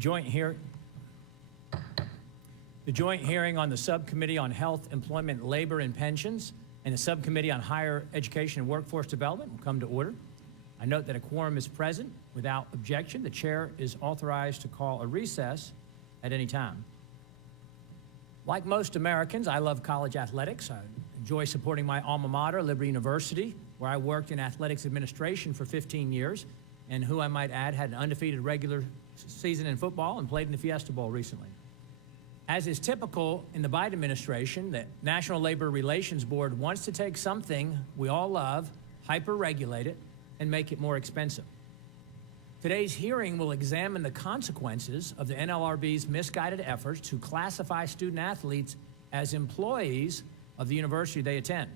joint hearing on the Subcommittee on Health, Employment, Labor, and Pensions and the Subcommittee on Higher Education and Workforce Development will come to order. I note that a quorum is present. Without objection, the chair is authorized to call a recess at any time. Like most Americans, I love college athletics. I enjoy supporting my alma mater, Liberty University, where I worked in athletics administration for 15 years, and who I might add had an undefeated regular season in football and played in the Fiesta Bowl recently. As is typical in the Biden administration, the National Labor Relations Board wants to take something we all love, hyper-regulate it, and make it more expensive. Today's hearing will examine the consequences of the NLRB's misguided efforts to classify student athletes as employees of the university they attend.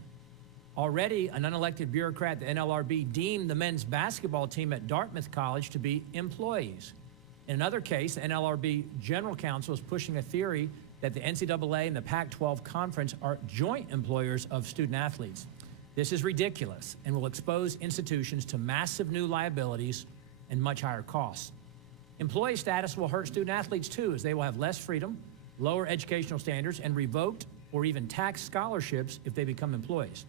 Already, an unelected bureaucrat at the NLRB deemed the men's basketball team at Dartmouth College to be employees. In another case, the NLRB General Counsel is pushing a theory that the NCAA and the Pac-12 Conference are joint employers of student athletes. This is ridiculous and will expose institutions to massive new liabilities and much higher costs. Employee status will hurt student athletes too, as they will have less freedom, lower educational standards, and revoked or even taxed scholarships if they become employees.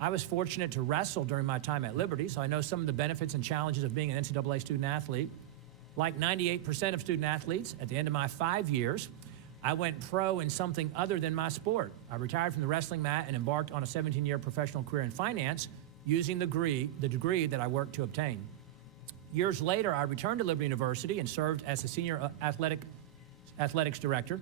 I was fortunate to wrestle during my time at Liberty, so I know some of the benefits and challenges of being an NCAA student athlete. Like 98% of student athletes, at the end of my 5 years, I went pro in something other than my sport. I retired from the wrestling mat and embarked on a 17-year professional career in finance using the degree that I worked to obtain. Years later, I returned to Liberty University and served as the senior athletics director,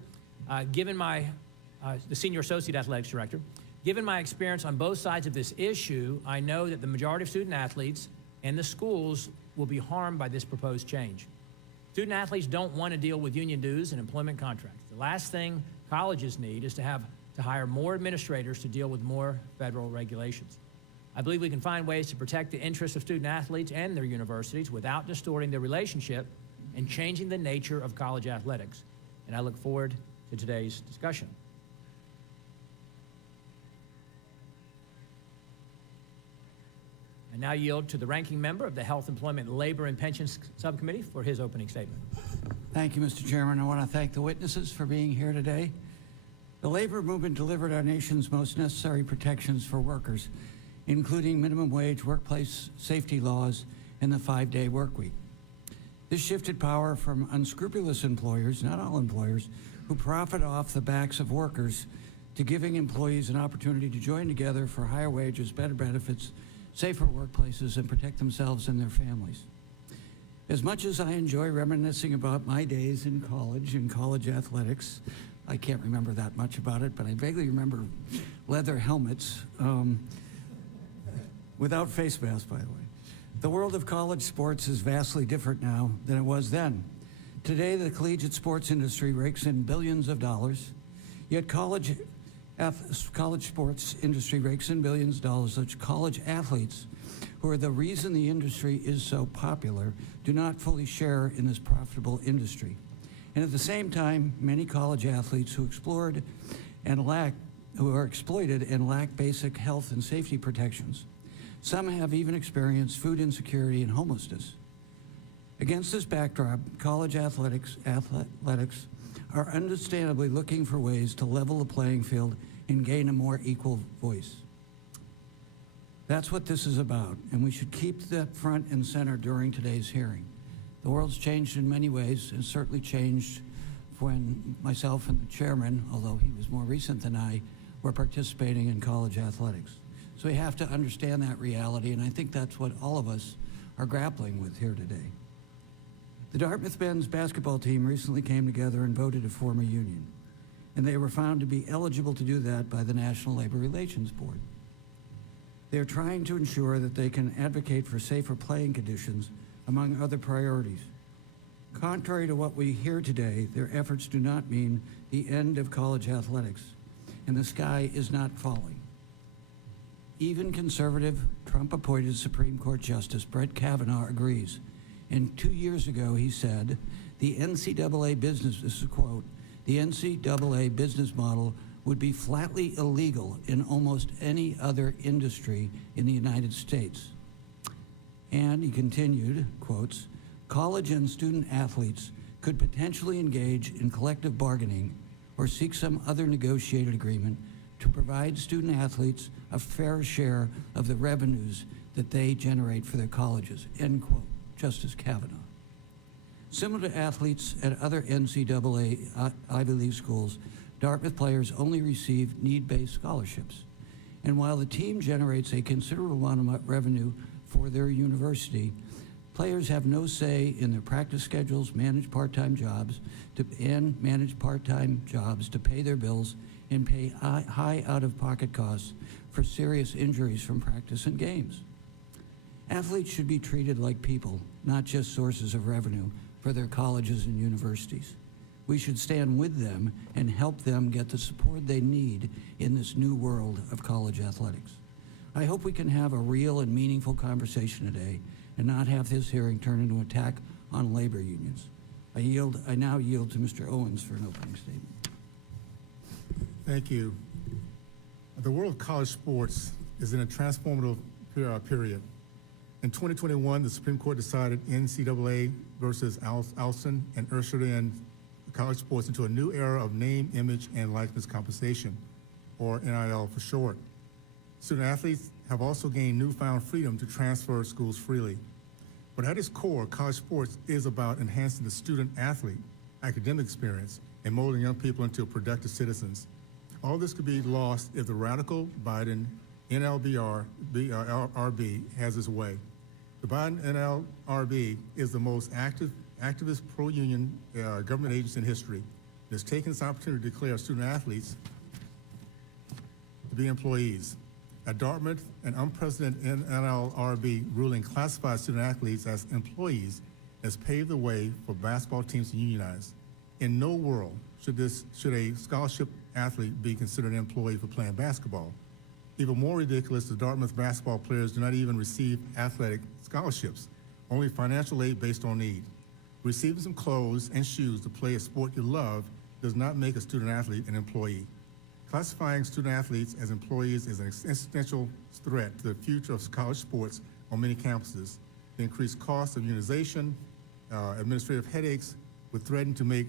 the senior associate athletics director. Given my experience on both sides of this issue, I know that the majority of student athletes and the schools will be harmed by this proposed change. Student athletes don't want to deal with union dues and employment contracts. The last thing colleges need is to hire more administrators to deal with more federal regulations. I believe we can find ways to protect the interests of student athletes and their universities without distorting their relationship and changing the nature of college athletics. And I look forward to today's discussion. I now yield to the ranking member of the Health, Employment, Labor, and Pensions Subcommittee for his opening statement. Thank you, Mr. Chairman. I want to thank the witnesses for being here today. The labor movement delivered our nation's most necessary protections for workers, including minimum wage, workplace safety laws, and the 5-day work week. This shifted power from unscrupulous employers, not all employers, who profit off the backs of workers, to giving employees an opportunity to join together for higher wages, better benefits, safer workplaces, and protect themselves and their families. As much as I enjoy reminiscing about my days in college and college athletics, I can't remember that much about it, but I vaguely remember leather helmets, without face masks, by the way. The world of college sports is vastly different now than it was then. Today, the collegiate sports industry rakes in billions of dollars, yet college sports industry rakes in billions of dollars, such college athletes, who are the reason the industry is so popular, do not fully share in this profitable industry. And at the same time, many college athletes who are exploited and lack basic health and safety protections. Some have even experienced food insecurity and homelessness. Against this backdrop, college athletics are understandably looking for ways to level the playing field and gain a more equal voice. That's what this is about, and we should keep that front and center during today's hearing. The world's changed in many ways, and certainly changed when myself and the chairman, although he was more recent than I, were participating in college athletics. So we have to understand that reality, and I think that's what all of us are grappling with here today. The Dartmouth men's basketball team recently came together and voted to form a union, and they were found to be eligible to do that by the National Labor Relations Board. They're trying to ensure that they can advocate for safer playing conditions, among other priorities. Contrary to what we hear today, their efforts do not mean the end of college athletics, and the sky is not falling. Even conservative, Trump-appointed Supreme Court Justice Brett Kavanaugh agrees. And 2 years ago, he said, the NCAA business, this is a quote, the NCAA business model would be flatly illegal in almost any other industry in the United States. And he continued, quotes, college and student athletes could potentially engage in collective bargaining or seek some other negotiated agreement to provide student athletes a fair share of the revenues that they generate for their colleges, end quote, Justice Kavanaugh. Similar to athletes at other NCAA Ivy League schools, Dartmouth players only receive need-based scholarships. And while the team generates a considerable amount of revenue for their university, players have no say in their practice schedules, manage part-time jobs to pay their bills and pay high out-of-pocket costs for serious injuries from practice and games. Athletes should be treated like people, not just sources of revenue for their colleges and universities. We should stand with them and help them get the support they need in this new world of college athletics. I hope we can have a real and meaningful conversation today and not have this hearing turn into an attack on labor unions. I now yield to Mr. Owens for an opening statement. Thank you. The world of college sports is in a transformative period. In 2021, the Supreme Court decided NCAA versus Alston and ushered in college sports into a new era of name, image, and likeness compensation, or NIL for short. Student athletes have also gained newfound freedom to transfer schools freely. But at its core, college sports is about enhancing the student-athlete academic experience and molding young people into productive citizens. All this could be lost if the radical Biden NLRB has its way. The Biden NLRB is the most activist pro-union government agency in history. It has taken this opportunity to declare student athletes to be employees. At Dartmouth, an unprecedented NLRB ruling classifies student athletes as employees has paved the way for basketball teams to unionize. In no world should a scholarship athlete be considered an employee for playing basketball. Even more ridiculous, the Dartmouth basketball players do not even receive athletic scholarships, only financial aid based on need. Receiving some clothes and shoes to play a sport you love does not make a student athlete an employee. Classifying student athletes as employees is an existential threat to the future of college sports on many campuses. The increased cost of unionization, administrative headaches would threaten to make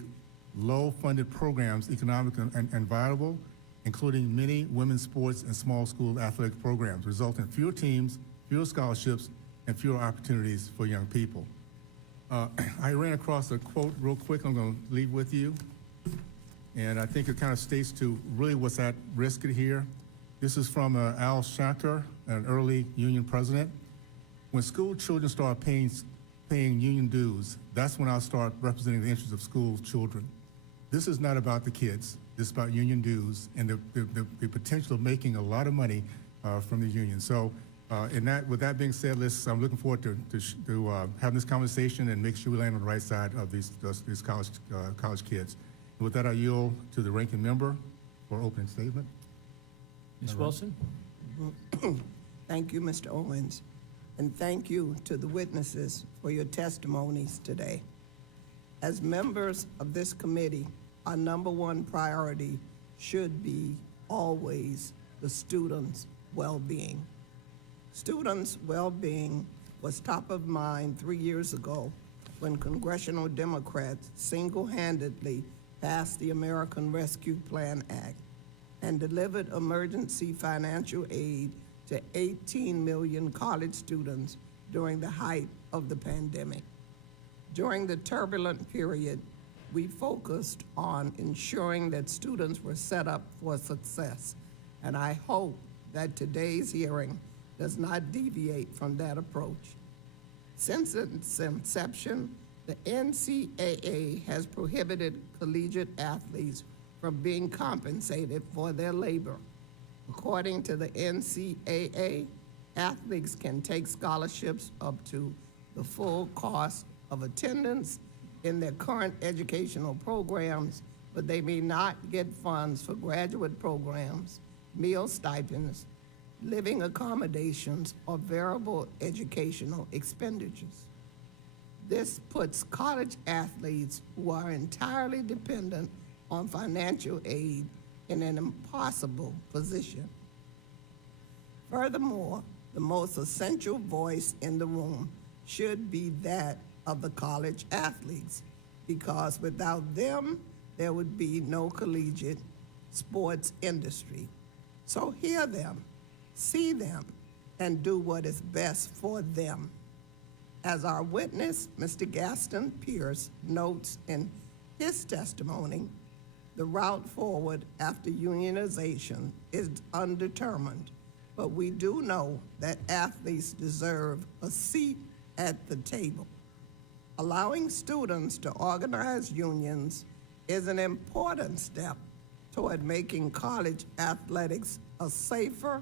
low-funded programs economic and viable, including many women's sports and small school athletic programs, resulting in fewer teams, fewer scholarships, and fewer opportunities for young people. I ran across a quote real quick I'm going to leave with you, and I think it kind of states to really what's at risk here. This is from Al Shacker, an early union president. When school children start paying union dues, that's when I'll start representing the interests of school children. This is not about the kids. This is about union dues and the potential of making a lot of money from the union. So with that being said, I'm looking forward to having this conversation and make sure we land on the right side of these college kids. And with that, I yield to the ranking member for opening statement. Ms. Wilson? Thank you, Mr. Owens, and thank you to the witnesses for your testimonies today. As members of this committee, our number one priority should be always the students' well-being. Students' well-being was top of mind 3 years ago when congressional Democrats single-handedly passed the American Rescue Plan Act and delivered emergency financial aid to 18 million college students during the height of the pandemic. During the turbulent period, we focused on ensuring that students were set up for success, and I hope that today's hearing does not deviate from that approach. Since its inception, the NCAA has prohibited collegiate athletes from being compensated for their labor. According to the NCAA, athletes can take scholarships up to the full cost of attendance in their current educational programs, but they may not get funds for graduate programs, meal stipends, living accommodations, or variable educational expenditures. This puts college athletes who are entirely dependent on financial aid in an impossible position. Furthermore, the most essential voice in the room should be that of the college athletes. because without them, there would be no collegiate sports industry. So hear them, see them, and do what is best for them. As our witness, Mr. Gaston Pierce, notes in his testimony, the route forward after unionization is undetermined, but we do know that athletes deserve a seat at the table. Allowing students to organize unions is an important step toward making college athletics a safer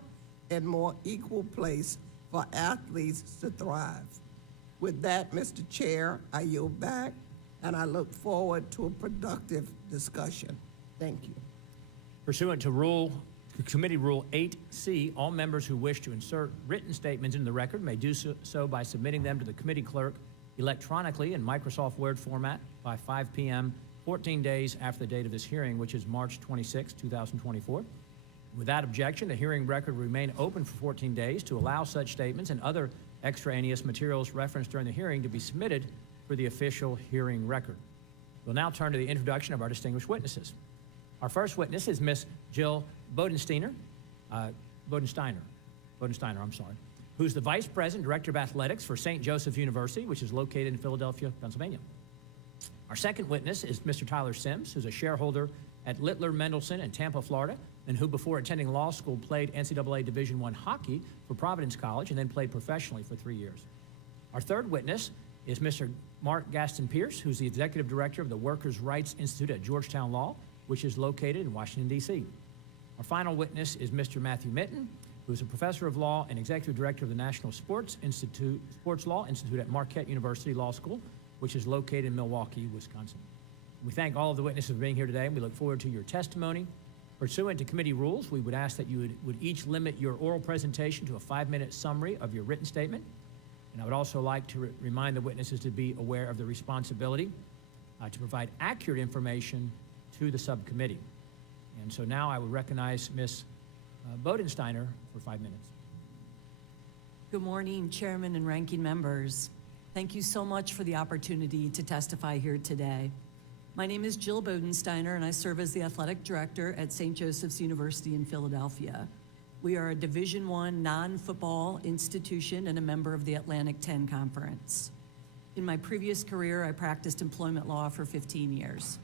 and more equal place for athletes to thrive. With that, Mr. Chair, I yield back, and I look forward to a productive discussion. Thank you. Pursuant to Committee Rule 8C, all members who wish to insert written statements into the record may do so by submitting them to the committee clerk electronically in Microsoft Word format by 5 p.m. 14 days after the date of this hearing, which is March 26, 2024. Without objection, the hearing record will remain open for 14 days to allow such statements and other extraneous materials referenced during the hearing to be submitted for the official hearing record. We'll now turn to the introduction of our distinguished witnesses. Our first witness is Ms. Jill Bodensteiner, who's the Vice President, Director of Athletics for St. Joseph's University, which is located in Philadelphia, Pennsylvania. Our second witness is Mr. Tyler Sims, who's a shareholder at Littler Mendelson in Tampa, Florida, and who before attending law school played NCAA Division I hockey for Providence College and then played professionally for 3 years. Our third witness is Mr. Mark Gaston Pierce, who's the Executive Director of the Workers' Rights Institute at Georgetown Law, which is located in Washington, D.C. Our final witness is Mr. Matthew Minton, who is a professor of law and executive director of the National Sports Law Institute at Marquette University Law School, which is located in Milwaukee, Wisconsin. We thank all of the witnesses for being here today, and we look forward to your testimony. Pursuant to committee rules, we would ask that you would each limit your oral presentation to a 5-minute summary of your written statement. And I would also like to remind the witnesses to be aware of the responsibility to provide accurate information to the subcommittee. And so now I would recognize Ms. Bodensteiner for 5 minutes. Good morning, Chairman and Ranking Members. Thank you so much for the opportunity to testify here today. My name is Jill Bodensteiner, and I serve as the Athletic Director at St. Joseph's University in Philadelphia. We are a Division I non-football institution and a member of the Atlantic 10 Conference. In my previous career, I practiced employment law for 15 years.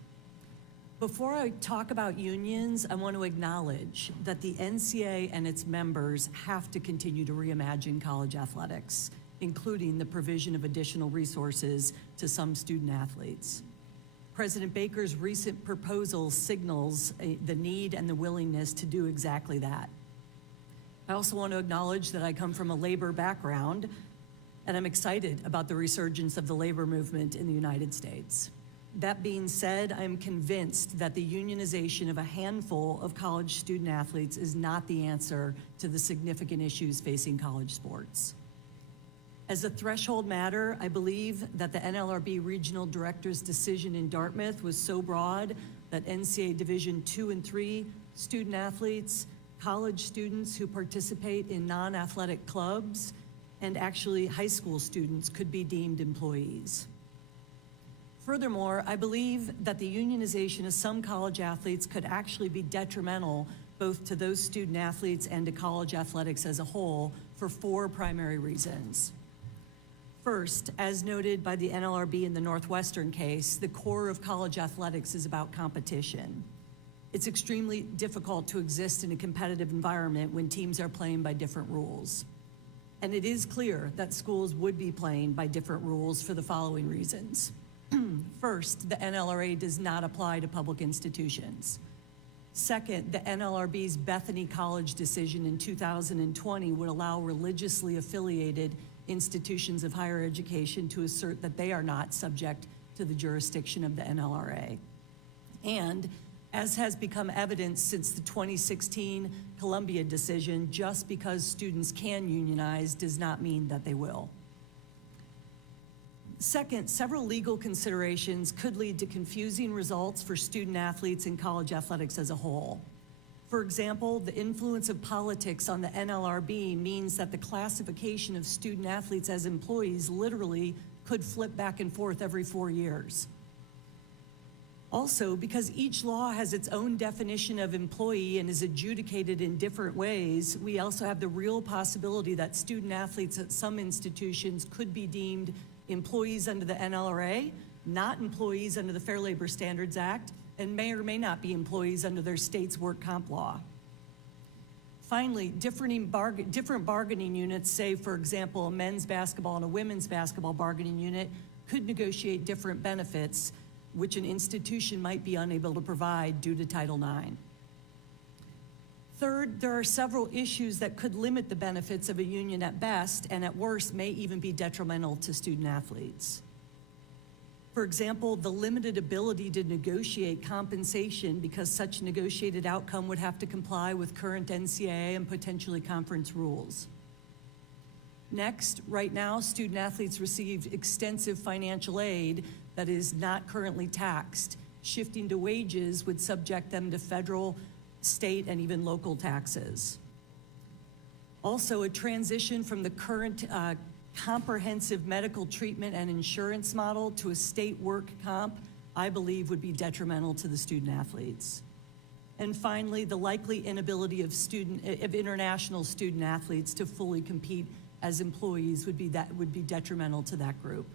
Before I talk about unions, I want to acknowledge that the NCAA and its members have to continue to reimagine college athletics, including the provision of additional resources to some student athletes. President Baker's recent proposal signals the need and the willingness to do exactly that. I also want to acknowledge that I come from a labor background, and I'm excited about the resurgence of the labor movement in the United States. That being said, I'm convinced that the unionization of a handful of college student athletes is not the answer to the significant issues facing college sports. As a threshold matter, I believe that the NLRB regional director's decision in Dartmouth was so broad that NCAA Division II and III student athletes, college students who participate in non-athletic clubs, and actually high school students could be deemed employees. Furthermore, I believe that the unionization of some college athletes could actually be detrimental both to those student athletes and to college athletics as a whole for 4 primary reasons. First, as noted by the NLRB in the Northwestern case, the core of college athletics is about competition. It's extremely difficult to exist in a competitive environment when teams are playing by different rules. And it is clear that schools would be playing by different rules for the following reasons. First, the NLRA does not apply to public institutions. Second, the NLRB's Bethany College decision in 2020 would allow religiously affiliated institutions of higher education to assert that they are not subject to the jurisdiction of the NLRA. And as has become evident since the 2016 Columbia decision, just because students can unionize does not mean that they will. Second, several legal considerations could lead to confusing results for student athletes in college athletics as a whole. For example, the influence of politics on the NLRB means that the classification of student athletes as employees literally could flip back and forth every 4 years. Also, because each law has its own definition of employee and is adjudicated in different ways, we also have the real possibility that student athletes at some institutions could be deemed employees under the NLRA, not employees under the Fair Labor Standards Act, and may or may not be employees under their state's work comp law. Finally, different bargaining units, say, for example, a men's basketball and a women's basketball bargaining unit, could negotiate different benefits, which an institution might be unable to provide due to Title IX. Third, there are several issues that could limit the benefits of a union at best, and at worst may even be detrimental to student athletes. For example, the limited ability to negotiate compensation because such negotiated outcome would have to comply with current NCAA and potentially conference rules. Next, right now, student athletes receive extensive financial aid that is not currently taxed. Shifting to wages would subject them to federal, state, and even local taxes. Also, a transition from the current comprehensive medical treatment and insurance model to a state work comp, I believe, would be detrimental to the student athletes. And finally, the likely inability of international student athletes to fully compete as employees would be detrimental to that group.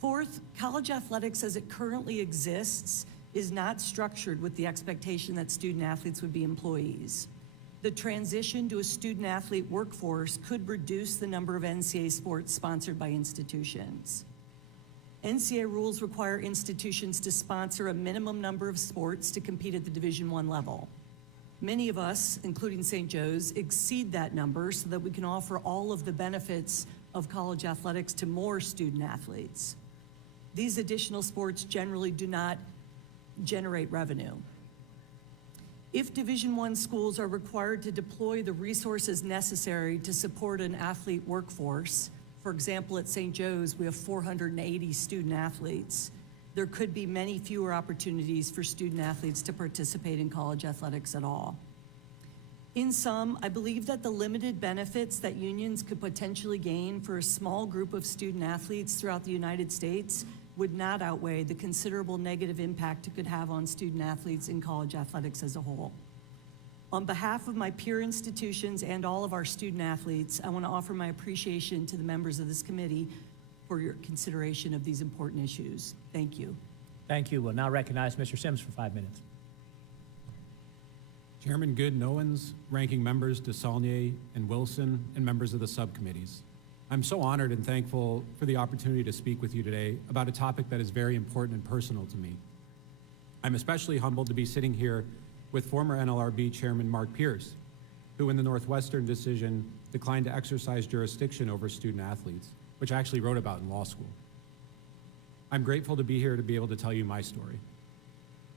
Fourth, college athletics as it currently exists is not structured with the expectation that student athletes would be employees. The transition to a student athlete workforce could reduce the number of NCAA sports sponsored by institutions. NCAA rules require institutions to sponsor a minimum number of sports to compete at the Division I level. Many of us, including St. Joe's, exceed that number so that we can offer all of the benefits of college athletics to more student athletes. These additional sports generally do not generate revenue. If Division I schools are required to deploy the resources necessary to support an athlete workforce, for example, at St. Joe's, we have 480 student athletes, there could be many fewer opportunities for student athletes to participate in college athletics at all. In sum, I believe that the limited benefits that unions could potentially gain for a small group of student athletes throughout the United States would not outweigh the considerable negative impact it could have on student athletes in college athletics as a whole. On behalf of my peer institutions and all of our student athletes, I want to offer my appreciation to the members of this committee for your consideration of these important issues. Thank you. Thank you. We'll now recognize Mr. Sims for 5 minutes. Chairman Good and Owens, ranking members DeSaulnier and Wilson, and members of the subcommittees. I'm so honored and thankful for the opportunity to speak with you today about a topic that is very important and personal to me. I'm especially humbled to be sitting here with former NLRB Chairman Mark Pierce, who in the Northwestern decision declined to exercise jurisdiction over student athletes, which I actually wrote about in law school. I'm grateful to be here to be able to tell you my story.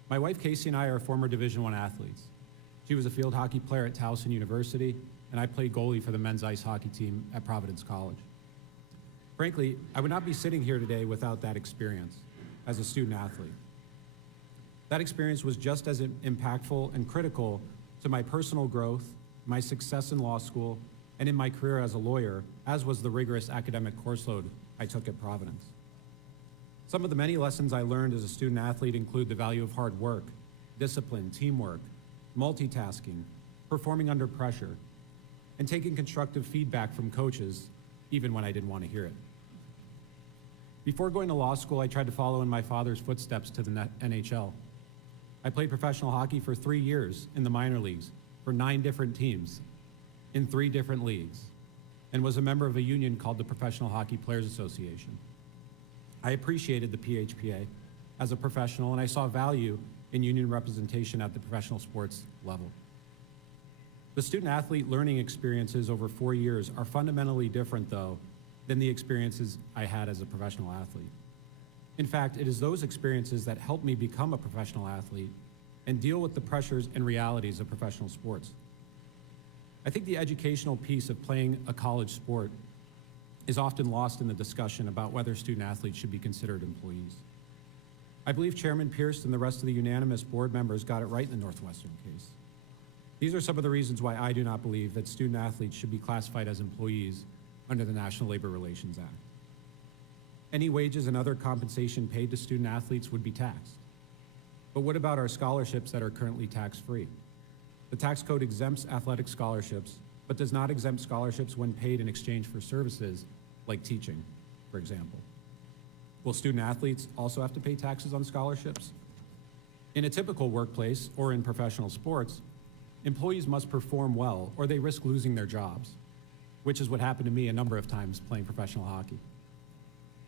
My wife Casey and I are former Division I athletes. She was a field hockey player at Towson University, and I played goalie for the men's ice hockey team at Providence College. Frankly, I would not be sitting here today without that experience as a student athlete. That experience was just as impactful and critical to my personal growth, my success in law school, and in my career as a lawyer, as was the rigorous academic course load I took at Providence. Some of the many lessons I learned as a student athlete include the value of hard work, discipline, teamwork, multitasking, performing under pressure, and taking constructive feedback from coaches, even when I didn't want to hear it. Before going to law school, I tried to follow in my father's footsteps to the NHL. I played professional hockey for 3 years in the minor leagues for 9 different teams in 3 different leagues, and was a member of a union called the Professional Hockey Players Association. I appreciated the PHPA as a professional, and I saw value in union representation at the professional sports level. The student-athlete learning experiences over 4 years are fundamentally different, though, than the experiences I had as a professional athlete. In fact, it is those experiences that helped me become a professional athlete and deal with the pressures and realities of professional sports. I think the educational piece of playing a college sport is often lost in the discussion about whether student-athletes should be considered employees. I believe Chairman Pierce and the rest of the unanimous board members got it right in the Northwestern case. These are some of the reasons why I do not believe that student-athletes should be classified as employees under the National Labor Relations Act. Any wages and other compensation paid to student athletes would be taxed. But what about our scholarships that are currently tax-free? The tax code exempts athletic scholarships, but does not exempt scholarships when paid in exchange for services like teaching, for example. Will student athletes also have to pay taxes on scholarships? In a typical workplace or in professional sports, employees must perform well or they risk losing their jobs, which is what happened to me a number of times playing professional hockey.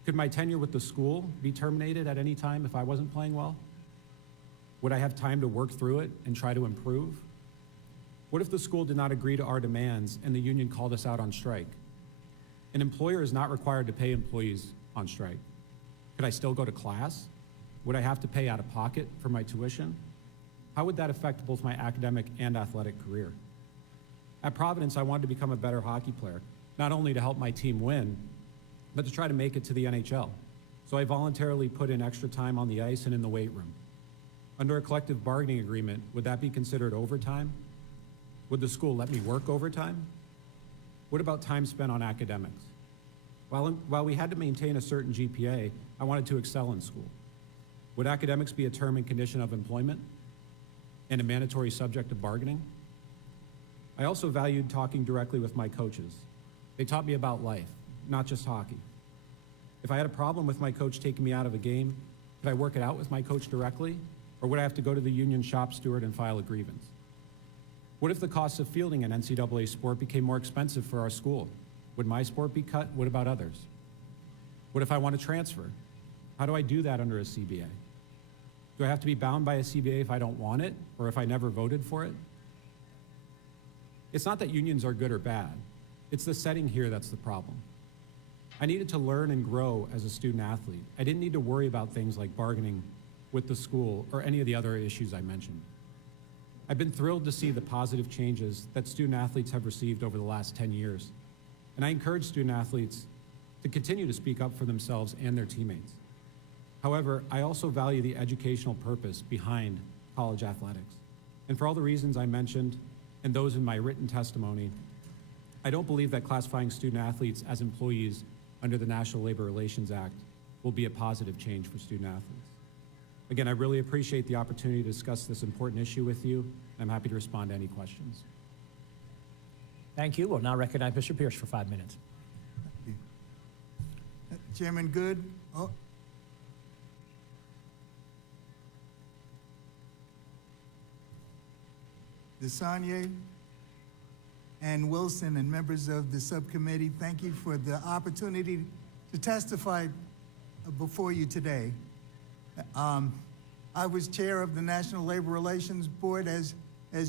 Could my tenure with the school be terminated at any time if I wasn't playing well? Would I have time to work through it and try to improve? What if the school did not agree to our demands and the union called us out on strike? An employer is not required to pay employees on strike. Could I still go to class? Would I have to pay out of pocket for my tuition? How would that affect both my academic and athletic career? At Providence, I wanted to become a better hockey player, not only to help my team win, but to try to make it to the NHL. So I voluntarily put in extra time on the ice and in the weight room. Under a collective bargaining agreement, would that be considered overtime? Would the school let me work overtime? What about time spent on academics? While we had to maintain a certain GPA, I wanted to excel in school. Would academics be a term and condition of employment and a mandatory subject of bargaining? I also valued talking directly with my coaches. They taught me about life, not just hockey. If I had a problem with my coach taking me out of a game, could I work it out with my coach directly? Or would I have to go to the union shop steward and file a grievance? What if the cost of fielding an NCAA sport became more expensive for our school? Would my sport be cut? What about others? What if I want to transfer? How do I do that under a CBA? Do I have to be bound by a CBA if I don't want it or if I never voted for it? It's not that unions are good or bad. It's the setting here that's the problem. I needed to learn and grow as a student athlete. I didn't need to worry about things like bargaining with the school or any of the other issues I mentioned. I've been thrilled to see the positive changes that student athletes have received over the last 10 years. And I encourage student athletes to continue to speak up for themselves and their teammates. However, I also value the educational purpose behind college athletics. And for all the reasons I mentioned and those in my written testimony, I don't believe that classifying student athletes as employees under the National Labor Relations Act will be a positive change for student athletes. Again, I really appreciate the opportunity to discuss this important issue with you, and I'm happy to respond to any questions. Thank you. We'll now recognize Mr. Pierce for 5 minutes. Chairman Good. Oh. DeSaulnier and Wilson and members of the subcommittee, thank you for the opportunity to testify before you today. I was chair of the National Labor Relations Board, as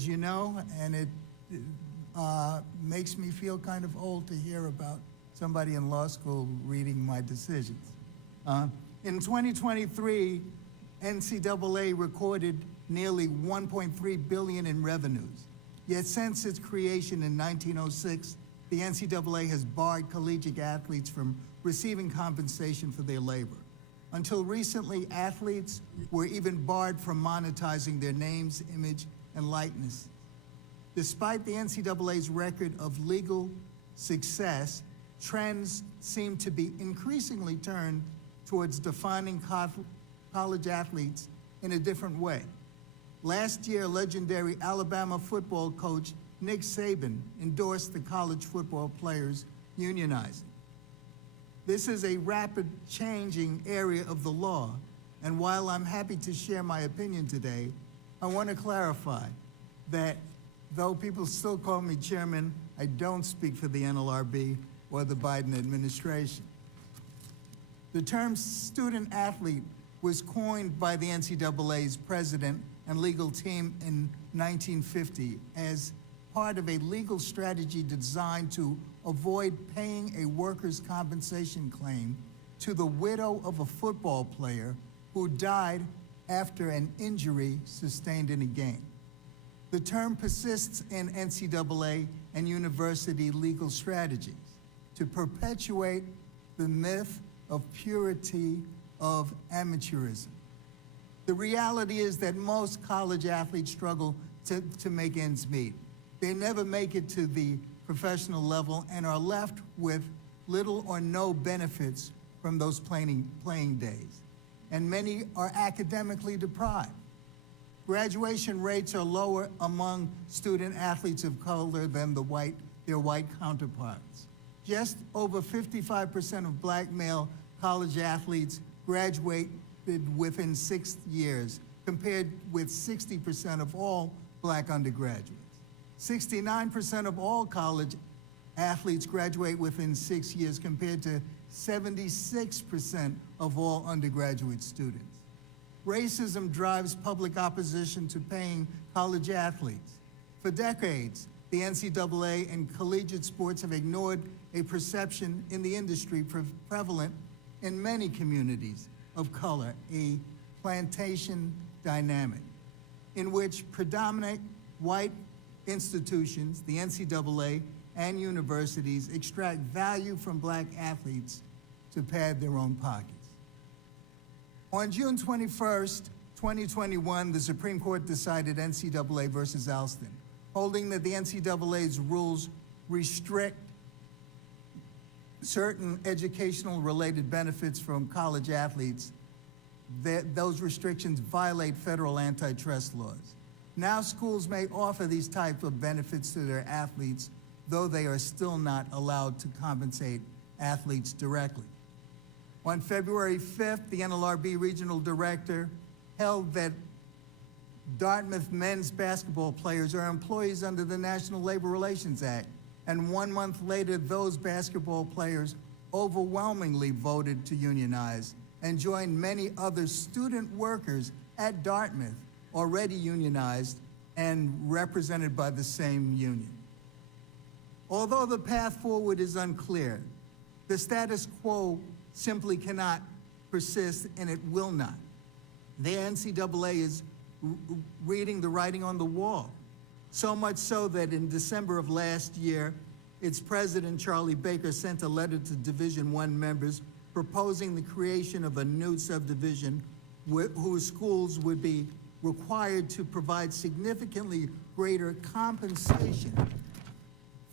you know, and it makes me feel kind of old to hear about somebody in law school reading my decisions. In 2023, NCAA recorded nearly $1.3 billion in revenues. Yet since its creation in 1906, the NCAA has barred collegiate athletes from receiving compensation for their labor. Until recently, athletes were even barred from monetizing their names, image, and likeness. Despite the NCAA's record of legal success, trends seem to be increasingly turned towards defining college athletes in a different way. Last year, legendary Alabama football coach Nick Saban endorsed the college football players unionizing. This is a rapid changing area of the law, and while I'm happy to share my opinion today, I want to clarify that though people still call me chairman, I don't speak for the NLRB or the Biden administration. The term student athlete was coined by the NCAA's president and legal team in 1950 as part of a legal strategy designed to avoid paying a workers' compensation claim to the widow of a football player who died after an injury sustained in a game. The term persists in NCAA and university legal strategies to perpetuate the myth of purity of amateurism. The reality is that most college athletes struggle to make ends meet. They never make it to the professional level and are left with little or no benefits from those playing days, and many are academically deprived. Graduation rates are lower among student athletes of color than their white counterparts. Just over 55% of black male college athletes graduated within 6 years, compared with 60% of all black undergraduates. 69% of all college athletes graduate within 6 years, compared to 76% of all undergraduate students. Racism drives public opposition to paying college athletes. For decades, the NCAA and collegiate sports have ignored a perception in the industry prevalent in many communities of color, a plantation dynamic, in which predominant white institutions, the NCAA and universities, extract value from black athletes to pad their own pockets. On June 21st, 2021, the Supreme Court decided NCAA versus Alston, holding that the NCAA's rules restrict certain educational-related benefits from college athletes, that those restrictions violate federal antitrust laws. Now schools may offer these types of benefits to their athletes, though they are still not allowed to compensate athletes directly. On February 5th, the NLRB regional director held that Dartmouth men's basketball players are employees under the National Labor Relations Act, and 1 month later, those basketball players overwhelmingly voted to unionize and joined many other student workers at Dartmouth already unionized and represented by the same union. Although the path forward is unclear, the status quo simply cannot persist, and it will not. The NCAA is reading the writing on the wall, so much so that in December of last year, its president, Charlie Baker, sent a letter to Division I members proposing the creation of a new subdivision whose schools would be required to provide significantly greater compensation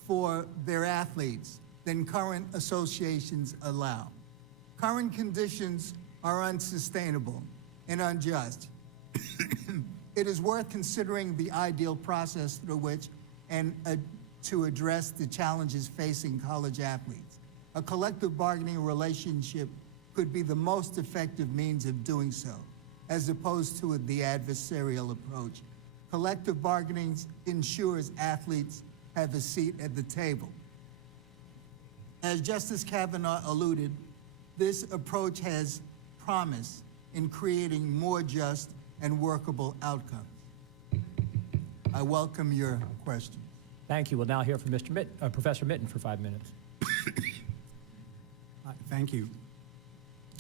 for their athletes than current associations allow. Current conditions are unsustainable and unjust. It is worth considering the ideal process through which to address the challenges facing college athletes. A collective bargaining relationship could be the most effective means of doing so, as opposed to the adversarial approach. Collective bargaining ensures athletes have a seat at the table. As Justice Kavanaugh alluded, this approach has promise in creating more just and workable outcomes. I welcome your questions. Thank you. We'll now hear from Professor Mitten for 5 minutes. Thank you.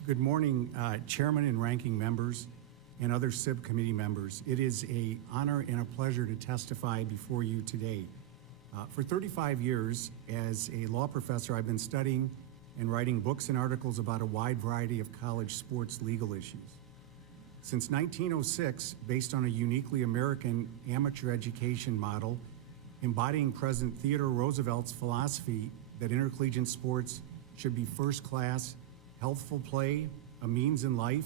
Good morning, Chairman and Ranking Members and other subcommittee members. It is an honor and a pleasure to testify before you today. For 35 years, as a law professor, I've been studying and writing books and articles about a wide variety of college sports legal issues. Since 1906, based on a uniquely American amateur education model, embodying President Theodore Roosevelt's philosophy that intercollegiate sports should be first class, healthful play, a means in life,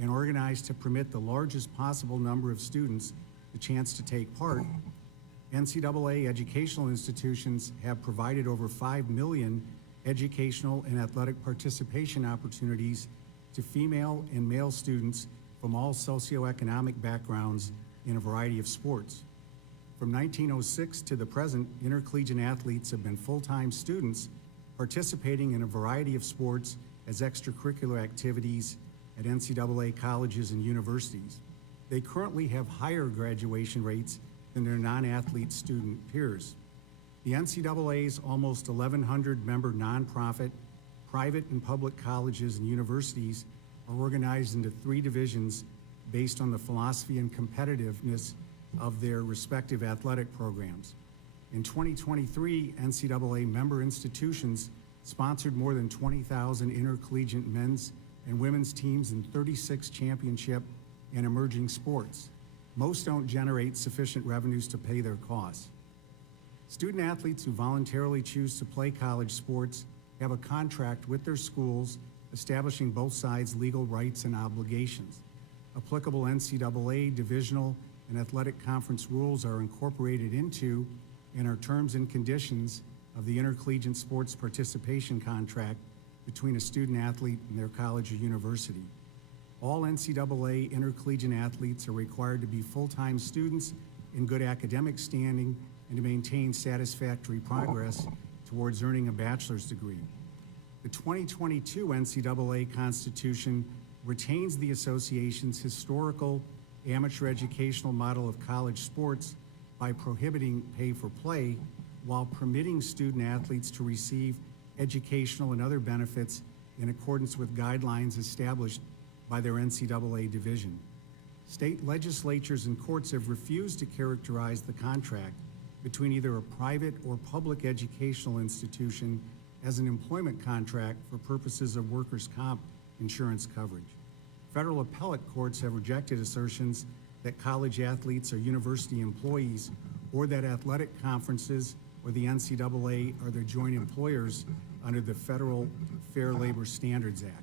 and organized to permit the largest possible number of students the chance to take part, NCAA educational institutions have provided over 5 million educational and athletic participation opportunities to female and male students from all socioeconomic backgrounds in a variety of sports. From 1906 to the present, intercollegiate athletes have been full-time students participating in a variety of sports as extracurricular activities at NCAA colleges and universities. They currently have higher graduation rates than their non-athlete student peers. The NCAA's almost 1,100 member nonprofit, private and public colleges and universities are organized into 3 divisions based on the philosophy and competitiveness of their respective athletic programs. In 2023, NCAA member institutions sponsored more than 20,000 intercollegiate men's and women's teams in 36 championship and emerging sports. Most don't generate sufficient revenues to pay their costs. Student athletes who voluntarily choose to play college sports have a contract with their schools establishing both sides' legal rights and obligations. Applicable NCAA, divisional, and athletic conference rules are incorporated into and are terms and conditions of the intercollegiate sports participation contract between a student athlete and their college or university. All NCAA intercollegiate athletes are required to be full-time students in good academic standing and to maintain satisfactory progress towards earning a bachelor's degree. The 2022 NCAA Constitution retains the association's historical amateur educational model of college sports by prohibiting pay for play while permitting student athletes to receive educational and other benefits in accordance with guidelines established by their NCAA division. State legislatures and courts have refused to characterize the contract between either a private or public educational institution as an employment contract for purposes of workers' comp insurance coverage. Federal appellate courts have rejected assertions that college athletes are university employees or that athletic conferences or the NCAA are their joint employers under the Federal Fair Labor Standards Act.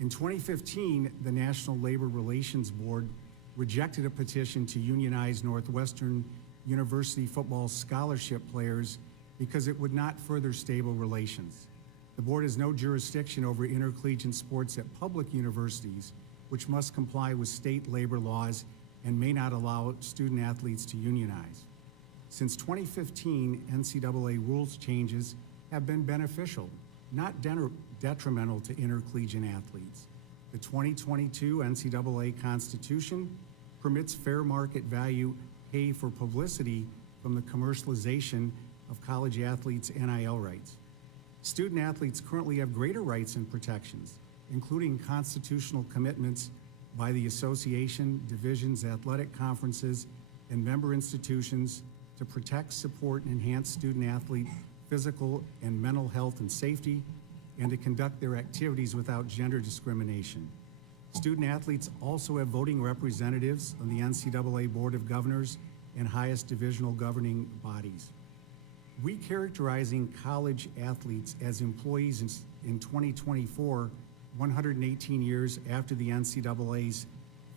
In 2015, the National Labor Relations Board rejected a petition to unionize Northwestern University football scholarship players because it would not further stable relations. The board has no jurisdiction over intercollegiate sports at public universities, which must comply with state labor laws and may not allow student athletes to unionize. Since 2015, NCAA rules changes have been beneficial, not detrimental to intercollegiate athletes. The 2022 NCAA Constitution permits fair market value pay for publicity from the commercialization of college athletes' NIL rights. Student athletes currently have greater rights and protections, including constitutional commitments by the association, divisions, athletic conferences, and member institutions to protect, support, and enhance student-athlete physical and mental health and safety, and to conduct their activities without gender discrimination. Student athletes also have voting representatives on the NCAA Board of Governors and highest divisional governing bodies. Recharacterizing college athletes as employees in 2024, 118 years after the NCAA's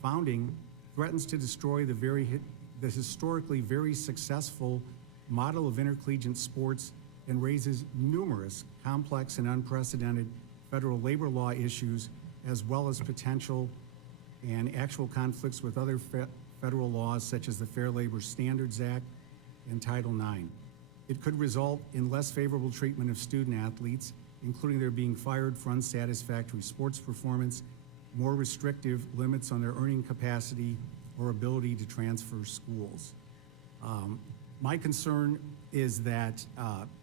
founding, threatens to destroy the historically very successful model of intercollegiate sports and raises numerous complex and unprecedented federal labor law issues, as well as potential and actual conflicts with other federal laws such as the Fair Labor Standards Act and Title IX. It could result in less favorable treatment of student athletes, including their being fired for unsatisfactory sports performance, more restrictive limits on their earning capacity or ability to transfer schools. My concern is that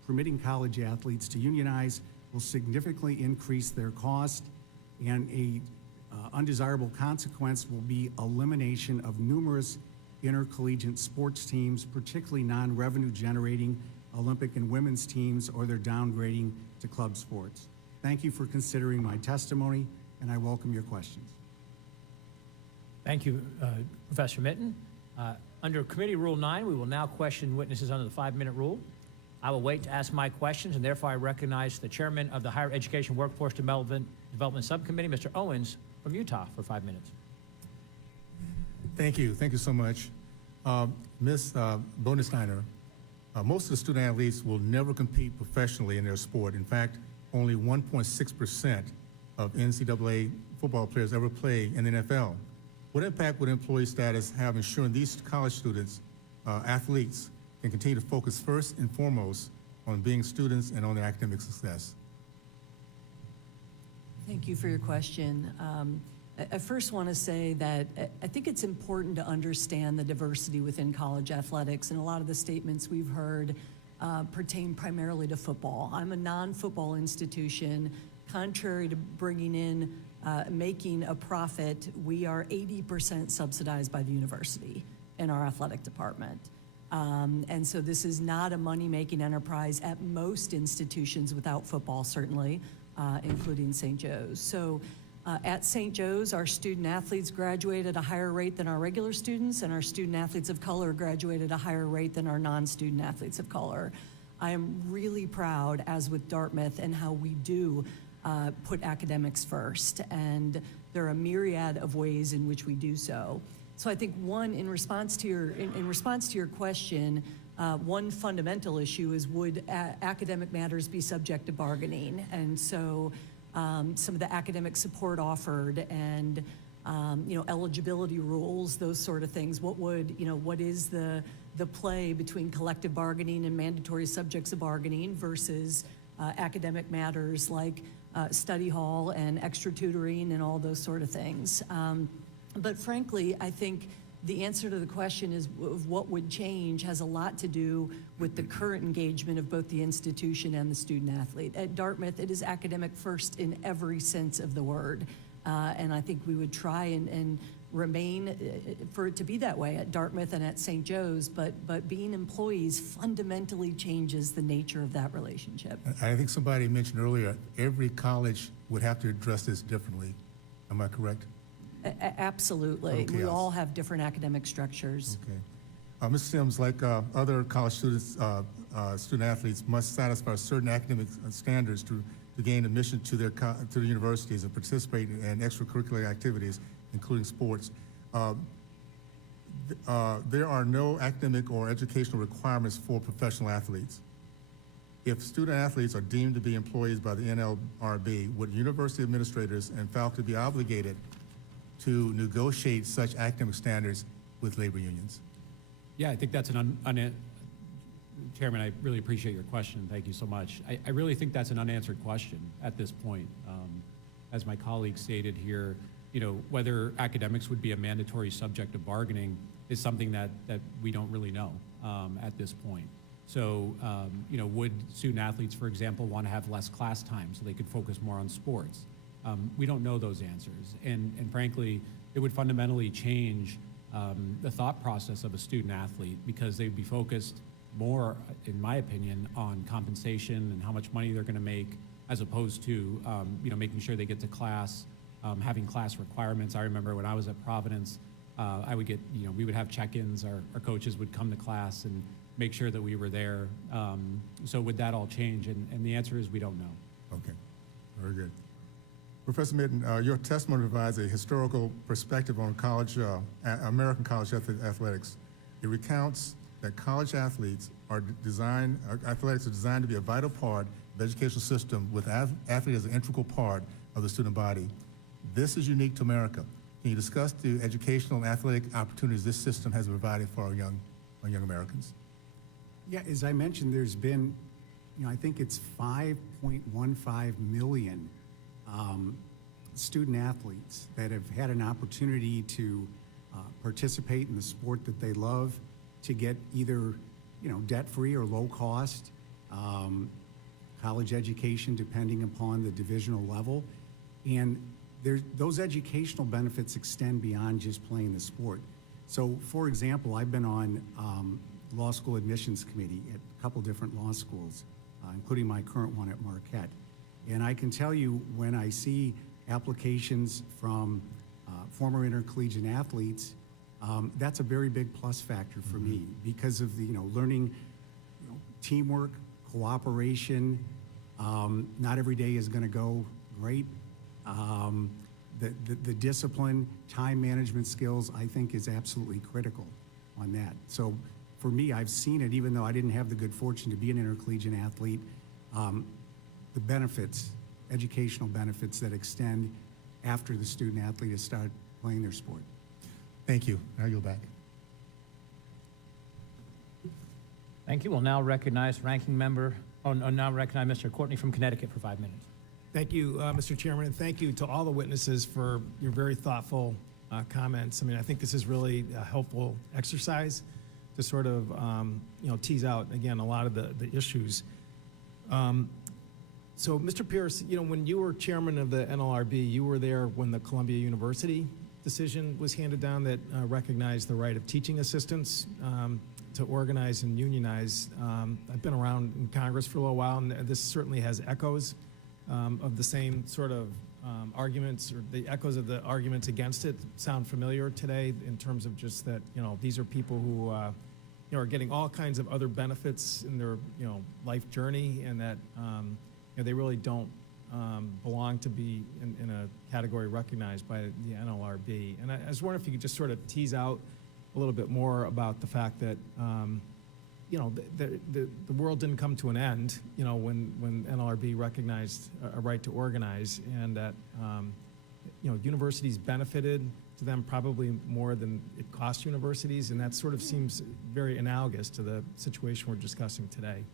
permitting college athletes to unionize will significantly increase their cost, and a undesirable consequence will be elimination of numerous intercollegiate sports teams, particularly non-revenue generating Olympic and women's teams, or their downgrading to club sports. Thank you for considering my testimony, and I welcome your questions. Thank you, Professor Mitten. Under Committee Rule 9, we will now question witnesses under the 5-minute rule. I will wait to ask my questions, and therefore I recognize the Chairman of the Higher Education Workforce Development Subcommittee, Mr. Owens from Utah, for 5 minutes. Thank you so much. Ms. Bonesteiner, most of the student athletes will never compete professionally in their sport. In fact, only 1.6% of NCAA football players ever play in the NFL. What impact would employee status have ensuring these college students, athletes, can continue to focus first and foremost on being students and on their academic success? Thank you for your question. I first want to say that I think it's important to understand the diversity within college athletics, and a lot of the statements we've heard pertain primarily to football. I'm a non-football institution. Contrary to bringing in, making a profit, we are 80% subsidized by the university in our athletic department. And so this is not a money-making enterprise at most institutions without football, certainly, including St. Joe's. So at St. Joe's, our student athletes graduate at a higher rate than our regular students, and our student athletes of color graduate at a higher rate than our non-student athletes of color. I am really proud, as with Dartmouth, and how we do put academics first. And there are a myriad of ways in which we do so. So I think one, in response to your question, one fundamental issue is, would academic matters be subject to bargaining? And so some of the academic support offered and eligibility rules, those sort of things. What is the play between collective bargaining and mandatory subjects of bargaining versus academic matters like study hall and extra tutoring and all those sort of things. But frankly, I think the answer to the question of what would change has a lot to do with the current engagement of both the institution and the student athlete. At Dartmouth, it is academic first in every sense of the word. And I think we would try and remain for it to be that way at Dartmouth and at St. Joe's, but being employees fundamentally changes the nature of that relationship. I think somebody mentioned earlier, every college would have to address this differently. Am I correct? Absolutely. Okay, We yes. all have different academic structures. Okay. Ms. Sims, like other college students, student athletes must satisfy certain academic standards to gain admission to their to the universities and participate in extracurricular activities, including sports. There are no academic or educational requirements for professional athletes. If student athletes are deemed to be employees by the NLRB, would university administrators and faculty be obligated to negotiate such academic standards with labor unions? Yeah, I think that's an Chairman, I really appreciate your question. Thank you so much. I really think that's an unanswered question at this point. As my colleague stated here, whether academics would be a mandatory subject of bargaining is something that we don't really know at this point. So, would student athletes, for example, want to have less class time so they could focus more on sports? We don't know those answers. And frankly, it would fundamentally change the thought process of a student athlete, because they'd be focused more, in my opinion, on compensation and how much money they're going to make, as opposed to making sure they get to class, having class requirements. I remember when I was at Providence, I would get, we would have check-ins. Our coaches would come to class and make sure that we were there. So would that all change? And the answer is we don't know. Okay, very good. Professor Mitten, your testimony provides a historical perspective on American college athletics. It recounts that college athletics are designed to be a vital part of the educational system, with athletes as an integral part of the student body. This is unique to America. Can you discuss the educational and athletic opportunities this system has provided for our young Americans? Yeah, as I mentioned, there's been, I think it's 5.15 million student athletes that have had an opportunity to participate in the sport that they love, to get either, debt-free or low-cost college education, depending upon the divisional level. And those educational benefits extend beyond just playing the sport. So, for example, I've been on law school admissions committee at a couple different law schools, including my current one at Marquette. And I can tell you, when I see applications from former intercollegiate athletes, that's a very big plus factor for me, because of the learning, teamwork, cooperation. Not every day is going to go great. The discipline, time management skills, I think, is absolutely critical on that. So for me, I've seen it, even though I didn't have the good fortune to be an intercollegiate athlete, the benefits, educational benefits that extend after the student athlete has started playing their sport. Thank you. Now you're back. Thank you. We'll now recognize Mr. Courtney from Connecticut for 5 minutes. Thank you, Mr. Chairman, and thank you to all the witnesses for your very thoughtful comments. I mean, I think this is really a helpful exercise to sort of, tease out, again, a lot of the issues. So, Mr. Pierce, when you were chairman of the NLRB, you were there when the Columbia University decision was handed down that recognized the right of teaching assistants to organize and unionize. I've been around in Congress for a little while, and this certainly has echoes of the same sort of arguments, or the echoes of the arguments against it sound familiar today, in terms of just that, these are people who are getting all kinds of other benefits in their life journey, and that they really don't belong to be in a category recognized by the NLRB. And I was wondering if you could just sort of tease out a little bit more about the fact that, you know, the world didn't come to an end, you know, when NLRB recognized a right to organize, and that, you know, universities benefited to them probably more than it cost universities, and that sort of seems very analogous to the situation we're discussing today.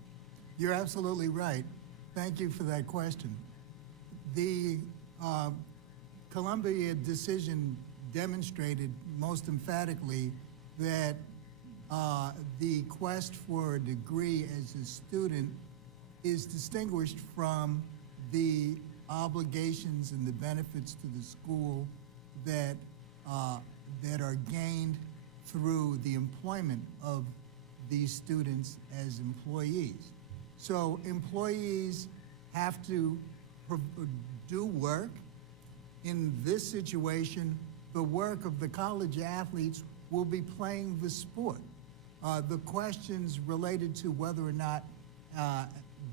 You're absolutely right. Thank you for that question. The Columbia decision demonstrated most emphatically that the quest for a degree as a student is distinguished from the obligations and the benefits to the school that that are gained through the employment of these students as employees. So employees have to do work. In this situation, the work of the college athletes will be playing the sport. The questions related to whether or not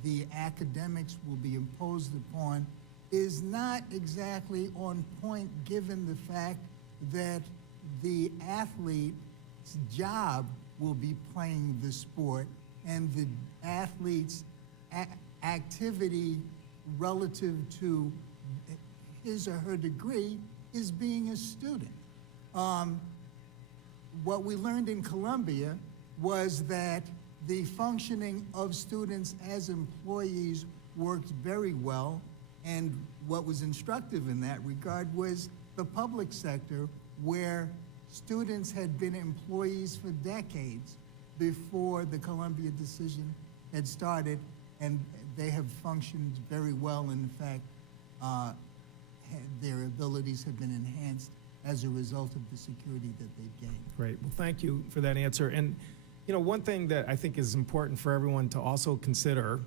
the academics will be imposed upon is not exactly on point, given the fact that the athlete's job will be playing the sport, and the athlete's activity relative to his or her degree is being a student. What we learned in Columbia was that the functioning of students as employees worked very well, and what was instructive in that regard was the public sector, where students had been employees for decades before the Columbia decision had started, and they have functioned very well. In fact, their abilities have been enhanced as a result of the security that they've gained. Great. Well, thank you for that answer. And, you know, one thing that I think is important for everyone to also consider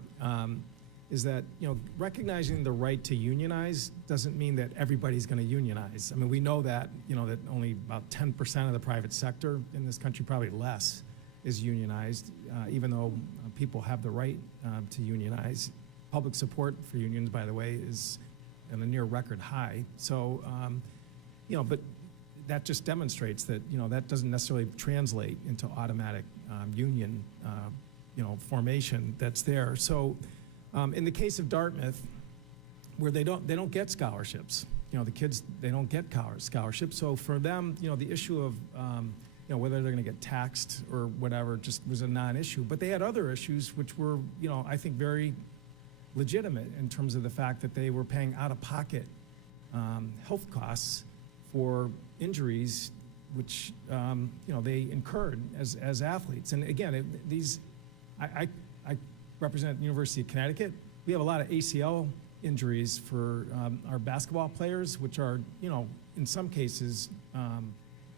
is that, you know, recognizing the right to unionize doesn't mean that everybody's going to unionize. I mean, we know that, you know, that only about 10% of the private sector in this country, probably less, is unionized, even though people have the right to unionize. Public support for unions, by the way, is at a near record high. So, you know, but that just demonstrates that, you know, that doesn't necessarily translate into automatic union, you know, formation that's there. So, in the case of Dartmouth, where they don't get scholarships, you know, the kids, they don't get scholarships. So for them, you know, the issue of, you know, whether they're going to get taxed or whatever just was a non-issue. But they had other issues which were, you know, I think very legitimate in terms of the fact that they were paying out-of-pocket health costs for injuries which, you know, they incurred as athletes. And again, I represent the University of Connecticut. We have a lot of ACL injuries for our basketball players, which are, you know, in some cases,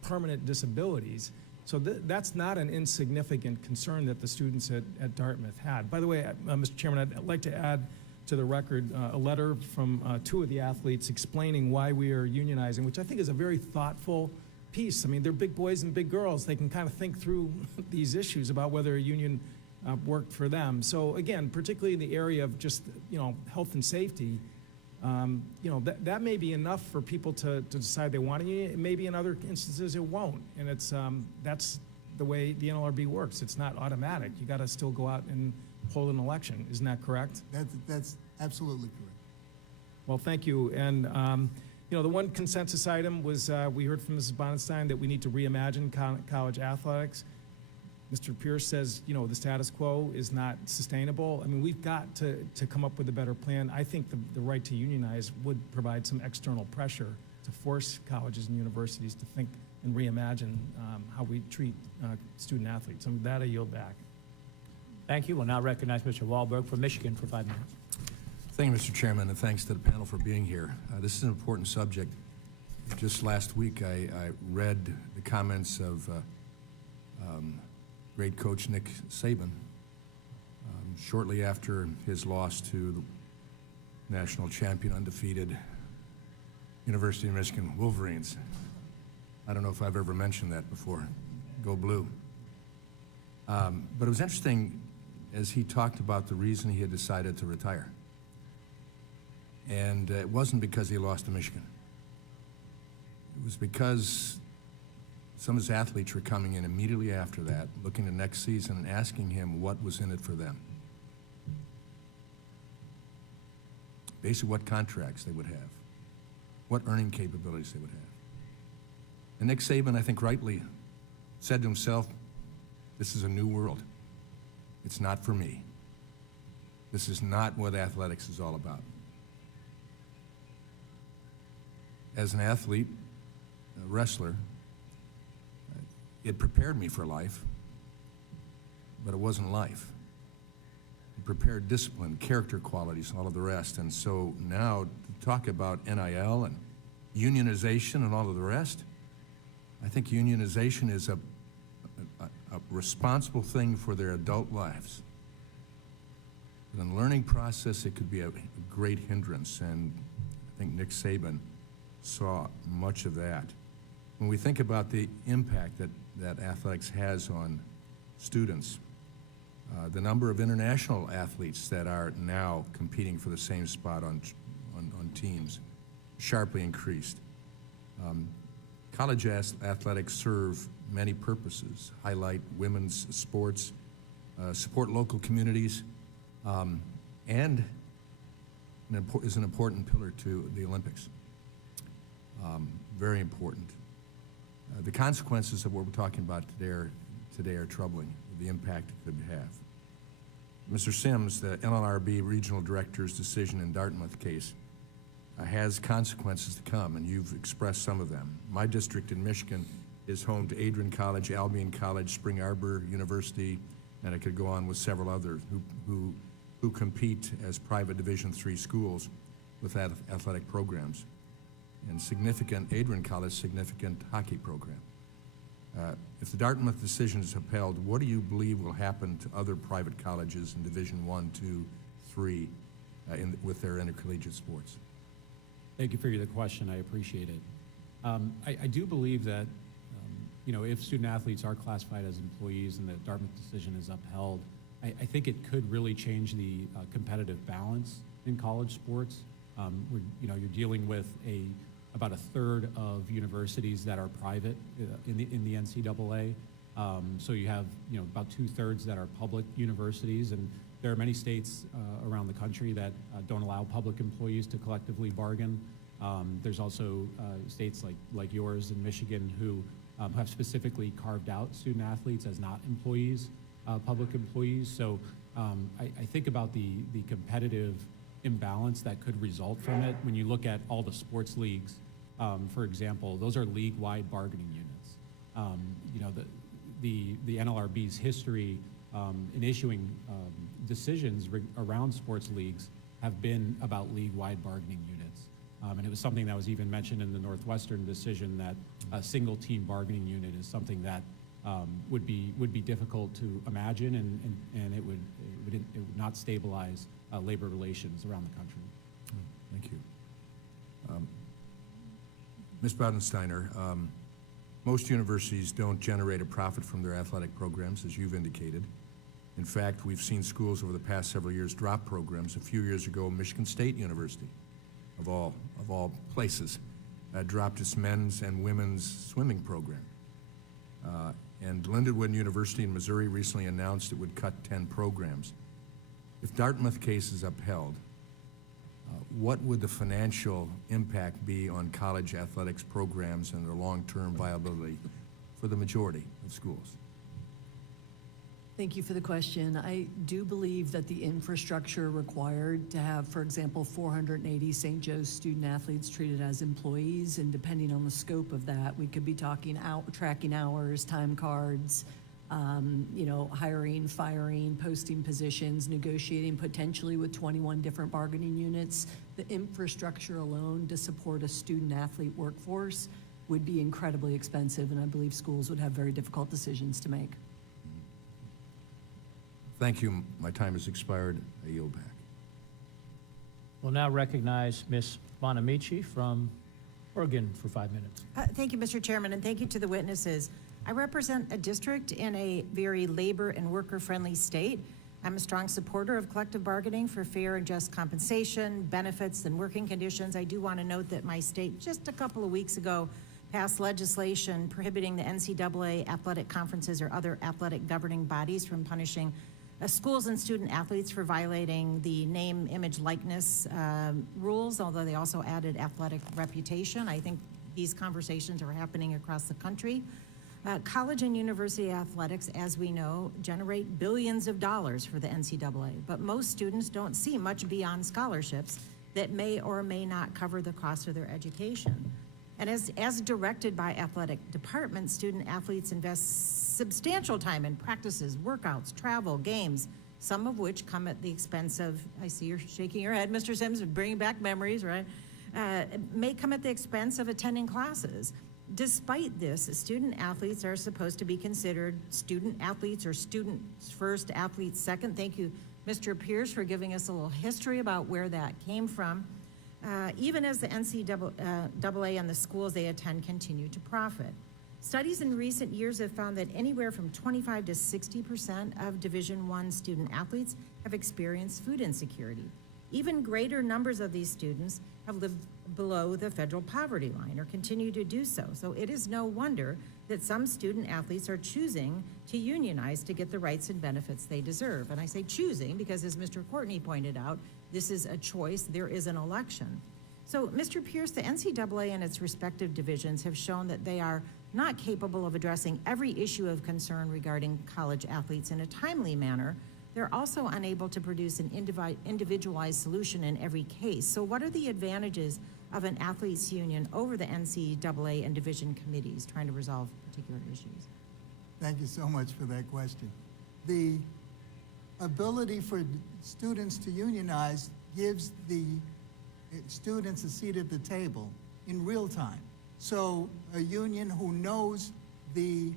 permanent disabilities. So that's not an insignificant concern that the students at Dartmouth had. By the way, Mr. Chairman, I'd like to add to the record a letter from two of the athletes explaining why we are unionizing, which I think is a very thoughtful piece. I mean, they're big boys and big girls. They can kind of think through these issues about whether a union worked for them. So again, particularly in the area of just, you know, health and safety, you know, that may be enough for people to decide they want a union. Maybe in other instances it won't. And it's that's the way the NLRB works. It's not automatic. You got to still go out and hold an election. Isn't that correct? That's absolutely correct. Well, thank you. And you know, the one consensus item was we heard from Mrs. Bonenstein that we need to reimagine college athletics. Mr. Pierce says, you know, the status quo is not sustainable. I mean, we've got to come up with a better plan. I think the right to unionize would provide some external pressure to force colleges and universities to think and reimagine how we treat student athletes. And with that, I yield back. Thank you. We'll now recognize Mr. Wahlberg from Michigan for 5 minutes. Thank you, Mr. Chairman, and thanks to the panel for being here. This is an important subject. Just last week, I read the comments of great coach Nick Saban shortly after his loss to the national champion, undefeated University of Michigan Wolverines. I don't know if I've ever mentioned that before. Go Blue. But it was interesting as he talked about the reason he had decided to retire. And it wasn't because he lost to Michigan. It was because some of his athletes were coming in immediately after that, looking at next season and asking him what was in it for them. Basically, what contracts they would have, what earning capabilities they would have. And Nick Saban, I think rightly, said to himself, this is a new world. It's not for me. This is not what athletics is all about. As an athlete, a wrestler, it prepared me for life, but it wasn't life. It prepared discipline, character qualities, all of the rest. And so now to talk about NIL and unionization and all of the rest, I think unionization is a responsible thing for their adult lives. But in the learning process, it could be a great hindrance, and I think Nick Saban saw much of that. When we think about the impact that athletics has on students, the number of international athletes that are now competing for the same spot on teams sharply increased. College athletics serve many purposes, highlight women's sports, support local communities, and is an important pillar to the Olympics. Very important. The consequences of what we're talking about today are troubling, the impact it could have. Mr. Sims, the NLRB regional director's decision in Dartmouth case has consequences to come, and you've expressed some of them. My district in Michigan is home to Adrian College, Albion College, Spring Arbor University, and I could go on with several others who compete as private Division III schools with athletic programs. And significant hockey program. If the Dartmouth decision is upheld, what do you believe will happen to other private colleges in Division I, II, III with their intercollegiate sports? Thank you for the question. I appreciate it. I do believe that, if student athletes are classified as employees and the Dartmouth decision is upheld, I think it could really change the competitive balance in college sports. You're dealing with about a third of universities that are private in the NCAA. So you have about 2/3 that are public universities, and there are many states around the country that don't allow public employees to collectively bargain. There's also states like yours in Michigan who have specifically carved out student athletes as not employees, public employees. So I think about the competitive imbalance that could result from it. When you look at all the sports leagues, for example, those are league-wide bargaining units. The NLRB's history in issuing decisions around sports leagues have been about league-wide bargaining units. And it was something that was even mentioned in the Northwestern decision that a single-team bargaining unit is something that would be difficult to imagine, and it would not stabilize labor relations around the country. Thank you. Ms. Bodensteiner, most universities don't generate a profit from their athletic programs, as you've indicated. In fact, we've seen schools over the past several years drop programs. A few years ago, Michigan State University, of all places, dropped its men's and women's swimming program. And Lindenwood University in Missouri recently announced it would cut 10 programs. If Dartmouth case is upheld, what would the financial impact be on college athletics programs and their long-term viability for the majority of schools? Thank you for the question. I do believe that the infrastructure required to have, for example, 480 St. Joe's student athletes treated as employees, and depending on the scope of that, we could be talking tracking hours, time cards, hiring, firing, posting positions, negotiating potentially with 21 different bargaining units. The infrastructure alone to support a student athlete workforce would be incredibly expensive, and I believe schools would have very difficult decisions to make. Thank you. My time has expired. I yield back. We'll now recognize Ms. Bonamici from Oregon for 5 minutes. Thank you, Mr. Chairman, and thank you to the witnesses. I represent a district in a very labor and worker-friendly state. I'm a strong supporter of collective bargaining for fair and just compensation, benefits, and working conditions. I do want to note that my state just a couple of weeks ago passed legislation prohibiting the NCAA athletic conferences or other athletic governing bodies from punishing schools and student athletes for violating the name, image, likeness rules, although they also added athletic reputation. I think these conversations are happening across the country. College and university athletics, as we know, generate billions of dollars for the NCAA, but most students don't see much beyond scholarships that may or may not cover the cost of their education. And as directed by athletic departments, student athletes invest substantial time in practices, workouts, travel, games, some of which come at the expense of, I see you're shaking your head, Mr. Sims, bringing back memories, right? May come at the expense of attending classes. Despite this, student athletes are supposed to be considered student athletes or students first, athletes second. Thank you, Mr. Pierce, for giving us a little history about where that came from. Even as the NCAA and the schools they attend continue to profit. Studies in recent years have found that anywhere from 25 to 60% of Division I student athletes have experienced food insecurity. Even greater numbers of these students have lived below the federal poverty line or continue to do so. So it is no wonder that some student athletes are choosing to unionize to get the rights and benefits they deserve. And I say choosing because, as Mr. Courtney pointed out, this is a choice, there is an election. So, Mr. Pierce, the NCAA and its respective divisions have shown that they are not capable of addressing every issue of concern regarding college athletes in a timely manner. They're also unable to produce an individualized solution in every case. So what are the advantages of an athletes union over the NCAA and division committees trying to resolve particular issues? Thank you so much for that question. The ability for students to unionize gives the students a seat at the table in real time. So a union who knows the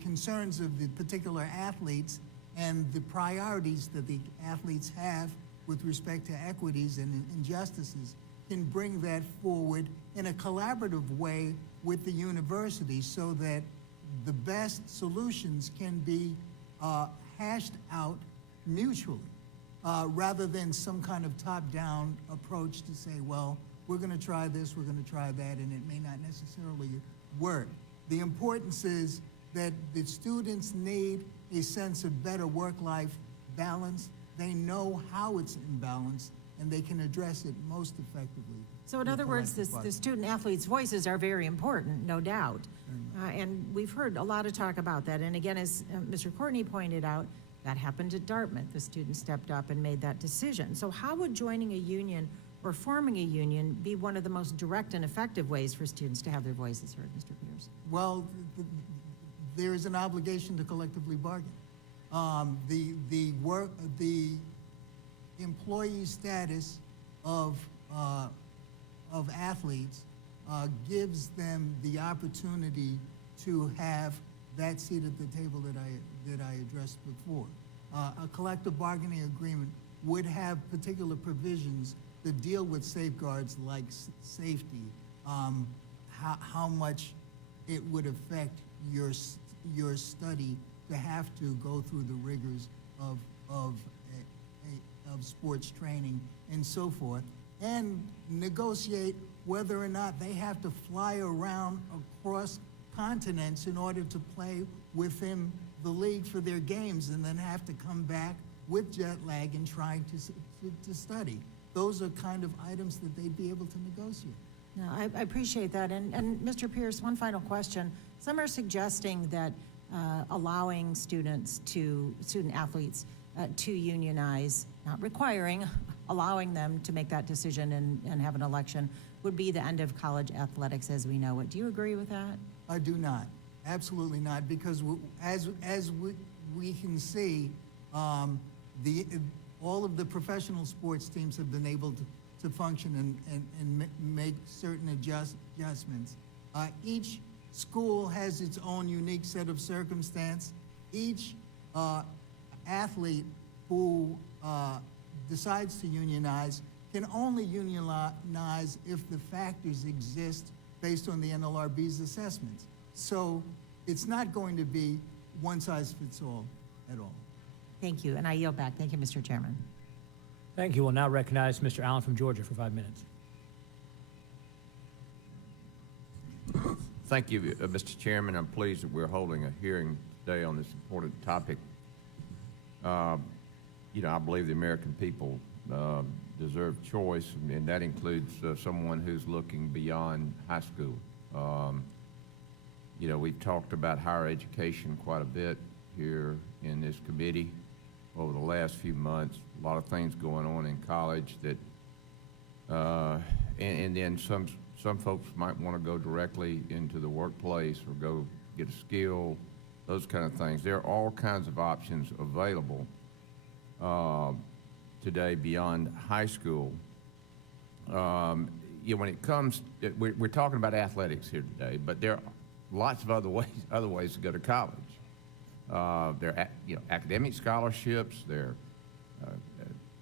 concerns of the particular athletes and the priorities that the athletes have with respect to equities and injustices can bring that forward in a collaborative way with the university so that the best solutions can be hashed out mutually, rather than some kind of top-down approach to say, well, we're going to try this, we're going to try that, and it may not necessarily work. The importance is that the students need a sense of better work-life balance. They know how it's imbalanced, and they can address it most effectively. So in other words, the student athletes' voices are very important, no doubt. And we've heard a lot of talk about that. And again, as Mr. Courtney pointed out, that happened at Dartmouth. The students stepped up and made that decision. So how would joining a union or forming a union be one of the most direct and effective ways for students to have their voices heard, Mr. Pierce? Well, there is an obligation to collectively bargain. The employee status of athletes gives them the opportunity to have that seat at the table that I addressed before. A collective bargaining agreement would have particular provisions that deal with safeguards like safety, how much it would affect your study to have to go through the rigors of sports training and so forth, and negotiate whether or not they have to fly around across continents in order to play within the league for their games and then have to come back with jet lag and trying to study. Those are kind of items that they'd be able to negotiate. No, I appreciate that. And Mr. Pierce, one final question. Some are suggesting that allowing student athletes to unionize, not requiring, allowing them to make that decision and have an election would be the end of college athletics as we know it. Do you agree with that? I do not. Absolutely not, because as we can see, all of the professional sports teams have been able to function and make certain adjustments. Each school has its own unique set of circumstance. Each athlete who decides to unionize can only unionize if the factors exist based on the NLRB's assessments. So it's not going to be one size fits all at all. Thank you, and I yield back. Thank you, Mr. Chairman. Thank you. We'll now recognize Mr. Allen from Georgia for 5 minutes. Thank you, Mr. Chairman. I'm pleased that we're holding a hearing today on this important topic. I believe the American people deserve choice, and that includes someone who's looking beyond high school. We've talked about higher education quite a bit here in this committee over the last few months. A lot of things going on in college that, and then some folks might want to go directly into the workplace or go get a skill, those kind of things. There are all kinds of options available today beyond high school. When it comes, we're talking about athletics here today, but there are lots of other ways to go to college. There are academic scholarships. There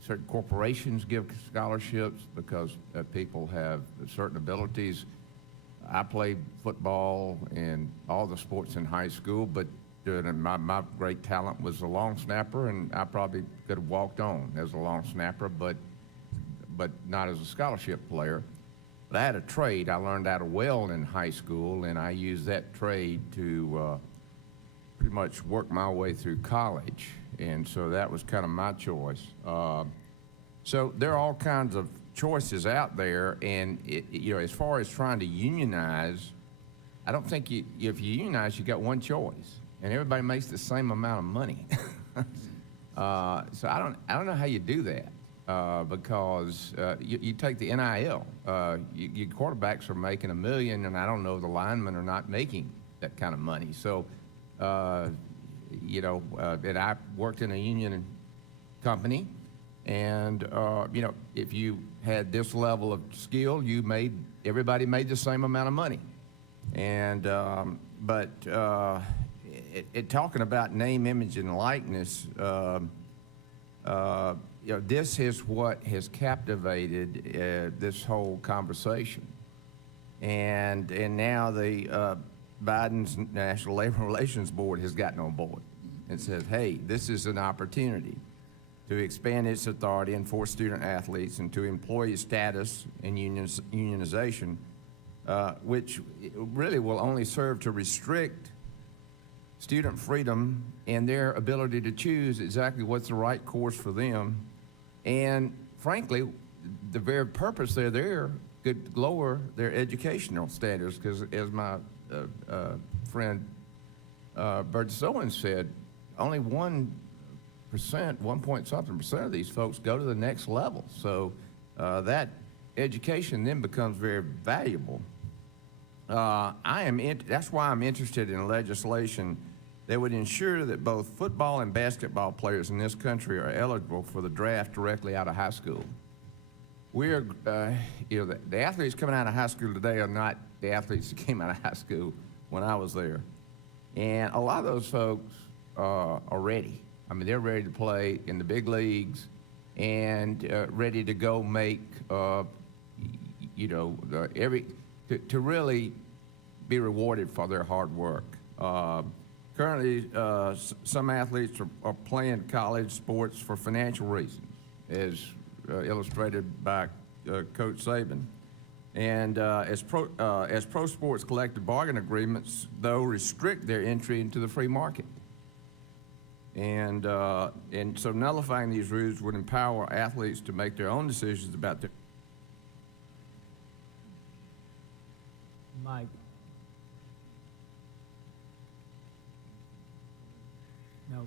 certain corporations give scholarships because people have certain abilities. I played football and all the sports in high school, but my great talent was a long snapper, and I probably could have walked on as a long snapper, but not as a scholarship player. But I had a trade. I learned how to weld in high school, and I used that trade to pretty much work my way through college. And so that was kind of my choice. So there are all kinds of choices out there, and as far as trying to unionize, I don't think if you unionize, you got one choice, and everybody makes the same amount of money. So I don't know how you do that, because you take the NIL. Your quarterbacks are making $1 million, and I don't know the linemen are not making that kind of money. So. And I worked in a union company, and if you had this level of skill, everybody made the same amount of money. And talking about name, image, and likeness, this is what has captivated this whole conversation, and now the Biden's National Labor Relations Board has gotten on board and says, hey, this is an opportunity to expand its authority and for student athletes and to employee status and unionization, which really will only serve to restrict student freedom and their ability to choose exactly what's the right course for them. And frankly, the very purpose they're there could lower their educational standards, because as my friend Burgess Owens said, only 1%, 1 point something percent of these folks go to the next level. So that education then becomes very valuable. That's why I'm interested in legislation that would ensure that both football and basketball players in this country are eligible for the draft directly out of high school. The athletes coming out of high school today are not the athletes that came out of high school when I was there. And a lot of those folks are ready. I mean, they're ready to play in the big leagues and ready to go make, to really be rewarded for their hard work. Currently, some athletes are playing college sports for financial reasons, as illustrated by Coach Saban. And as pro sports collective bargain agreements, though, restrict their entry into the free market. And so nullifying these rules would empower athletes to make their own decisions about their... Mike. No.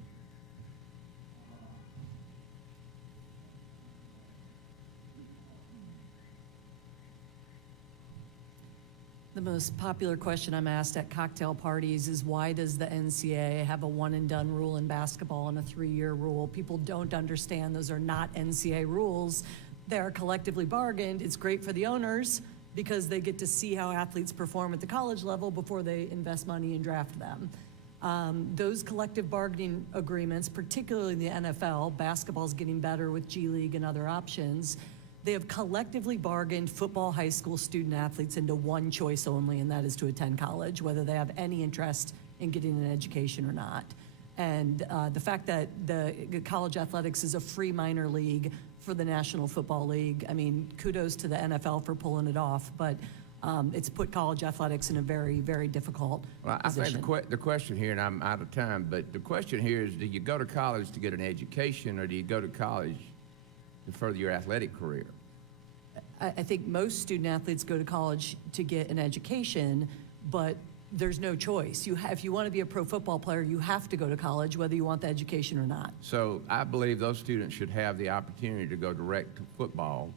The most popular question I'm asked at cocktail parties is, why does the NCAA have a one and done rule in basketball and a 3-year rule? People don't understand those are not NCAA rules. They're collectively bargained. It's great for the owners because they get to see how athletes perform at the college level before they invest money and draft them. Those collective bargaining agreements, particularly in the NFL, basketball's getting better with G League and other options. They have collectively bargained football high school student athletes into one choice only, and that is to attend college, whether they have any interest in getting an education or not. And the fact that the college athletics is a free minor league for the National Football League, I mean, kudos to the NFL for pulling it off, but it's put college athletics in a very, very difficult Well, I position. think the question here, and I'm out of time, but the question here is, do you go to college to get an education, or do you go to college to further your athletic career? I think most student athletes go to college to get an education, but there's no choice. If you want to be a pro football player, you have to go to college, whether you want the education or not. So I believe those students should have the opportunity to go direct to football,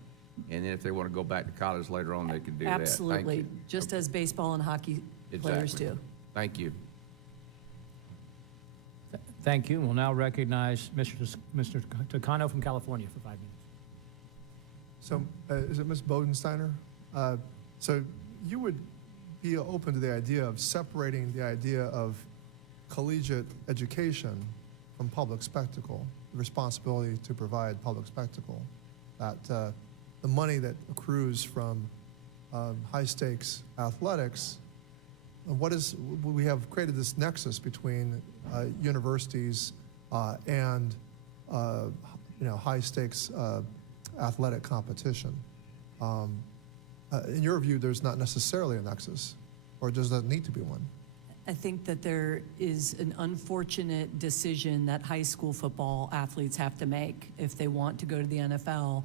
and then if they want to go back to college later on, they can do that. Thank Absolutely, you. just as baseball and hockey players Exactly. do. Thank you. Thank you. We'll now recognize Mr. Takano from California for 5 minutes. So, is it Ms. Bodensteiner? So you would be open to the idea of separating the idea of collegiate education from public spectacle, the responsibility to provide public spectacle, that the money that accrues from high-stakes athletics, we have created this nexus between universities and high-stakes athletic competition. In your view, there's not necessarily a nexus, or does that need to be one? I think that there is an unfortunate decision that high school football athletes have to make if they want to go to the NFL.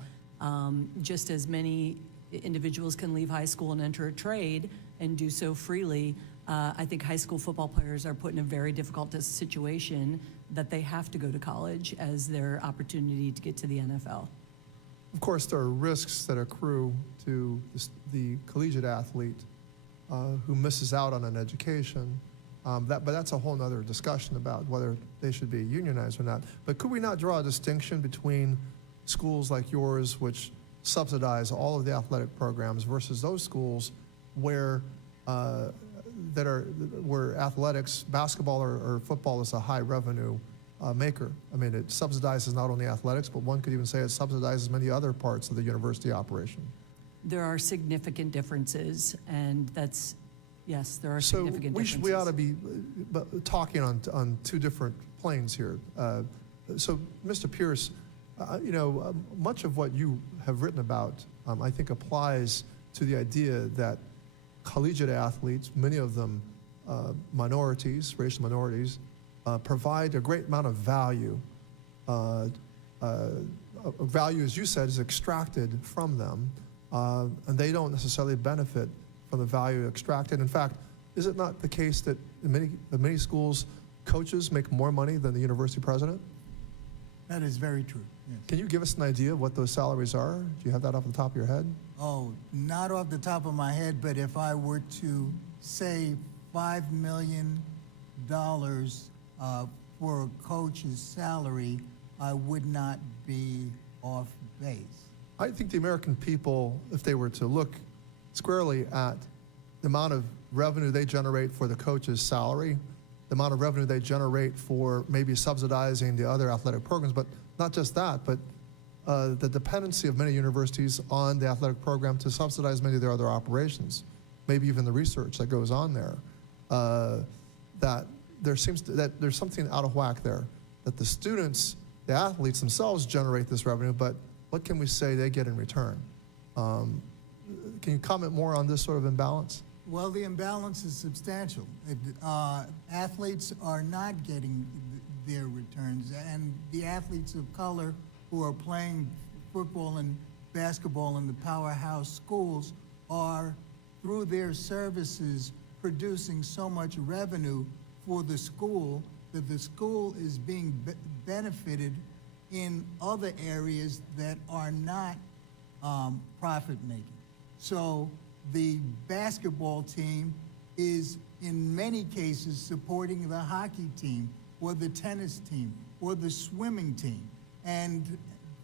Just as many individuals can leave high school and enter a trade and do so freely, I think high school football players are put in a very difficult situation that they have to go to college as their opportunity to get to the NFL. Of course, there are risks that accrue to the collegiate athlete who misses out on an education. But that's a whole other discussion about whether they should be unionized or not. But could we not draw a distinction between schools like yours, which subsidize all of the athletic programs, versus those schools where where athletics, basketball or football, is a high revenue maker? I mean, it subsidizes not only athletics, but one could even say it subsidizes many other parts of the university operation. There are significant differences, and that's, yes, there are significant differences. We ought to be talking on two different planes here. So, Mr. Pierce, much of what you have written about, I think, applies to the idea that collegiate athletes, many of them minorities, racial minorities, provide a great amount of value. Value, as you said, is extracted from them, and they don't necessarily benefit from the value extracted. In fact, is it not the case that in many schools, coaches make more money than the university president? That is very true, yes. Can you give us an idea of what those salaries are? Do you have that off the top of your head? Oh, not off the top of my head, but if I were to say $5 million for a coach's salary, I would not be off base. I think the American people, if they were to look squarely at the amount of revenue they generate for the coach's salary, the amount of revenue they generate for maybe subsidizing the other athletic programs, but not just that, but the dependency of many universities on the athletic program to subsidize many of their other operations, maybe even the research that goes on there, that there's something out of whack there, that the students, the athletes themselves generate this revenue, but what can we say they get in return? Can you comment more on this sort of imbalance? Well, the imbalance is substantial. Athletes are not getting their returns, and the athletes of color who are playing football and basketball in the powerhouse schools are, through their services, producing so much revenue for the school that the school is being benefited in other areas that are not profit-making. So the basketball team is, in many cases, supporting the hockey team or the tennis team or the swimming team. And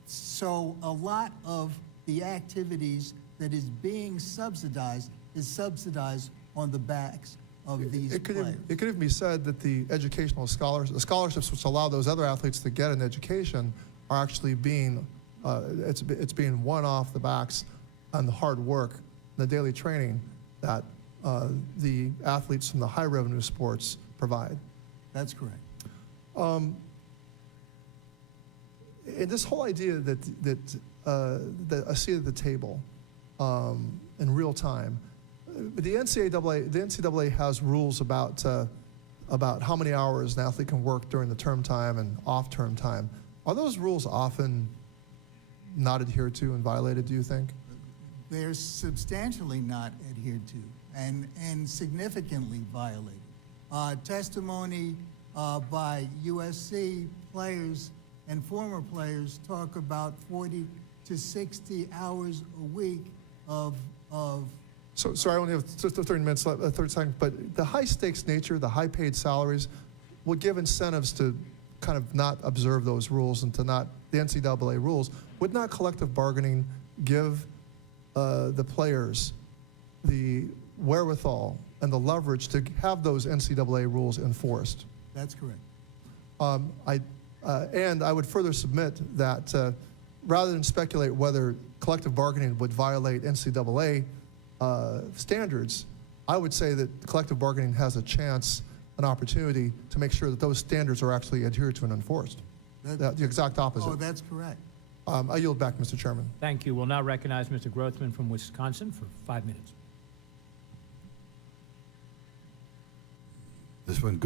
so a lot of the activities that is being subsidized is subsidized on the backs of these players. It could even be said that the educational scholarships which allow those other athletes to get an education are actually being, it's being won off the backs and the hard work, the daily training that the athletes from the high revenue sports provide. That's correct. And this whole idea that a seat at the table in real time, the NCAA has rules about how many hours an athlete can work during the term time and off term time. Are those rules often not adhered to and violated, do you think? They're substantially not adhered to and significantly violated. Testimony by USC players and former players talk about 40 to 60 hours a week of So, sorry, I only have just 30 minutes left, 30 seconds, but the high stakes nature, the high paid salaries would give incentives to kind of not observe those rules and to not, the NCAA rules. Would not collective bargaining give the players the wherewithal and the leverage to have those NCAA rules enforced? That's correct. And I would further submit that rather than speculate whether collective bargaining would violate NCAA standards, I would say that collective bargaining has a chance, an opportunity to make sure that those standards are actually adhered to and enforced. The exact opposite. Oh, that's correct. I yield back, Mr. Chairman. Thank you. We'll now recognize Mr. Grothman from Wisconsin for 5 minutes. This one,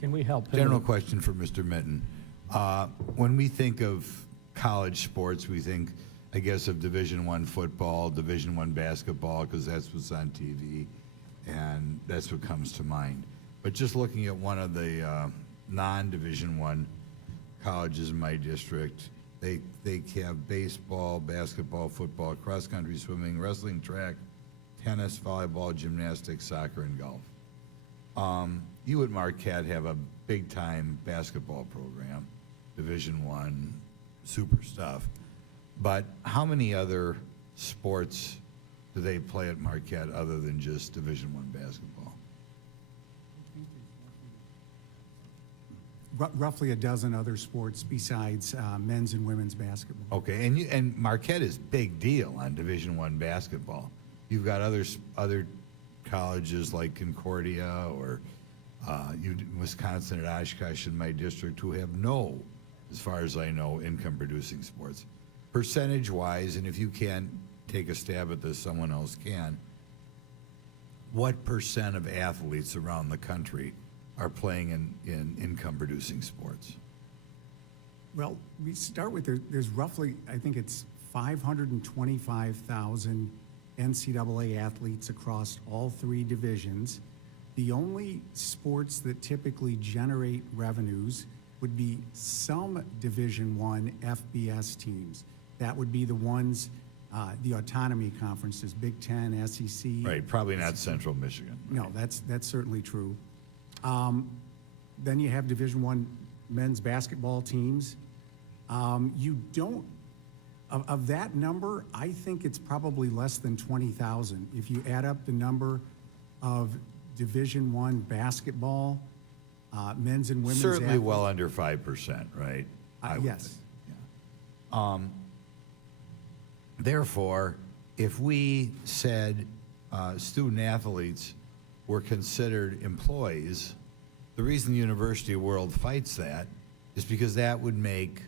Can we help him? general question for Mr. Minton. When we think of college sports, we think, I guess, of Division I football, Division I basketball, because that's what's on TV, and that's what comes to mind. But just looking at one of the non-Division I colleges in my district, they have baseball, basketball, football, cross-country swimming, wrestling, track, tennis, volleyball, gymnastics, soccer, and golf. You at Marquette have a big-time basketball program, Division I, super stuff. But how many other sports do they play at Marquette other than just Division I basketball? Roughly a dozen other sports besides men's and women's basketball. Okay, and Marquette is big deal on Division I basketball. You've got other colleges like Concordia or Wisconsin at Oshkosh in my district who have no, as far as I know, income-producing sports. Percentage-wise, and if you can't take a stab at this, someone else can, what % of athletes around the country are playing in income-producing sports? Well, we start with there's roughly, I think it's 525,000 NCAA athletes across all three divisions. The only sports that typically generate revenues would be some Division I FBS teams. That would be the ones, the autonomy conferences, Big Ten, SEC. Right, probably not Central Michigan. No, that's certainly true. Then you have Division I men's basketball teams. You don't, of that number, I think it's probably less than 20,000. If you add up the number of Division I basketball, men's and women's Certainly athletes, well under 5%, right? I would yes. think, yeah. Therefore, if we said student athletes were considered employees, the reason the university world fights that is because that would make,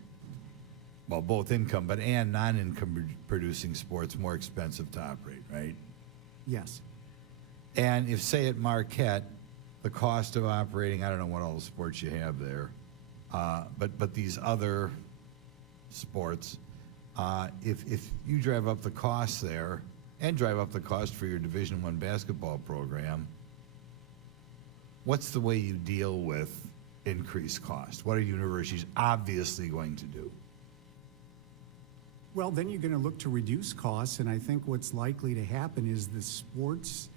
well, both income and non-income producing sports more expensive to operate, right? Yes. And if, say, at Marquette, the cost of operating, I don't know what all the sports you have there, but these other sports, if you drive up the cost there and drive up the cost for your Division I basketball program, what's the way you deal with increased cost? What are universities obviously going to do? Well, then you're going to look to reduce costs, and I think what's likely to happen is the sports.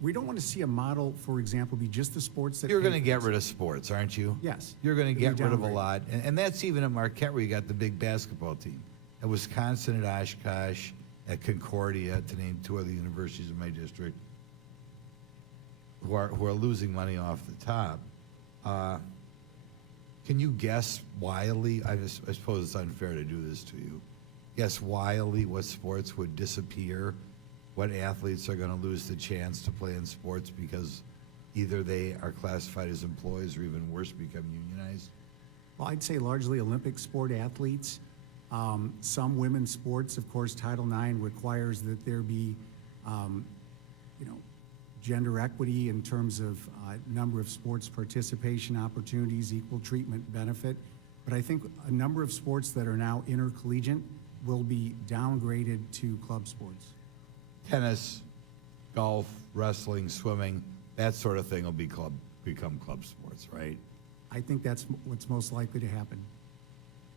We don't want to see a model, for example, be just the sports that You're going to get rid of sports, aren't you? Yes. You're going to get rid of a downgrade. lot. And that's even at Marquette where you got the big basketball team. At Wisconsin, at Oshkosh, at Concordia, to name two other universities in my district, who are losing money off the top. Can you guess wildly, I suppose it's unfair to do this to you, guess wildly what sports would disappear what athletes are going to lose the chance to play in sports because either they are classified as employees or even worse, become unionized? Well, I'd say largely Olympic sport athletes. Some women's sports, of course, Title IX requires that there be, gender equity in terms of number of sports participation opportunities, equal treatment benefit. But I think a number of sports that are now intercollegiate will be downgraded to club sports. Tennis, golf, wrestling, swimming, that sort of thing will become club sports, right? I think that's what's most likely to happen.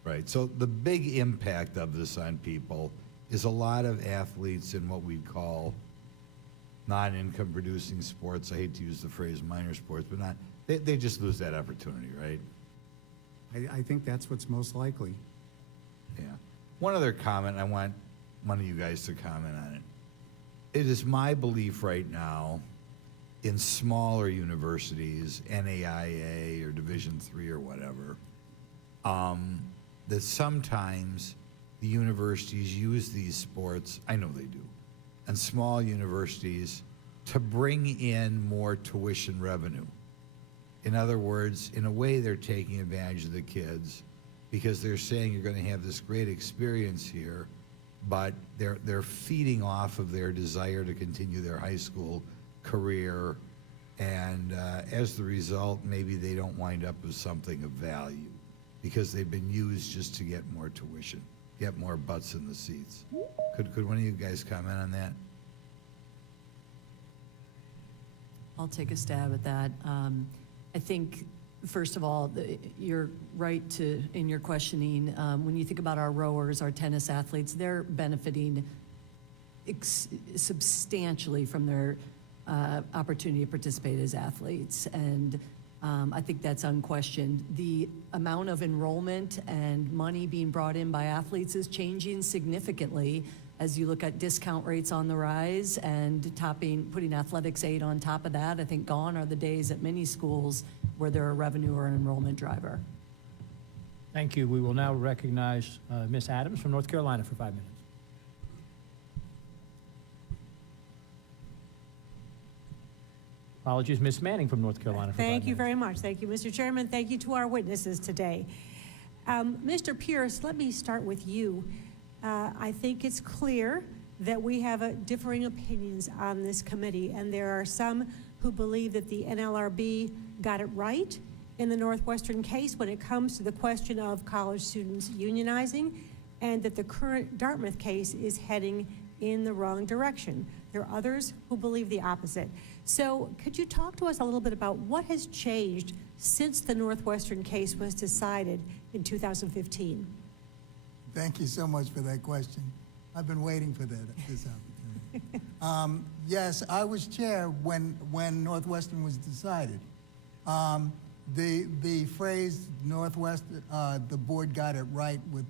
Right. So the big impact of this on people is a lot of athletes in what we call non-income producing sports. I hate to use the phrase minor sports, but they just lose that opportunity, right? I think that's what's most likely. Yeah. One other comment, I want one of you guys to comment on it. It is my belief right now in smaller universities, NAIA or Division III or whatever, that sometimes the universities use these sports, I know they do, and small universities to bring in more tuition revenue. In other words, in a way, they're taking advantage of the kids because they're saying you're going to have this great experience here, but they're feeding off of their desire to continue their high school career, and as the result, maybe they don't wind up with something of value because they've been used just to get more tuition, get more butts in the seats. Could one of you guys comment on that? I'll take a stab at that. I think, first of all, you're right in your questioning. When you think about our rowers, our tennis athletes, they're benefiting substantially from their opportunity to participate as athletes. And I think that's unquestioned. The amount of enrollment and money being brought in by athletes is changing significantly as you look at discount rates on the rise and putting athletics aid on top of that. I think gone are the days at many schools where they're a revenue or an enrollment driver. Thank you. We will now recognize Ms. Adams from North Carolina for 5 minutes. Apologies, Ms. Manning from North Carolina for 5 minutes. Thank you very much. Thank you, Mr. Chairman. Thank you to our witnesses today. Mr. Pierce, let me start with you. I think it's clear that we have differing opinions on this committee, and there are some who believe that the NLRB got it right in the Northwestern case when it comes to the question of college students unionizing, and that the current Dartmouth case is heading in the wrong direction. There are others who believe the opposite. So could you talk to us a little bit about what has changed since the Northwestern case was decided in 2015? Thank you so much for that question. I've been waiting for this opportunity. Yes, I was chair when Northwestern was decided. The phrase the board got it right with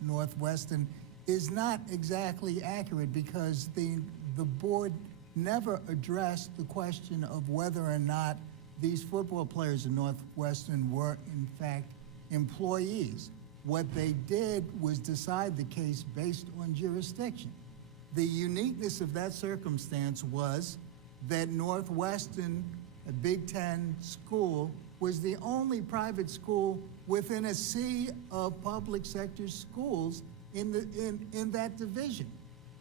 Northwestern is not exactly accurate because the board never addressed the question of whether or not these football players in Northwestern were in fact employees. What they did was decide the case based on jurisdiction. The uniqueness of that circumstance was that Northwestern, a Big Ten school, was the only private school within a sea of public sector schools in that division.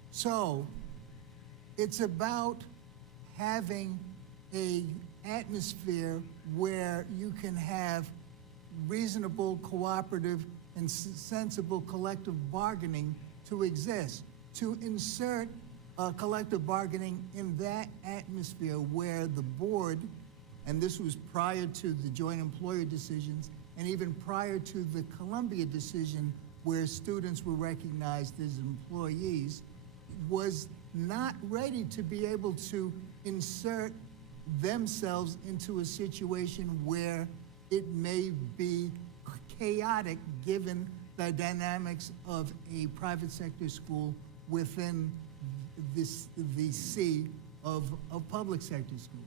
So it's about having an atmosphere where you can have reasonable, cooperative, and sensible collective bargaining to exist, to insert collective bargaining in that atmosphere where the board, and this was prior to the joint employer decisions, and even prior to the Columbia decision where students were recognized as employees, was not ready to be able to insert themselves into a situation where it may be chaotic given the dynamics of a private sector school within the sea of public sector schools.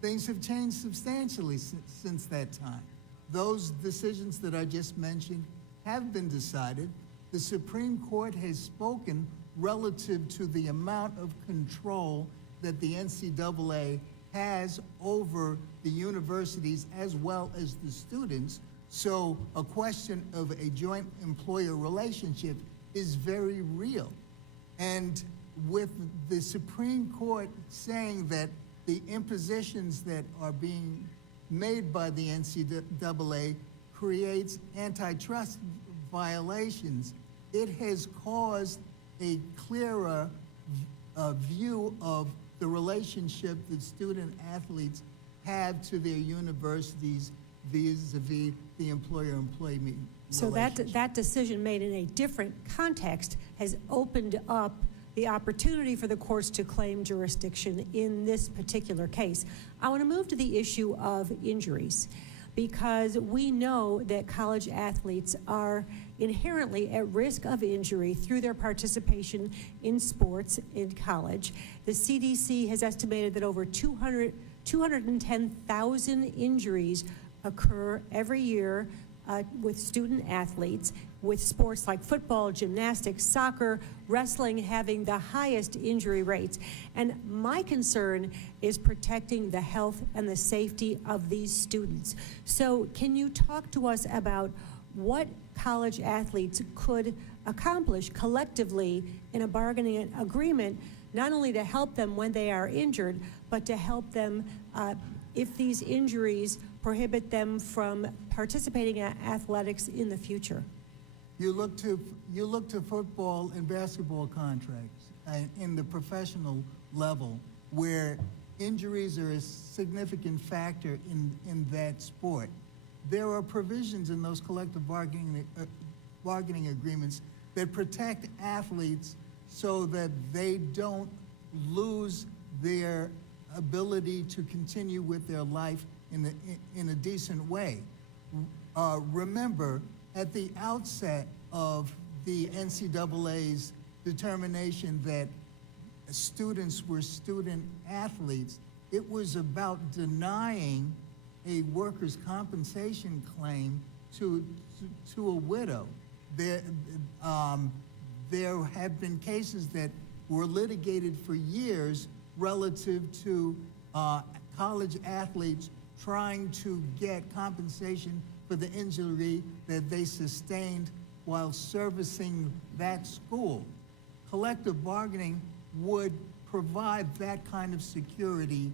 Things have changed substantially since that time. Those decisions that I just mentioned have been decided. The Supreme Court has spoken relative to the amount of control that the NCAA has over the universities as well as the students. So a question of a joint employer relationship is very real. And with the Supreme Court saying that the impositions that are being made by the NCAA creates antitrust violations, it has caused a clearer view of the relationship that student athletes have to their universities vis-a-vis the employer-employee So that decision made in a different context has opened up the opportunity for the courts to claim jurisdiction in this particular case. I want to move to the issue of injuries, because we know that college athletes are inherently at risk of injury through their participation in sports in college. The CDC has estimated that over 210,000 injuries occur every year with student athletes, with sports like football, gymnastics, soccer, wrestling having the highest injury rates. And my concern is protecting the health and the safety of these students. So can you talk to us about what college athletes could accomplish collectively in a bargaining agreement, not only to help them when they are injured, but to help them if these injuries prohibit them from participating in athletics in the future? You look to football and basketball contracts in the professional level, where injuries are a significant factor in that sport. There are provisions in those collective bargaining agreements that protect athletes so that they don't lose their ability to continue with their life in a decent way. Remember, at the outset of the NCAA's determination that students were student athletes, it was about denying a workers' compensation claim to a widow. There have been cases that were litigated for years relative to college athletes trying to get compensation for the injury that they sustained while servicing that school. Collective bargaining would provide that kind of security,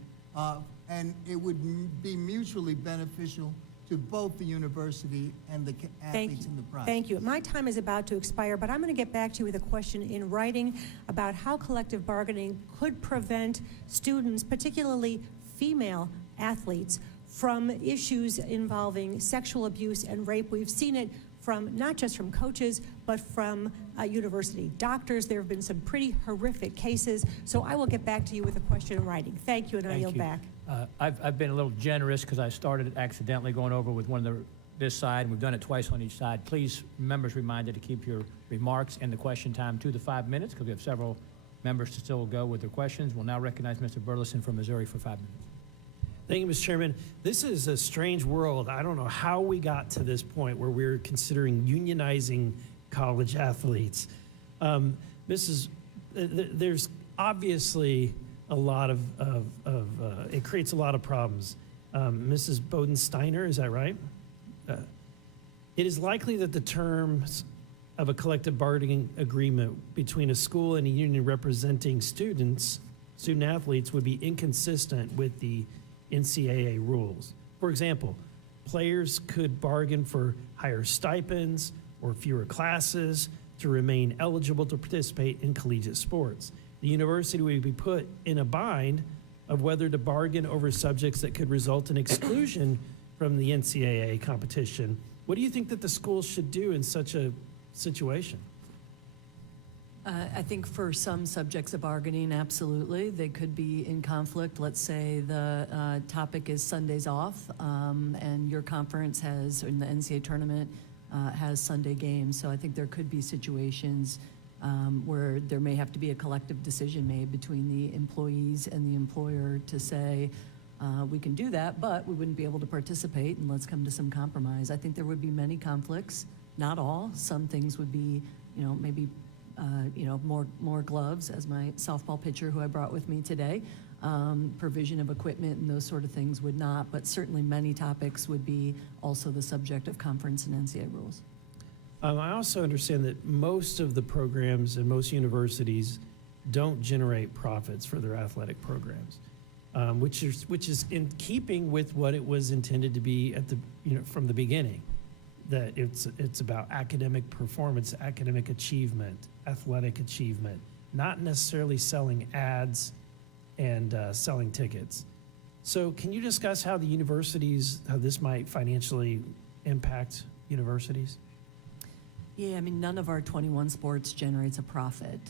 and it would be mutually beneficial to both the university and the athletes in the process. Thank you. My time is about to expire, but I'm going to get back to you with a question in writing about how collective bargaining could prevent students, particularly female athletes, from issues involving sexual abuse and rape. We've seen it from not just from coaches, but from university doctors. There have been some pretty horrific cases. So I will get back to you with a question in writing. Thank you, and I yield back. I've been a little generous because I started accidentally going over with one of this side, and we've done it twice on each side. Please, members reminded to keep your remarks and the question time to the 5 minutes, because we have several members to still go with their questions. We'll now recognize Mr. Burleson from Missouri for 5 minutes. Thank you, Mr. Chairman. This is a strange world. I don't know how we got to this point where we're considering unionizing college athletes. There's obviously a lot of it creates a lot of problems. Mrs. Bodensteiner, is that right? It is likely that the terms of a collective bargaining agreement between a school and a union representing student athletes would be inconsistent with the NCAA rules. For example, players could bargain for higher stipends or fewer classes to remain eligible to participate in collegiate sports. The university would be put in a bind of whether to bargain over subjects that could result in exclusion from the NCAA competition. What do you think that the schools should do in such a situation? I think for some subjects of bargaining, absolutely. They could be in conflict. Let's say the topic is Sundays off, and your conference has, in the NCAA tournament, has Sunday games. So I think there could be situations where there may have to be a collective decision made between the employees and the employer to say, we can do that, but we wouldn't be able to participate, and let's come to some compromise. I think there would be many conflicts, not all. Some things would be, maybe more gloves, as my softball pitcher who I brought with me today. Provision of equipment and those sort of things would not, but certainly many topics would be also the subject of conference and NCAA rules. I also understand that most of the programs and most universities don't generate profits for their athletic programs, which is in keeping with what it was intended to be from the beginning. That it's about academic performance, academic achievement, athletic achievement, not necessarily selling ads and selling tickets. So can you discuss how how this might financially impact universities? Yeah, I mean, none of our 21 sports generates a profit.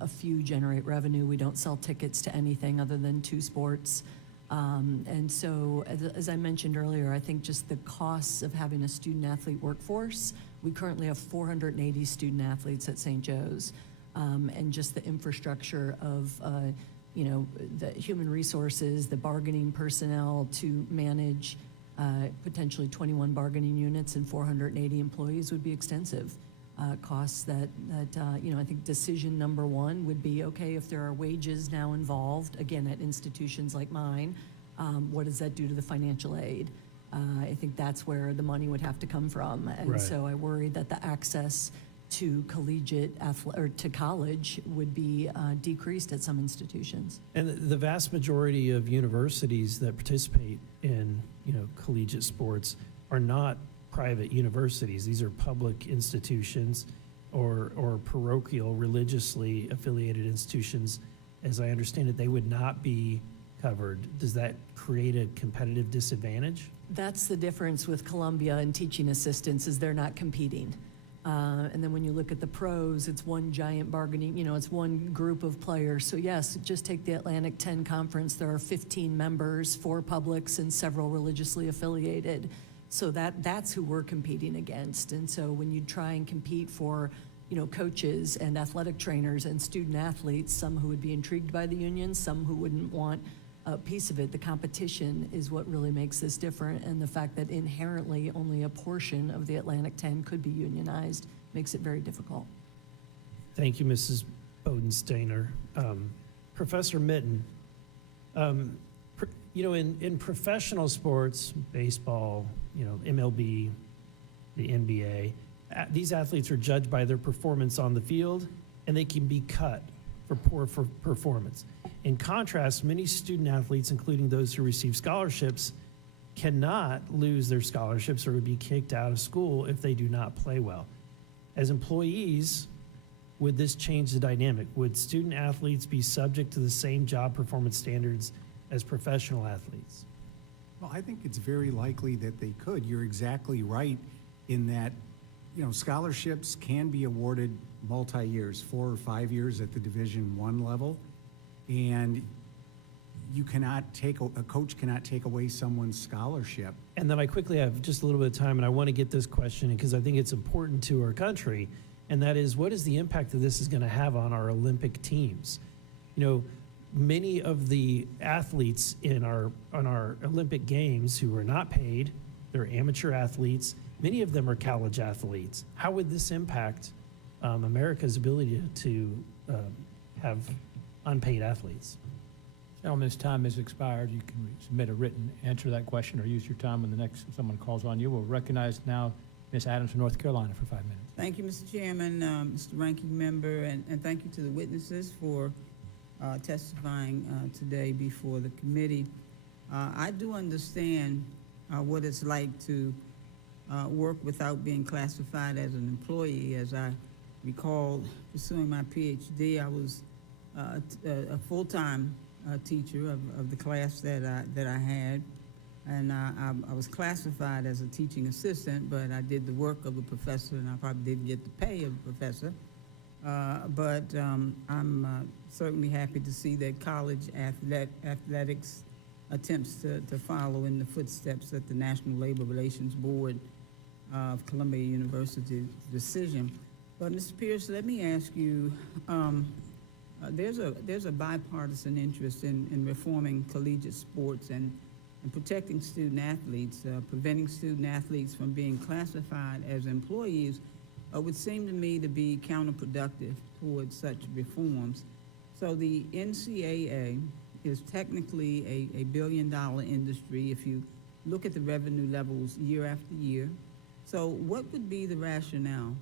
A few generate revenue. We don't sell tickets to anything other than 2 sports. And so, as I mentioned earlier, I think just the costs of having a student-athlete workforce, we currently have 480 student-athletes at St. Joe's, and just the infrastructure of, the human resources, the bargaining personnel to manage potentially 21 bargaining units and 480 employees would be extensive. Costs that I think decision number one would be, okay, if there are wages now involved, again, at institutions like mine, what does that do to the financial aid? I think that's where the money would have to come from. And Right. so I worry that the access to to college would be decreased at some institutions. And the vast majority of universities that participate in, collegiate sports are not private universities. These are public institutions or parochial, religiously affiliated institutions. As I understand it, they would not be covered. Does that create a competitive disadvantage? That's the difference with Columbia and teaching assistants, is they're not competing. And then when you look at the pros, it's one giant bargaining, it's one group of players. So yes, just take the Atlantic 10 conference. There are 15 members, 4 publics and several religiously affiliated. So that's who we're competing against. And so when you try and compete for, coaches and athletic trainers and student athletes, some who would be intrigued by the union, some who wouldn't want a piece of it, the competition is what really makes this different. And the fact that inherently only a portion of the Atlantic 10 could be unionized makes it very difficult. Thank you, Mrs. Bodensteiner. Professor Mitten, in professional sports, baseball, MLB, the NBA, these athletes are judged by their performance on the field, and they can be cut for poor performance. In contrast, many student athletes, including those who receive scholarships, cannot lose their scholarships or would be kicked out of school if they do not play well. As employees, would this change the dynamic? Would student athletes be subject to the same job performance standards as professional athletes? Well, I think it's very likely that they could. You're exactly right in that, scholarships can be awarded multi-years, 4 or 5 years at the Division I level, and a coach cannot take away someone's scholarship. And then I quickly have just a little bit of time, and I want to get this question because I think it's important to our country, and that is, what is the impact that this is going to have on our Olympic teams? Many of the athletes on our Olympic Games who are not paid, they're amateur athletes, many of them are college athletes. How would this impact America's ability to have unpaid athletes? Gentlemen's time has expired. You can submit a written answer to that question or use your time when someone calls on you. We'll recognize now Ms. Adams from North Carolina for 5 minutes. Thank you, Mr. Chairman, Mr. Ranking Member, and thank you to the witnesses for testifying today before the committee. I do understand what it's like to work without being classified as an employee. As I recall, pursuing my PhD, I was a full-time teacher of the class that I had, and I was classified as a teaching assistant, but I did the work of a professor, and I probably didn't get the pay of a professor. But I'm certainly happy to see that college athletics attempts to follow in the footsteps of the National Labor Relations Board of Columbia University's decision. But Mr. Pierce, let me ask you, there's a bipartisan interest in reforming collegiate sports and protecting student athletes, preventing student athletes from being classified as employees. would seem to me to be counterproductive towards such reforms. So the NCAA is technically a billion-dollar industry if you look at the revenue levels year after year. So what would be the rationale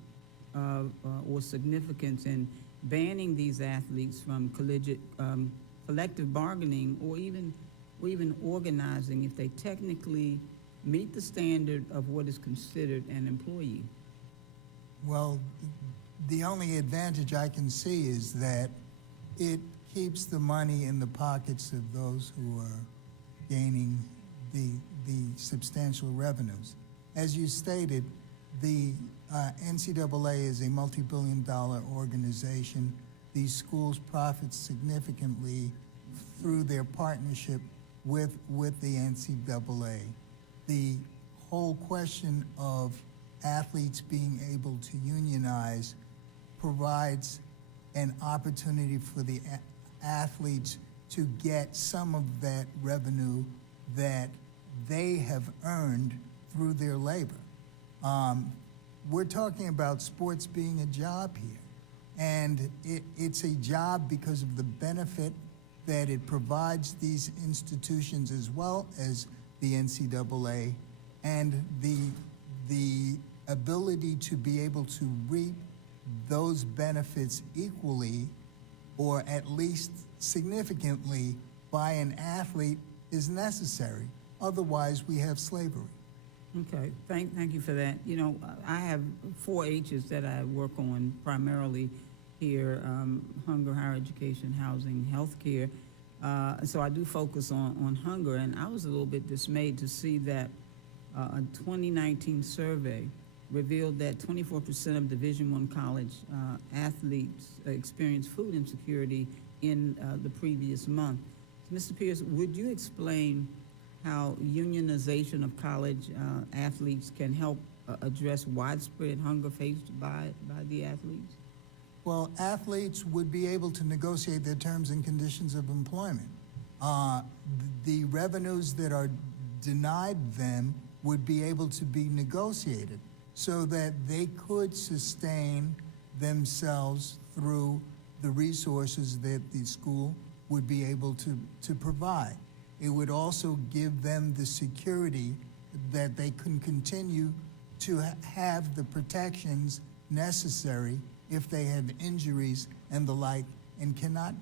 or significance in banning these athletes from collective bargaining or even organizing if they technically meet the standard of what is considered an employee? Well, the only advantage I can see is that it keeps the money in the pockets of those who are gaining the substantial revenues. As you stated, the NCAA is a multi-billion-dollar organization. These schools profit significantly through their partnership with the NCAA. The whole question of athletes being able to unionize provides an opportunity for the athletes to get some of that revenue that they have earned through their labor. We're talking about sports being a job here, and it's a job because of the benefit that it provides these institutions as well as the NCAA, and the ability to be able to reap those benefits equally or at least significantly by an athlete is necessary. Otherwise, we have slavery. Okay, thank you for that. You know, I have 4 H's that I work on primarily here, hunger, higher education, housing, healthcare. So I do focus on hunger, and I was a little bit dismayed to see that a 2019 survey revealed that 24% of Division I college athletes experienced food insecurity in the previous month. Mr. Pierce, would you explain how unionization of college athletes can help address widespread hunger faced by the athletes? Well, athletes would be able to negotiate their terms and conditions of employment. The revenues that are denied them would be able to be negotiated so that they could sustain themselves through the resources that the school would be able to provide. It would also give them the security that they can continue to have the protections necessary if they have injuries and the like and cannot.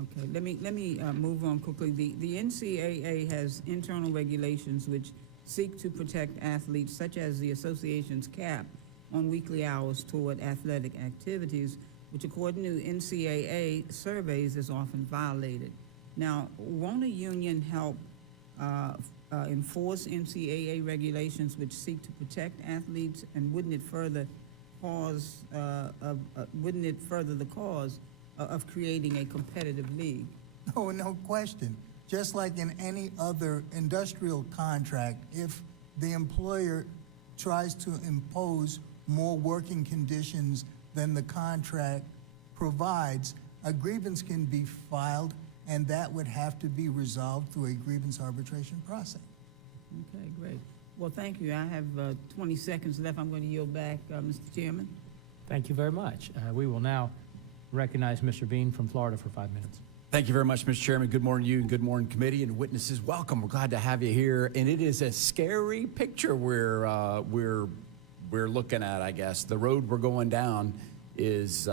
Okay, let me move on quickly. The NCAA has internal regulations which seek to protect athletes, such as the association's cap on weekly hours toward athletic activities, which according to NCAA surveys is often violated. Now, won't a union help enforce NCAA regulations which seek to protect athletes, and wouldn't it further the cause of creating a competitive league? Oh, no question. Just like in any other industrial contract, if the employer tries to impose more working conditions than the contract provides, a grievance can be filed, and that would have to be resolved through a grievance arbitration process. Okay, great. Well, thank you. I have 20 seconds left. I'm going to yield back, Mr. Chairman. Thank you very much. We will now recognize Mr. Bean from Florida for 5 minutes. Thank you very much, Mr. Chairman. Good morning to you, and good morning, committee and witnesses. Welcome. We're glad to have you here. And it is a scary picture we're looking at, I guess. The road we're going down is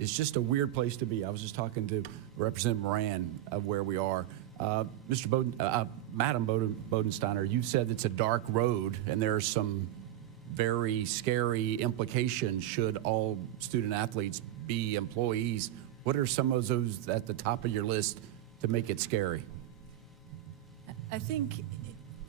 just a weird place to be. I was just talking to Representative Moran of where we are. Madam Bodensteiner, you said it's a dark road, and there are some very scary implications should all student athletes be employees. What are some of those at the top of your list to make it scary? I think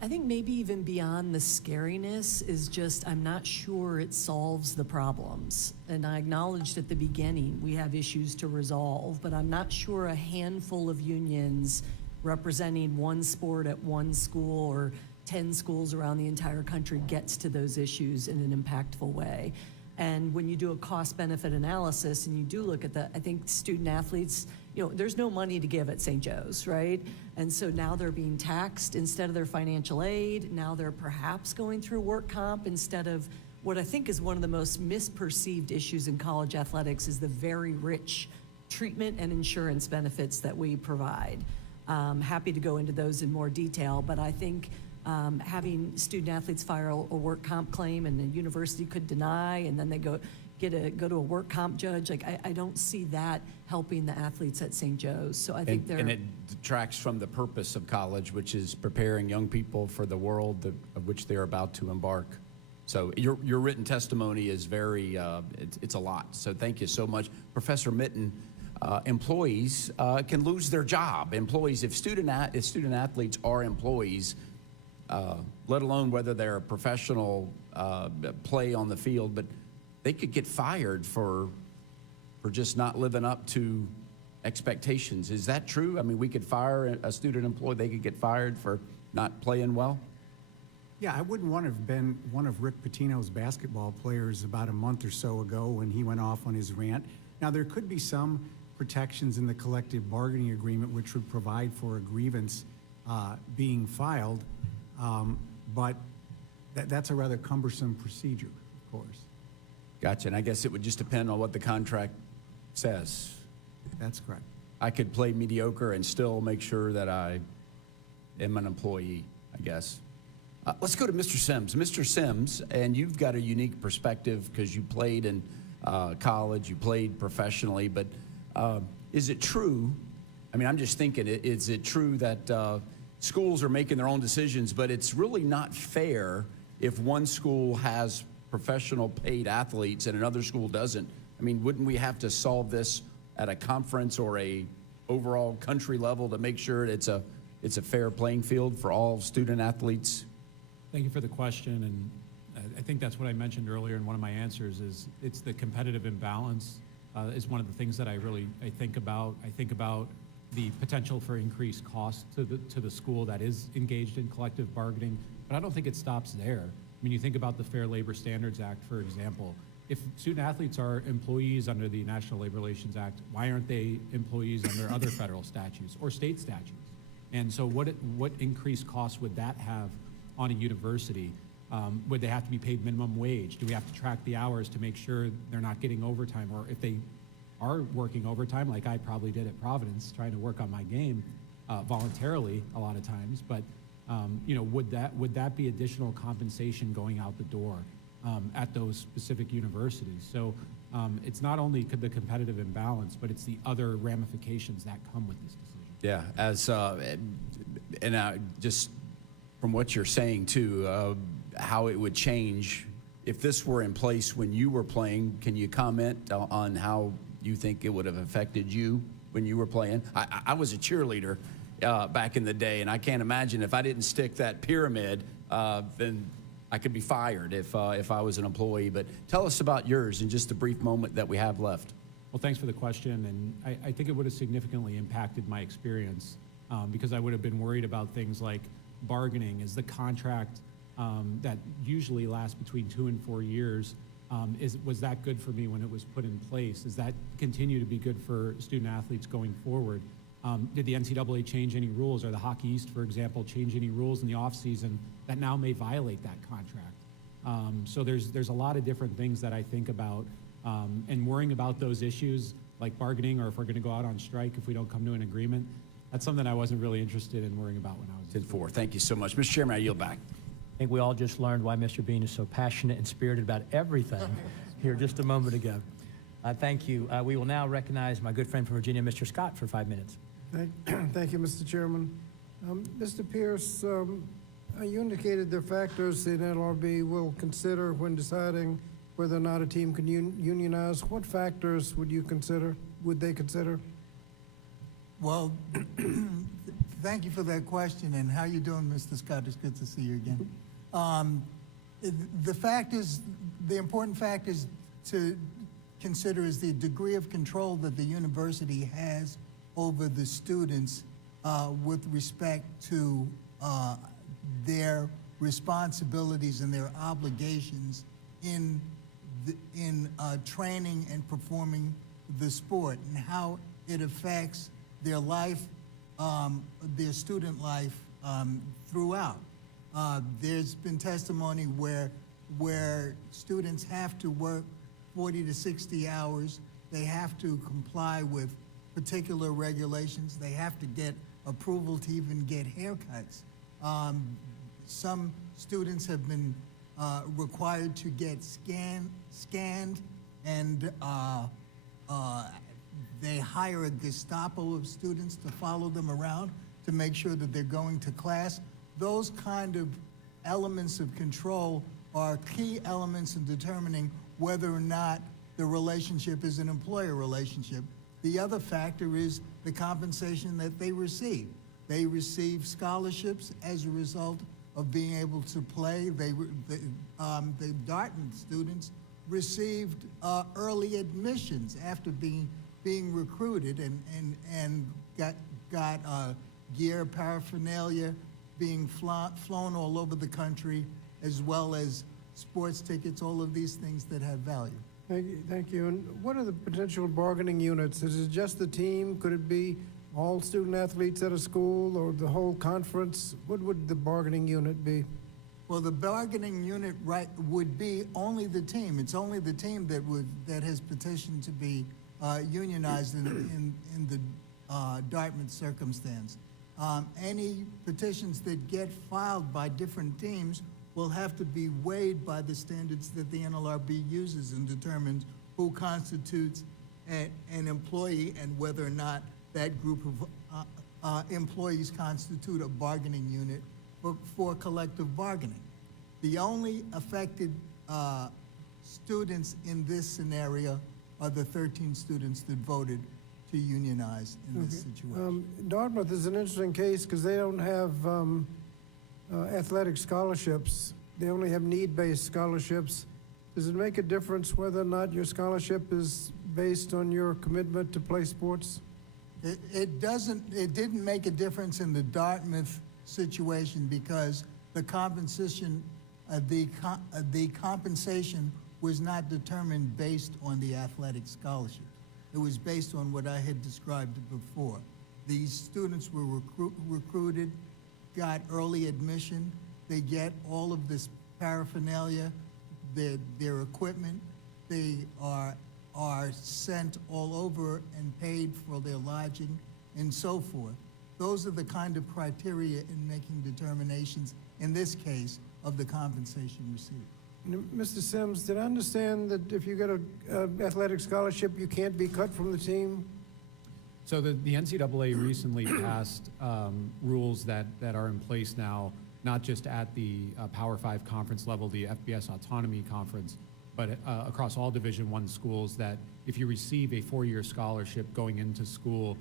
maybe even beyond the scariness is just, I'm not sure it solves the problems. And I acknowledged at the beginning we have issues to resolve, but I'm not sure a handful of unions representing one sport at one school or 10 schools around the entire country gets to those issues in an impactful way. And when you do a cost-benefit analysis and you do look at I think student athletes, you know, there's no money to give at St. Joe's, right? And so now they're being taxed instead of their financial aid. Now they're perhaps going through work comp instead of what I think is one of the most misperceived issues in college athletics is the very rich treatment and insurance benefits that we provide. Happy to go into those in more detail, but I think having student athletes file a work comp claim and the university could deny, and then they go to a work comp judge, like I don't see that helping the athletes at St. Joe's. So I think And it detracts from the purpose of college, which is preparing young people for the world of which they're about to embark. So your written testimony is very, it's a lot. So thank you so much. Professor Mitten, employees can lose their job. Employees, if student athletes are employees, let alone whether they're a professional play on the field, but they could get fired for just not living up to expectations. Is that true? I mean, we could fire a student employee, they could get fired for not playing well? Yeah, I wouldn't want to have been one of Rick Pitino's basketball players about a month or so ago when he went off on his rant. Now, there could be some protections in the collective bargaining agreement which would provide for a grievance being filed, but that's a rather cumbersome procedure, of course. Gotcha, and I guess it would just depend on what the contract says. That's correct. I could play mediocre and still make sure that I am an employee, I guess. Let's go to Mr. Sims. Mr. Sims, and you've got a unique perspective because you played in college, you played professionally, but is it true, I mean, I'm just thinking, is it true that schools are making their own decisions, but it's really not fair if one school has professional paid athletes and another school doesn't? I mean, wouldn't we have to solve this at a conference or a overall country level to make sure it's a fair playing field for all student athletes? Thank you for the question, and I think that's what I mentioned earlier in one of my answers is it's the competitive imbalance is one of the things that I think about. I think about the potential for increased cost to the school that is engaged in collective bargaining, but I don't think it stops there. I mean, you think about the Fair Labor Standards Act, for example. If student athletes are employees under the National Labor Relations Act, why aren't they employees under other federal statutes or state statutes? And so what increased costs would that have on a university? Would they have to be paid minimum wage? Do we have to track the hours to make sure they're not getting overtime? Or if they are working overtime, like I probably did at Providence, trying to work on my game voluntarily a lot of times, but you know, would that be additional compensation going out the door at those specific universities? So it's not only the competitive imbalance, but it's the other ramifications that come with this decision. Yeah, and just from what you're saying too, how it would change if this were in place when you were playing. Can you comment on how you think it would have affected you when you were playing? I was a cheerleader back in the day, and I can't imagine if I didn't stick that pyramid, then I could be fired if I was an employee. But tell us about yours in just the brief moment that we have left. Well, thanks for the question, and I think it would have significantly impacted my experience because I would have been worried about things like bargaining. Is the contract that usually lasts between 2 and 4 years, was that good for me when it was put in place? Does that continue to be good for student athletes going forward? Did the NCAA change any rules, or the Hockey East, for example, change any rules in the offseason that now may violate that contract? So there's a lot of different things that I think about, and worrying about those issues like bargaining, or if we're going to go out on strike if we don't come to an agreement. That's something I wasn't really interested in worrying about when I was 10-4. Thank you so much. Mr. Chairman, I yield back. I think we all just learned why Mr. Bean is so passionate and spirited about everything here just a moment ago. Thank you. We will now recognize my good friend from Virginia, Mr. Scott, for 5 minutes. Thank you, Mr. Chairman. Mr. Pierce, you indicated the factors the NLRB will consider when deciding whether or not a team can unionize. What factors would they consider? Well, thank you for that question, and how you doing, Mr. Scott? It's good to see you again. The important factors to consider is the degree of control that the university has over the students with respect to their responsibilities and their obligations in training and performing the sport, and how it affects their life, their student life throughout. There's been testimony where where students have to work 40 to 60 hours. They have to comply with particular regulations. They have to get approval to even get haircuts. Some students have been required to get scanned, and they hire a Gestapo of students to follow them around to make sure that they're going to class. Those kind of elements of control are key elements in determining whether or not the relationship is an employer relationship. The other factor is the compensation that they receive. They receive scholarships as a result of being able to play. The Dartmouth students received early admissions after being recruited and got gear, paraphernalia, being flown all over the country, as well as sports tickets, all of these things that have value. Thank you. And what are the potential bargaining units? Is it just the team? Could it be all student athletes at a school or the whole conference? What would the bargaining unit be? Well, the bargaining unit would be only the team. It's only the team that has petitioned to be unionized in the Dartmouth circumstance. Any petitions that get filed by different teams will have to be weighed by the standards that the NLRB uses and determines who constitutes an employee and whether or not that group of employees constitute a bargaining unit for collective bargaining. The only affected students in this scenario are the 13 students that voted to unionize in this situation. Dartmouth is an interesting case because they don't have athletic scholarships. They only have need-based scholarships. Does it make a difference whether or not your scholarship is based on your commitment to play sports? It didn't make a difference in the Dartmouth situation because the compensation was not determined based on the athletic scholarship. It was based on what I had described before. These students were recruited, got early admission, they get all of this paraphernalia, their equipment, they are sent all over and paid for their lodging and so forth. Those are the kind of criteria in making determinations, in this case, of the compensation received. Mr. Sims, did I understand that if you get an athletic scholarship, you can't be cut from the team? So the NCAA recently passed rules that are in place now, not just at the Power 5 conference level, the FBS Autonomy Conference, but across all Division I schools, that if you receive a 4-year scholarship going into school,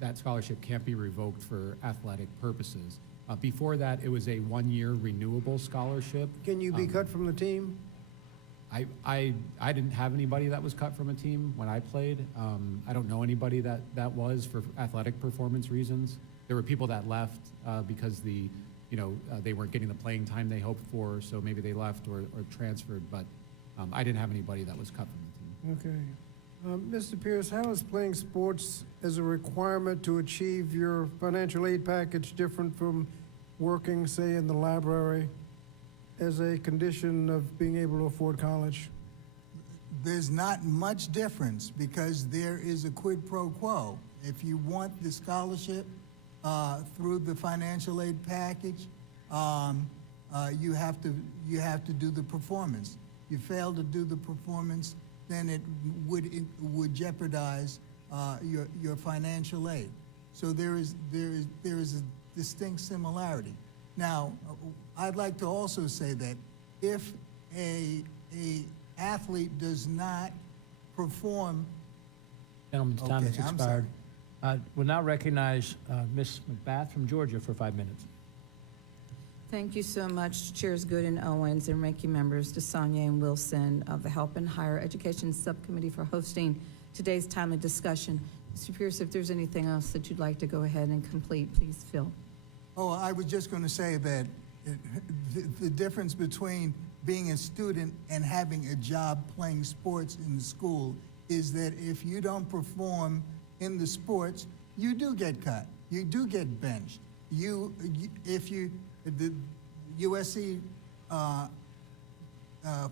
that scholarship can't be revoked for athletic purposes. Before that, it was a 1-year renewable scholarship. Can you be cut from the team? I didn't have anybody that was cut from a team when I played. I don't know anybody that was for athletic performance reasons. There were people that left because they weren't getting the playing time they hoped for, so maybe they left or transferred, but I didn't have anybody that was cut from the team. Okay. Mr. Pierce, how is playing sports as a requirement to achieve your financial aid package different from working, say, in the library as a condition of being able to afford college? There's not much difference because there is a quid pro quo. If you want the scholarship through the financial aid package, you have to do the performance. You fail to do the performance, then it would jeopardize your financial aid. So there is a distinct similarity. Now, I'd like to also say that if a athlete does not perform. Gentleman's time has Okay, I'm expired. We'll now recognize Ms. McBath from Georgia for 5 minutes. Thank you so much, Chairs Good and Owens and ranking members DeSaulnier and Wilson of the Help in Higher Education Subcommittee for hosting today's timely discussion. Mr. Pierce, if there's anything else that you'd like to go ahead and complete, please fill. Oh, I was just going to say that the difference between being a student and having a job playing sports in the school is that if you don't perform in the sports, you do get cut. You do get benched. The USC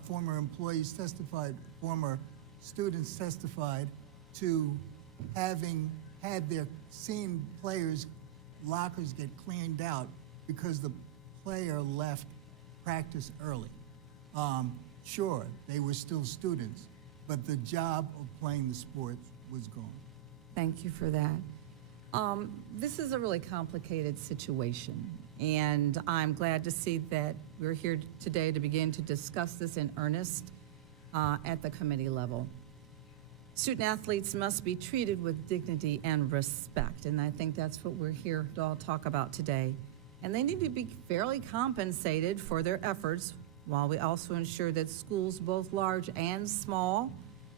former employees testified, former students testified to having had their seen players' lockers get cleaned out because the player left practice early. Sure, they were still students, but the job of playing the sport was gone. Thank you for that. This is a really complicated situation, and I'm glad to see that we're here today to begin to discuss this in earnest at the committee level. Student athletes must be treated with dignity and respect, and I think that's what we're here to all talk about today. And they need to be fairly compensated for their efforts, while we also ensure that schools, both large and small,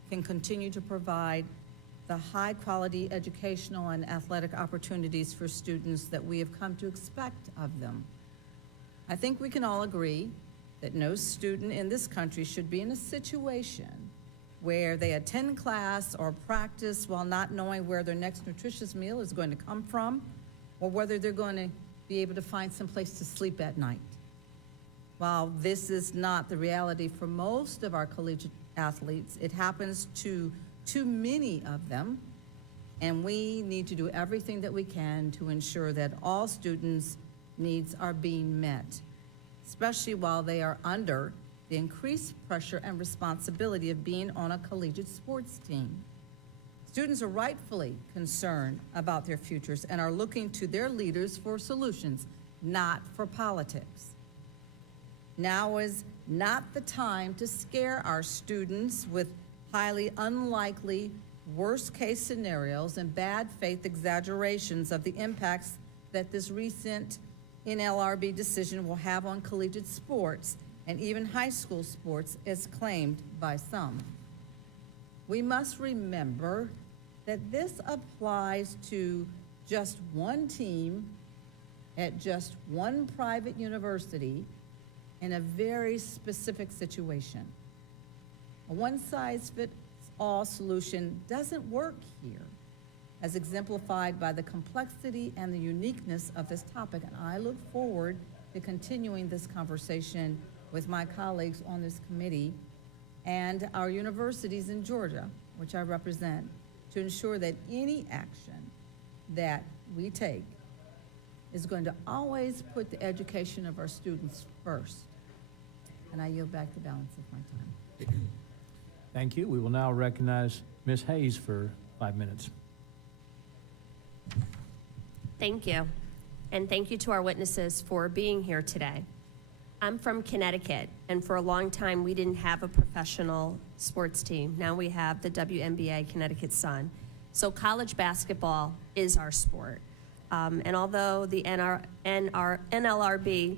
can continue to provide the high-quality educational and athletic opportunities for students that we have come to expect of them. I think we can all agree that no student in this country should be in a situation where they attend class or practice while not knowing where their next nutritious meal is going to come from, or whether they're going to be able to find some place to sleep at night. While this is not the reality for most of our collegiate athletes, it happens to too many of them, and we need to do everything that we can to ensure that all students' needs are being met, especially while they are under the increased pressure and responsibility of being on a collegiate sports team. Students are rightfully concerned about their futures and are looking to their leaders for solutions, not for politics. Now is not the time to scare our students with highly unlikely worst-case scenarios and bad faith exaggerations of the impacts that this recent NLRB decision will have on collegiate sports and even high school sports, as claimed by some. We must remember that this applies to just one team at just one private university in a very specific situation. A one-size-fits-all solution doesn't work here, as exemplified by the complexity and the uniqueness of this topic. And I look forward to continuing this conversation with my colleagues on this committee and our universities in Georgia, which I represent, to ensure that any action that we take is going to always put the education of our students first. And I yield back the balance of my time. Thank you. We will now recognize Ms. Hayes for 5 minutes. Thank you. And thank you to our witnesses for being here today. I'm from Connecticut, and for a long time we didn't have a professional sports team. Now we have the WNBA Connecticut Sun. So college basketball is our sport. And although the NLRB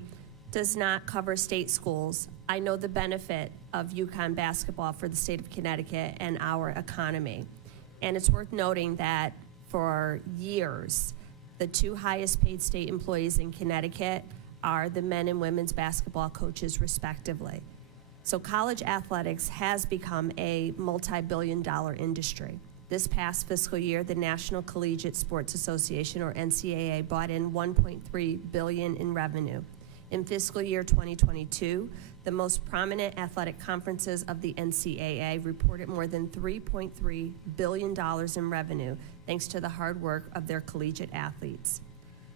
does not cover state schools, I know the benefit of UConn basketball for the state of Connecticut and our economy. And it's worth noting that for years, the two highest paid state employees in Connecticut are the men and women's basketball coaches, respectively. So college athletics has become a multi-billion-dollar industry. This past fiscal year, the National Collegiate Sports Association, or NCAA, brought in $1.3 billion in revenue. In fiscal year 2022, the most prominent athletic conferences of the NCAA reported more than $3.3 billion in revenue, thanks to the hard work of their collegiate athletes.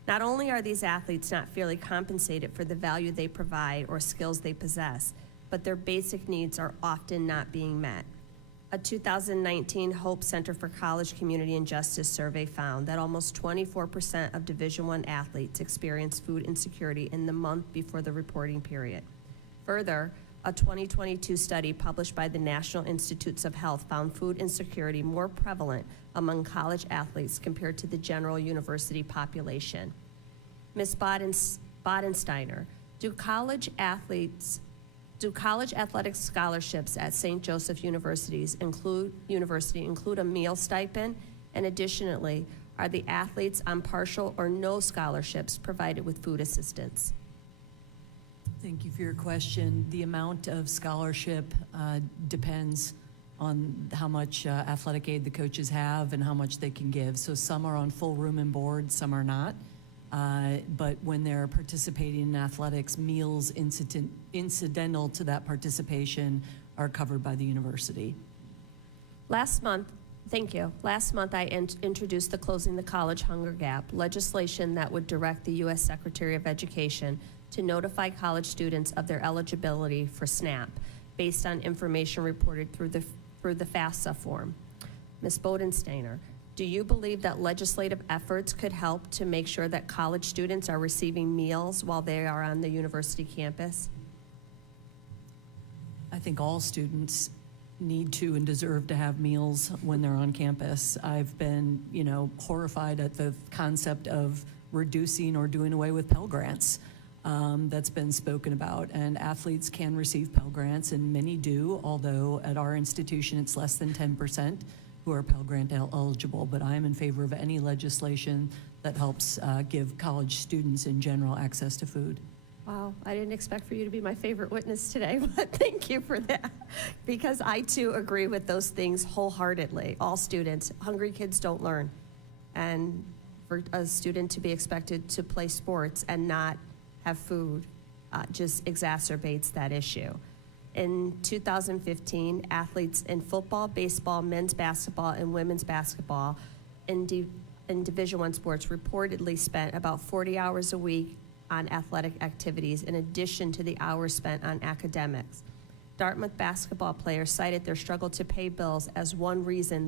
Not only are these athletes not fairly compensated for the value they provide or skills they possess, but their basic needs are often not being met. A 2019 Hope Center for College Community and Justice survey found that almost 24% of Division I athletes experienced food insecurity in the month before the reporting period. Further, a 2022 study published by the National Institutes of Health found food insecurity more prevalent among college athletes compared to the general university population. Ms. Bodensteiner, do college athletic scholarships at St. Joseph University include a meal stipend? And additionally, are the athletes on partial or no scholarships provided with food assistance? Thank you for your question. The amount of scholarship depends on how much athletic aid the coaches have and how much they can give. So some are on full room and board, some are not. But when they're participating in athletics, meals incidental to that participation are covered by the university. Last month, thank you. Last month, I introduced the Closing the College Hunger Gap, legislation that would direct the U.S. Secretary of Education to notify college students of their eligibility for SNAP based on information reported through the FAFSA form. Ms. Bodensteiner, do you believe that legislative efforts could help to make sure that college students are receiving meals while they are on the university campus? I think all students need to and deserve to have meals when they're on campus. I've been, horrified at the concept of reducing or doing away with Pell Grants that's been spoken about. And athletes can receive Pell Grants, and many do, although at our institution it's less than 10% who are Pell Grant eligible. But I am in favor of any legislation that helps give college students in general access to food. Wow, I didn't expect for you to be my favorite witness today, but thank you for that. Because I too agree with those things wholeheartedly. All students, hungry kids don't learn. And for a student to be expected to play sports and not have food just exacerbates that issue. In 2015, athletes in football, baseball, men's basketball, and women's basketball in Division I sports reportedly spent about 40 hours a week on athletic activities in addition to the hours spent on academics. Dartmouth basketball players cited their struggle to pay bills as one reason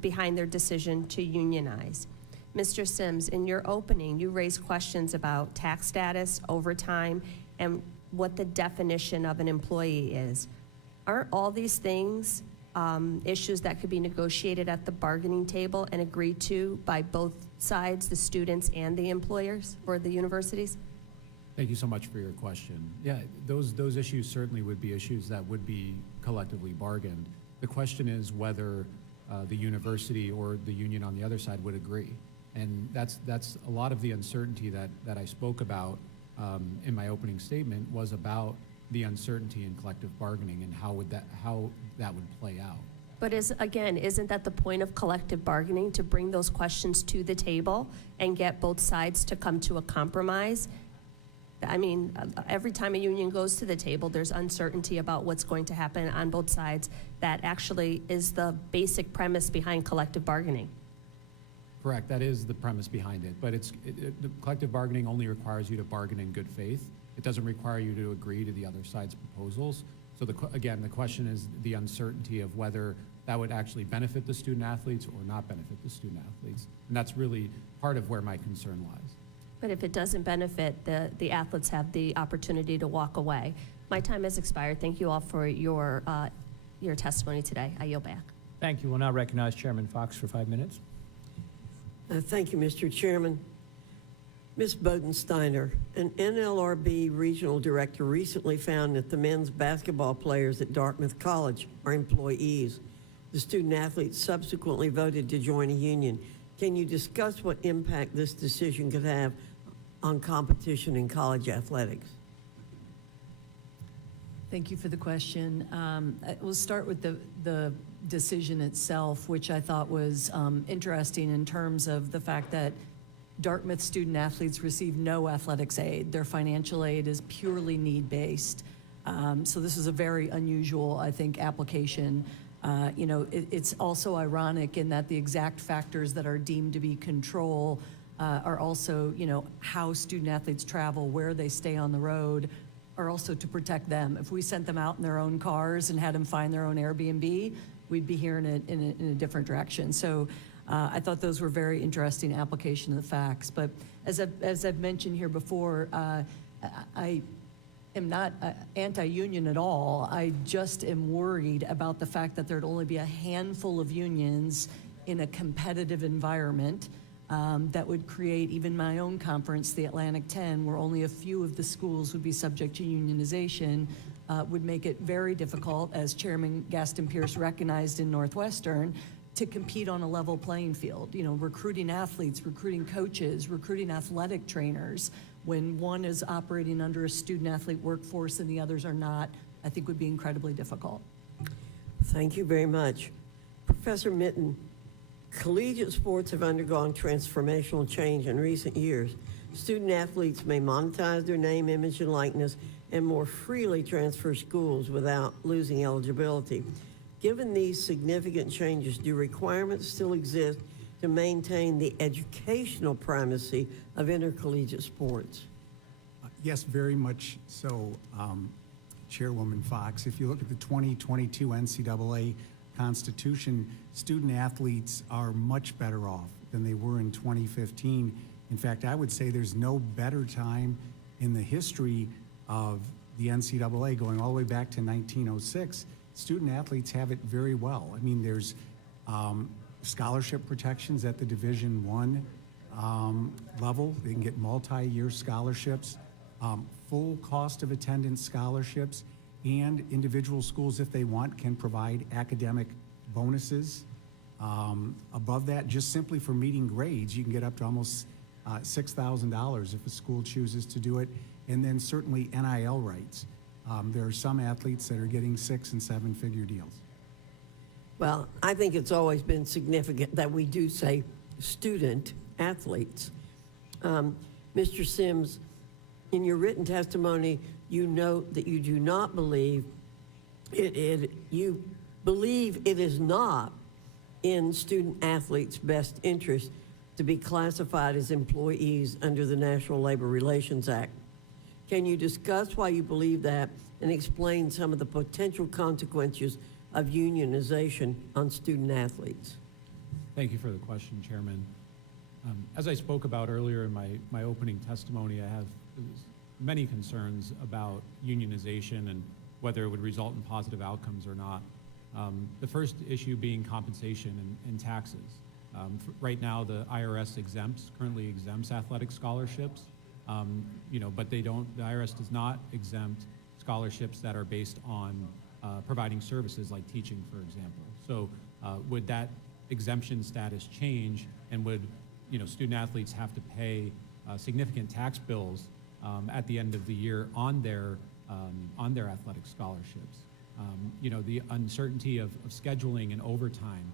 behind their decision to unionize. Mr. Sims, in your opening, you raised questions about tax status, overtime, and what the definition of an employee is. Aren't all these things issues that could be negotiated at the bargaining table and agreed to by both sides, the students and the employers or the universities? Thank you so much for your question. Yeah, those issues certainly would be issues that would be collectively bargained. The question is whether the university or the union on the other side would agree. And that's a lot of the uncertainty that I spoke about in my opening statement was about the uncertainty in collective bargaining and how that would play out. But isn't that the point of collective bargaining, to bring those questions to the table and get both sides to come to a compromise? I mean, every time a union goes to the table, there's uncertainty about what's going to happen on both sides. That actually is the basic premise behind collective bargaining. Correct, that is the premise behind it, but the collective bargaining only requires you to bargain in good faith. It doesn't require you to agree to the other side's proposals. So again, the question is the uncertainty of whether that would actually benefit the student athletes or not benefit the student athletes. And that's really part of where my concern lies. But if it doesn't benefit, the athletes have the opportunity to walk away. My time has expired. Thank you all for your testimony today. I yield back. Thank you. We'll now recognize Chairman Fox for 5 minutes. Thank you, Mr. Chairman. Ms. Bodensteiner, an NLRB regional director recently found that the men's basketball players at Dartmouth College are employees. The student athletes subsequently voted to join a union. Can you discuss what impact this decision could have on competition in college athletics? Thank you for the question. We'll start with the decision itself, which I thought was interesting in terms of the fact that Dartmouth student athletes receive no athletics aid. Their financial aid is purely need-based. So this is a very unusual, I think, application. It's also ironic in that the exact factors that are deemed to be control are also, how student athletes travel, where they stay on the road, are also to protect them. If we sent them out in their own cars and had them find their own Airbnb, we'd be here in a different direction. So I thought those were very interesting application of the facts. But as I've mentioned here before, I am not anti-union at all. I just am worried about the fact that there'd only be a handful of unions in a competitive environment that would create, even my own conference, the Atlantic 10, where only a few of the schools would be subject to unionization, would make it very difficult, as Chairman Gaston Pierce recognized in Northwestern, to compete on a level playing field. Recruiting athletes, recruiting coaches, recruiting athletic trainers, when one is operating under a student athlete workforce and the others are not, I think would be incredibly difficult. Thank you very much. Professor Mitten, Collegiate sports have undergone transformational change in recent years. Student athletes may monetize their name, image, and likeness and more freely transfer schools without losing eligibility. Given these significant changes, do requirements still exist to maintain the educational primacy of intercollegiate sports? Yes, very much so, Chairwoman Fox. If you look at the 2022 NCAA Constitution, student athletes are much better off than they were in 2015. In fact, I would say there's no better time in the history of the NCAA, going all the way back to 1906. Student athletes have it very well. I mean, there's scholarship protections at the Division I level. They can get multi-year scholarships, full cost of attendance scholarships, and individual schools, if they want, can provide academic bonuses. Above that, just simply for meeting grades, you can get up to almost $6,000 if a school chooses to do it. And then certainly NIL rights. There are some athletes that are getting 6- and 7-figure deals. Well, I think it's always been significant that we do say student athletes. Mr. Sims, in your written testimony, you note that you do not believe you believe it is not in student athletes' best interest to be classified as employees under the National Labor Relations Act. Can you discuss why you believe that and explain some of the potential consequences of unionization on student athletes? Thank you for the question, Chairman. As I spoke about earlier in my opening testimony, I have many concerns about unionization and whether it would result in positive outcomes or not. The first issue being compensation and taxes. Right now, the IRS currently exempts athletic scholarships, but the IRS does not exempt scholarships that are based on providing services like teaching, for example. So would that exemption status change, and would student athletes have to pay significant tax bills at the end of the year on their athletic scholarships? The uncertainty of scheduling and overtime.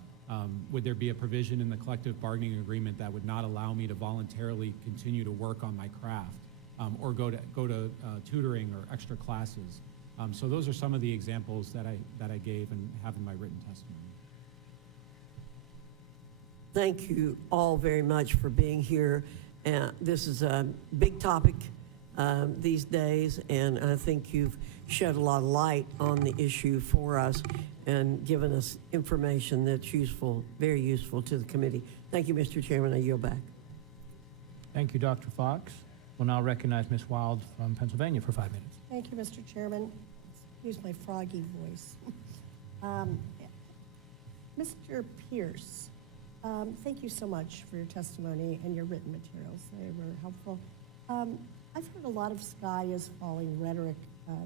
Would there be a provision in the collective bargaining agreement that would not allow me to voluntarily continue to work on my craft or go to tutoring or extra classes? So those are some of the examples that I gave and have in my written testimony. Thank you all very much for being here. This is a big topic these days, and I think you've shed a lot of light on the issue for us and given us information that's useful, very useful to the committee. Thank you, Mr. Chairman. I yield back. Thank you, Dr. Fox. We'll now recognize Ms. Wild from Pennsylvania for 5 minutes. Thank you, Mr. Chairman. Excuse my froggy voice. Mr. Pierce, thank you so much for your testimony and your written materials. They were helpful. I've heard a lot of sky is falling rhetoric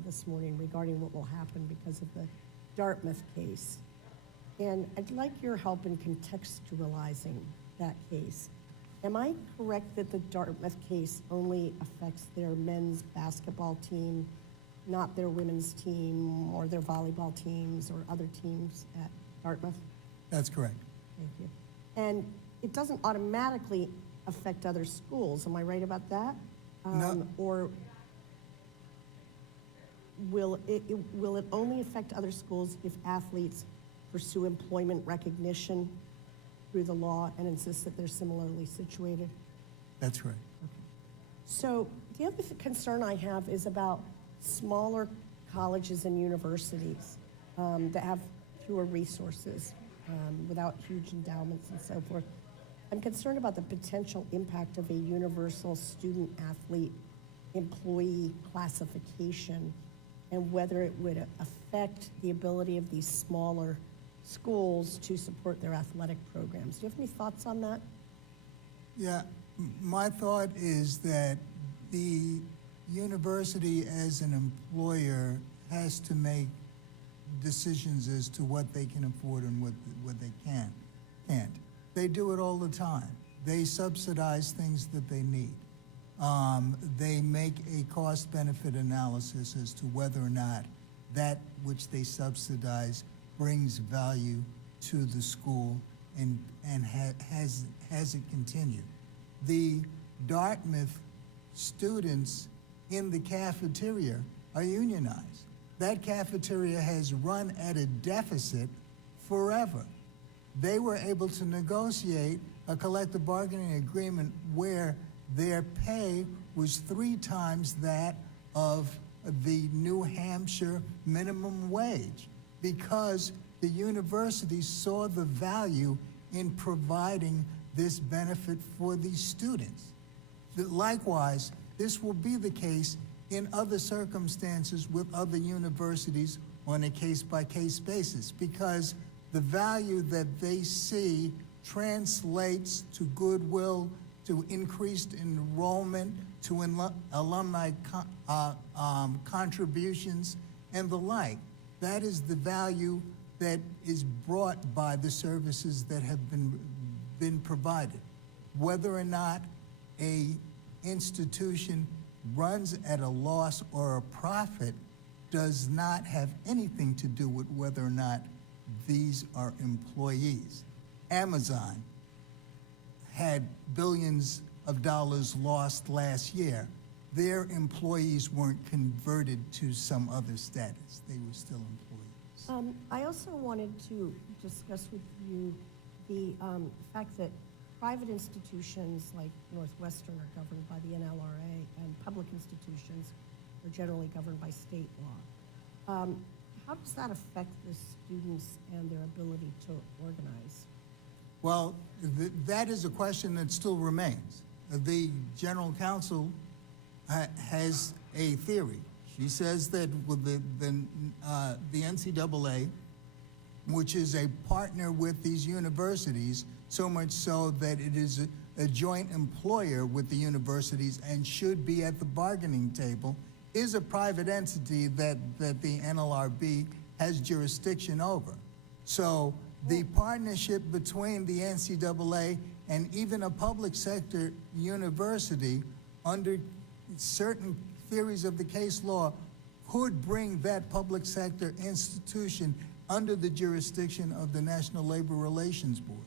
this morning regarding what will happen because of the Dartmouth case. And I'd like your help in contextualizing that case. Am I correct that the Dartmouth case only affects their men's basketball team, not their women's team or their volleyball teams or other teams at Dartmouth? That's correct. Thank you. And it doesn't automatically affect other schools, am I right about that? No. Or will it only affect other schools if athletes pursue employment recognition through the law and insist that they're similarly situated? That's right. So the other concern I have is about smaller colleges and universities that have fewer resources without huge endowments and so forth. I'm concerned about the potential impact of a universal student athlete employee classification and whether it would affect the ability of these smaller schools to support their athletic programs. Do you have any thoughts on that? Yeah, my thought is that the university as an employer has to make decisions as to what they can afford and what they can't. They do it all the time. They subsidize things that they need. They make a cost-benefit analysis as to whether or not that which they subsidize brings value to the school has it continued. The Dartmouth students in the cafeteria are unionized. That cafeteria has run at a deficit forever. They were able to negotiate a collective bargaining agreement where their pay was 3 times that of the New Hampshire minimum wage because the university saw the value in providing this benefit for these students. Likewise, this will be the case in other circumstances with other universities on a case-by-case basis because the value that they see translates to goodwill, to increased enrollment, to alumni contributions, and the like. That is the value that is brought by the services that have been provided. Whether or not a institution runs at a loss or a profit does not have anything to do with whether or not these are employees. Amazon had billions of dollars lost last year. Their employees weren't converted to some other status. They were still employees. I also wanted to discuss with you the fact that private institutions like Northwestern are governed by the NLRA and public institutions are generally governed by state law. How does that affect the students and their ability to organize? Well, that is a question that still remains. The General Counsel has a theory. She says that with the NCAA, which is a partner with these universities, so much so that it is a joint employer with the universities and should be at the bargaining table, is a private entity that the NLRB has jurisdiction over. So the partnership between the NCAA and even a public sector university under certain theories of the case law could bring that public sector institution under the jurisdiction of the National Labor Relations Board.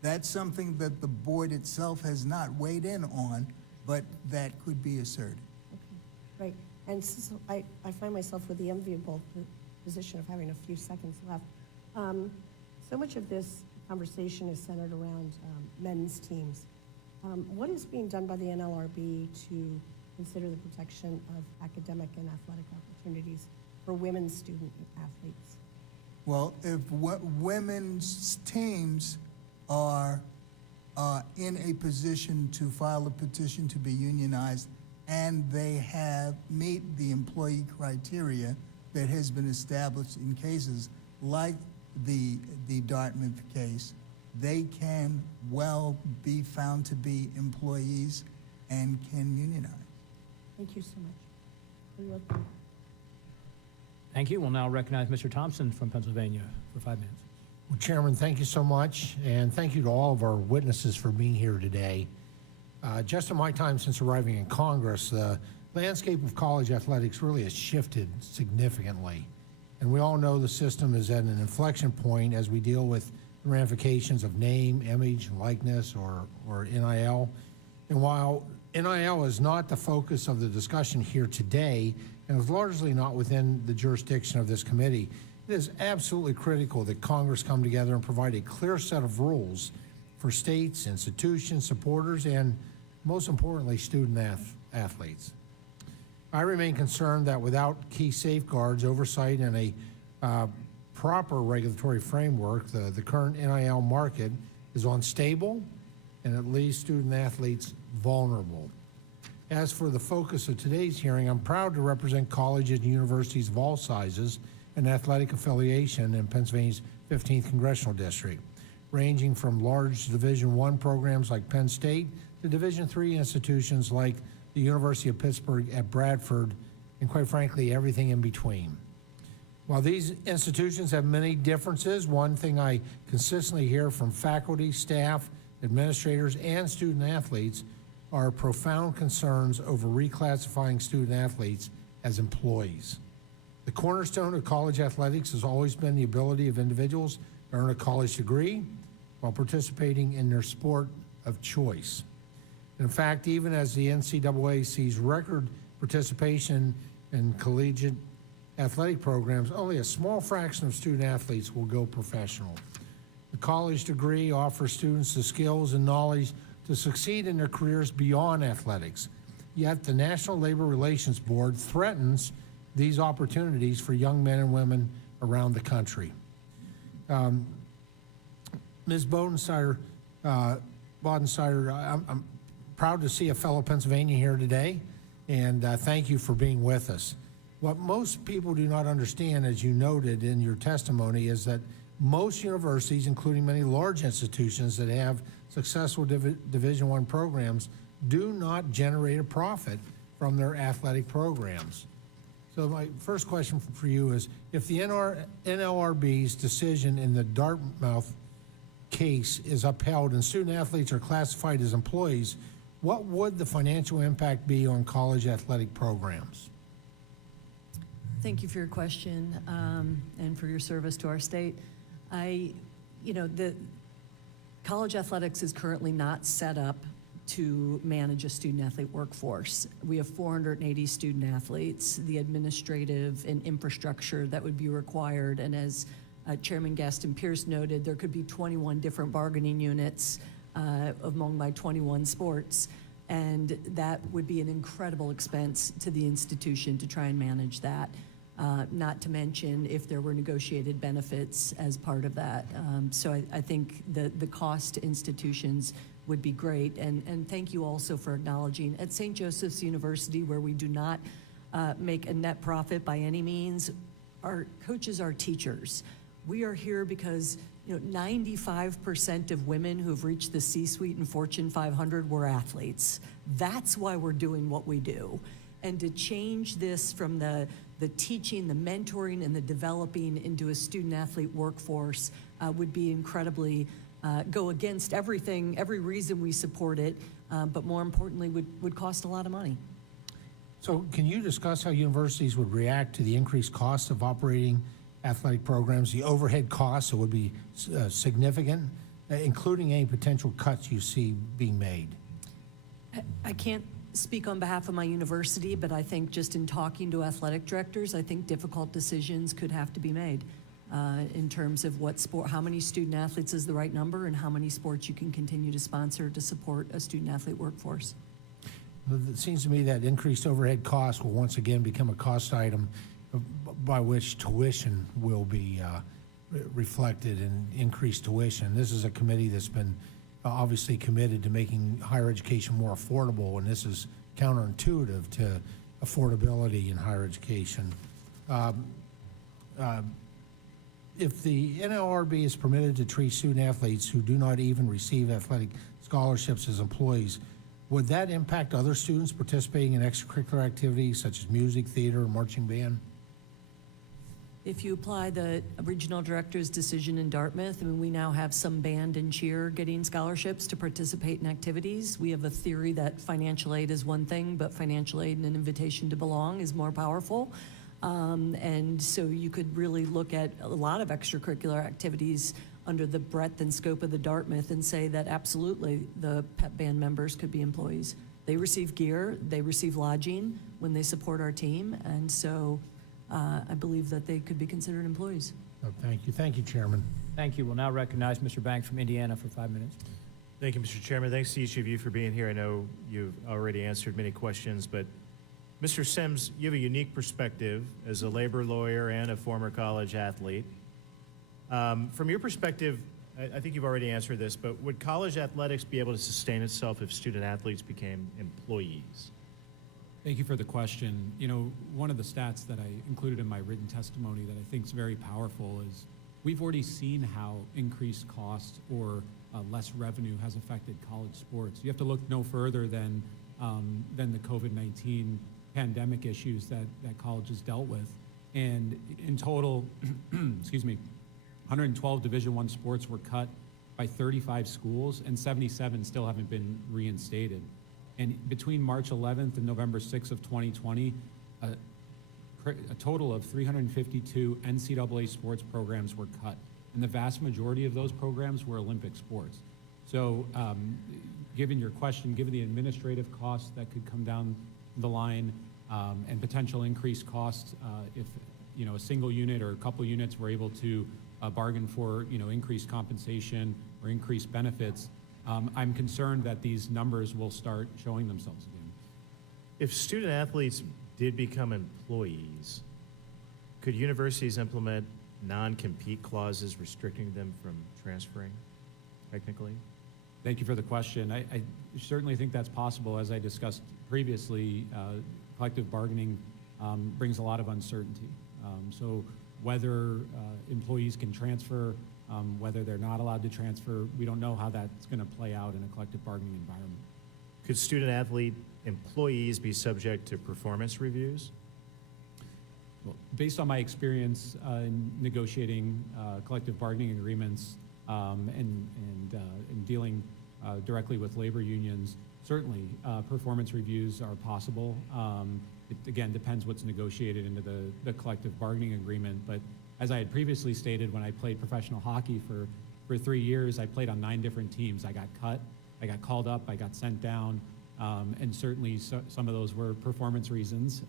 That's something that the board itself has not weighed in on, but that could be asserted. Okay, great. And so I find myself with the enviable position of having a few seconds left. So much of this conversation is centered around men's teams. What is being done by the NLRB to consider the protection of academic and athletic opportunities for women's student athletes? Well, if women's teams are in a position to file a petition to be unionized and they meet the employee criteria that has been established in cases like the Dartmouth case, they can well be found to be employees and can unionize. Thank you so much. You're welcome. Thank you. We'll now recognize Mr. Thompson from Pennsylvania for 5 minutes. Well, Chairman, thank you so much, and thank you to all of our witnesses for being here today. Just in my time since arriving in Congress, the landscape of college athletics really has shifted significantly. And we all know the system is at an inflection point as we deal with the ramifications of name, image, likeness, or NIL. And while NIL is not the focus of the discussion here today, and is largely not within the jurisdiction of this committee, it is absolutely critical that Congress come together and provide a clear set of rules for states, institutions, supporters, and most importantly, student athletes. I remain concerned that without key safeguards, oversight, and a proper regulatory framework, the current NIL market is unstable and it leaves student athletes vulnerable. As for the focus of today's hearing, I'm proud to represent colleges and universities of all sizes and athletic affiliation in Pennsylvania's 15th Congressional District, ranging from large Division I programs like Penn State to Division III institutions like the University of Pittsburgh at Bradford, and quite frankly, everything in between. While these institutions have many differences, one thing I consistently hear from faculty, staff, administrators, and student athletes are profound concerns over reclassifying student athletes as employees. The cornerstone of college athletics has always been the ability of individuals to earn a college degree while participating in their sport of choice. In fact, even as the NCAA sees record participation in collegiate athletic programs, only a small fraction of student athletes will go professional. The college degree offers students the skills and knowledge to succeed in their careers beyond athletics. Yet the National Labor Relations Board threatens these opportunities for young men and women around the country. Ms. Bodensteiner, I'm proud to see a fellow Pennsylvanian here today, and thank you for being with us. What most people do not understand, as you noted in your testimony, is that most universities, including many large institutions that have successful Division I programs, do not generate a profit from their athletic programs. So my first question for you is, if the NLRB's decision in the Dartmouth case is upheld and student athletes are classified as employees, what would the financial impact be on college athletic programs? Thank you for your question and for your service to our state. The college athletics is currently not set up to manage a student athlete workforce. We have 480 student athletes, the administrative and infrastructure that would be required, and as Chairman Gaston Pierce noted, there could be 21 different bargaining units among my 21 sports, and that would be an incredible expense to the institution to try and manage that. Not to mention if there were negotiated benefits as part of that. So I think the cost to institutions would be great. And thank you also for acknowledging at St. Joseph's University, where we do not make a net profit by any means, our coaches are teachers. We are here because 95% of women who have reached the C-suite and Fortune 500 were athletes. That's why we're doing what we do. And to change this from the teaching, the mentoring, and the developing into a student-athlete workforce would be incredibly, go against everything, every reason we support it, but more importantly, would cost a lot of money. So can you discuss how universities would react to the increased cost of operating athletic programs, the overhead costs that would be significant, including any potential cuts you see being made? I can't speak on behalf of my university, but I think just in talking to athletic directors, I think difficult decisions could have to be made in terms of what sport, how many student athletes is the right number, and how many sports you can continue to sponsor to support a student athlete workforce. It seems to me that increased overhead costs will once again become a cost item by which tuition will be reflected in increased tuition. This is a committee that's been obviously committed to making higher education more affordable, and this is counterintuitive to affordability in higher education. If the NLRB is permitted to treat student athletes who do not even receive athletic scholarships as employees, would that impact other students participating in extracurricular activities such as music, theater, or marching band? If you apply the regional director's decision in Dartmouth, I mean, we now have some band and cheer getting scholarships to participate in activities. We have a theory that financial aid is one thing, but financial aid and an invitation to belong is more powerful. And so you could really look at a lot of extracurricular activities under the breadth and scope of the Dartmouth and say that absolutely the pep band members could be employees. They receive gear, they receive lodging when they support our team, and so I believe that they could be considered employees. Oh, thank you. Thank you, Chairman. Thank you. We'll now recognize Mr. Banks from Indiana for 5 minutes. Thank you, Mr. Chairman. Thanks to each of you for being here. I know you've already answered many questions, but Mr. Sims, you have a unique perspective as a labor lawyer and a former college athlete. From your perspective, I think you've already answered this, but would college athletics be able to sustain itself if student athletes became employees? Thank you for the question. One of the stats that I included in my written testimony that I think is very powerful is we've already seen how increased cost or less revenue has affected college sports. You have to look no further than the COVID-19 pandemic issues that colleges dealt with. And in total, excuse me, 112 Division I sports were cut by 35 schools, and 77 still haven't been reinstated. And between March 11th and November 6th of 2020, a total of 352 NCAA sports programs were cut. and the vast majority of those programs were Olympic sports. So given your question, given the administrative costs that could come down the line and potential increased costs if a single unit or a couple units were able to bargain for increased compensation or increased benefits, I'm concerned that these numbers will start showing themselves again. If student athletes did become employees, could universities implement non-compete clauses restricting them from transferring, technically? Thank you for the question. I certainly think that's possible. As I discussed previously, collective bargaining brings a lot of uncertainty. So whether employees can transfer, whether they're not allowed to transfer, we don't know how that's going to play out in a collective bargaining environment. Could student athlete employees be subject to performance reviews? Well, based on my experience in negotiating collective bargaining agreements and dealing directly with labor unions, certainly performance reviews are possible. It, again, depends what's negotiated into the collective bargaining agreement. But as I had previously stated, when I played professional hockey for 3 years, I played on 9 different teams. I got cut, I got called up, I got sent down, and certainly some of those were performance reasons.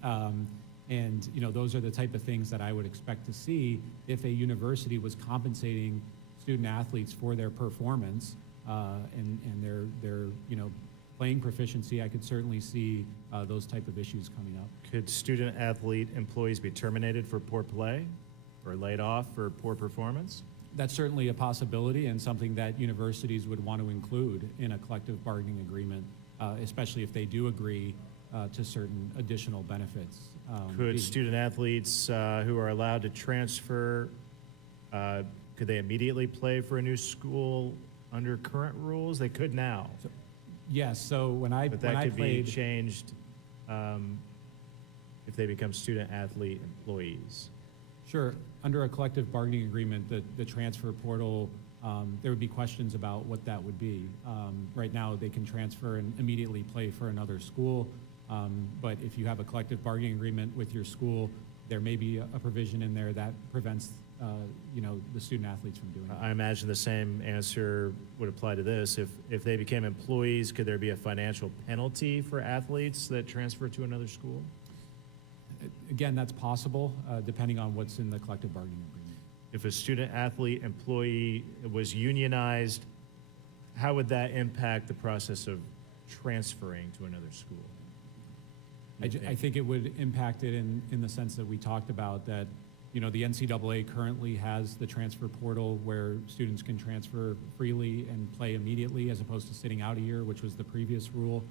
And those are the type of things that I would expect to see if a university was compensating student athletes for their performance and their playing proficiency. I could certainly see those type of issues coming up. Could student athlete employees be terminated for poor play or laid off for poor performance? That's certainly a possibility and something that universities would want to include in a collective bargaining agreement, especially if they do agree to certain additional benefits. Could student athletes who are allowed to transfer, could they immediately play for a new school under current rules? They could now. Yes, so when I But that could played, be changed if they become student athlete employees. sure, under a collective bargaining agreement, the transfer portal, there would be questions about what that would be. Right now, they can transfer and immediately play for another school. But if you have a collective bargaining agreement with your school, there may be a provision in there that prevents the student athletes from doing it. I imagine the same answer would apply to this. If they became employees, could there be a financial penalty for athletes that transfer to another school? Again, that's possible, depending on what's in the collective bargaining agreement. If a student athlete employee was unionized, how would that impact the process of transferring to another school? I think it would impact it in the sense that we talked about, that the NCAA currently has the transfer portal where students can transfer freely and play immediately as opposed to sitting out a year, which was the previous rule.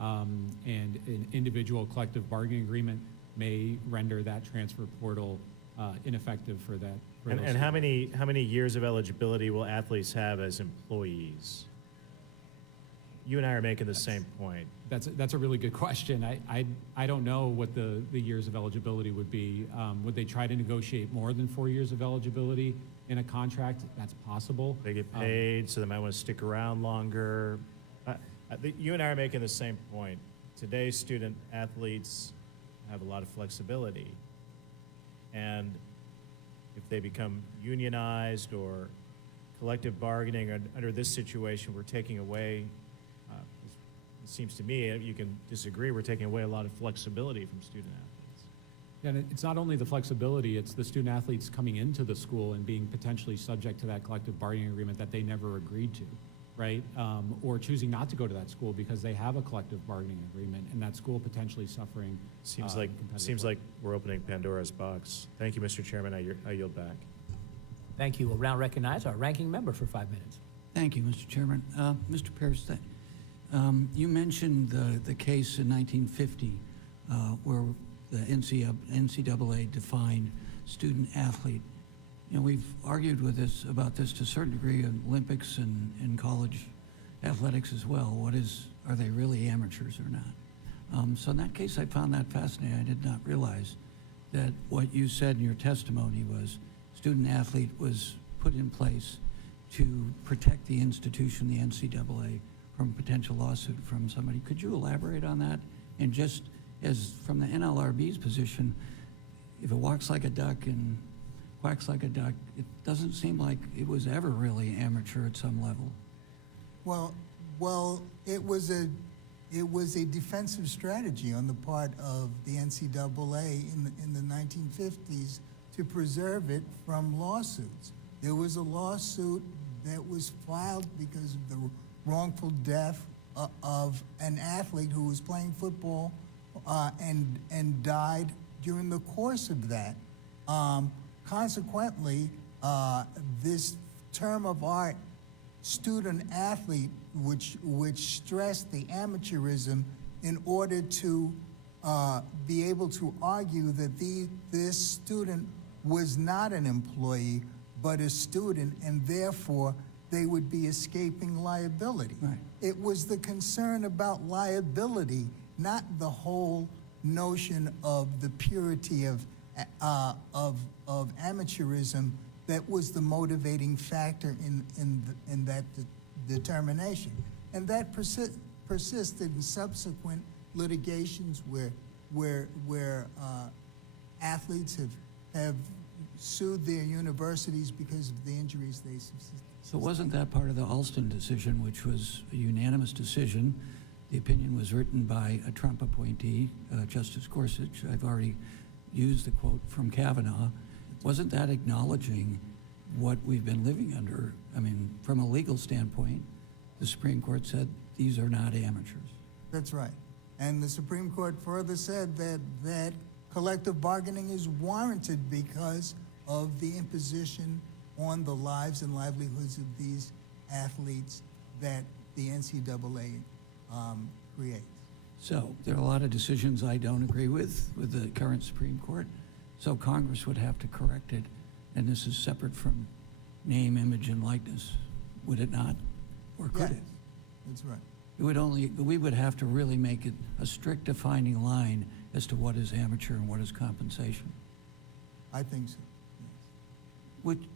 And an individual collective bargaining agreement may render that transfer portal ineffective for that. And how many years of eligibility will athletes have as employees? You and I are making the same point. That's a really good question. I don't know what the years of eligibility would be. Would they try to negotiate more than 4 years of eligibility in a contract? That's possible. They get paid, so they might want to stick around longer. You and I are making the same point. Today's student athletes have a lot of flexibility. And if they become unionized or collective bargaining under this situation, we're taking away, it seems to me, you can disagree, we're taking away a lot of flexibility from student athletes. Yeah, and it's not only the flexibility, it's the student athletes coming into the school and being potentially subject to that collective bargaining agreement that they never agreed to, right? Or choosing not to go to that school because they have a collective bargaining agreement and that school potentially suffering. Seems like we're opening Pandora's box. Thank you, Mr. Chairman. I yield back. Thank you. We'll now recognize our ranking member for 5 minutes. Thank you, Mr. Chairman. Mr. Pierce, you mentioned the case in 1950 where the NCAA defined student athlete. We've argued about this to a certain degree in Olympics and college athletics as well. Are they really amateurs or not? So in that case, I found that fascinating. I did not realize that what you said in your testimony was student athlete was put in place to protect the institution, the NCAA, from potential lawsuit from somebody. Could you elaborate on that? And just as from the NLRB's position, if it walks like a duck and quacks like a duck. It doesn't seem like it was ever really amateur at some level. Well, it was a defensive strategy on the part of the NCAA in the 1950s to preserve it from lawsuits. There was a lawsuit that was filed because of the wrongful death of an athlete who was playing football and died during the course of that. Consequently, this term of art, student athlete, which stressed the amateurism in order to be able to argue that this student was not an employee but a student, and therefore they would be escaping liability. Right. It was the concern about liability, not the whole notion of the purity of amateurism that was the motivating factor in that determination. And that persisted in subsequent litigations where athletes have sued their universities because of the injuries they sustained. So wasn't that part of the Alston decision, which was a unanimous decision? The opinion was written by a Trump appointee, Justice Gorsuch. I've already used the quote from Kavanaugh. Wasn't that acknowledging what we've been living under? I mean, from a legal standpoint, the Supreme Court said these are not amateurs. That's right. And the Supreme Court further said that collective bargaining is warranted because of the imposition on the lives and livelihoods of these athletes that the NCAA creates. So there are a lot of decisions I don't agree with the current Supreme Court. So Congress would have to correct it, and this is separate from name, image, and likeness, would it not? Or could it? That's right. We would have to really make it a strict defining line as to what is amateur and what is compensation. I think so. Would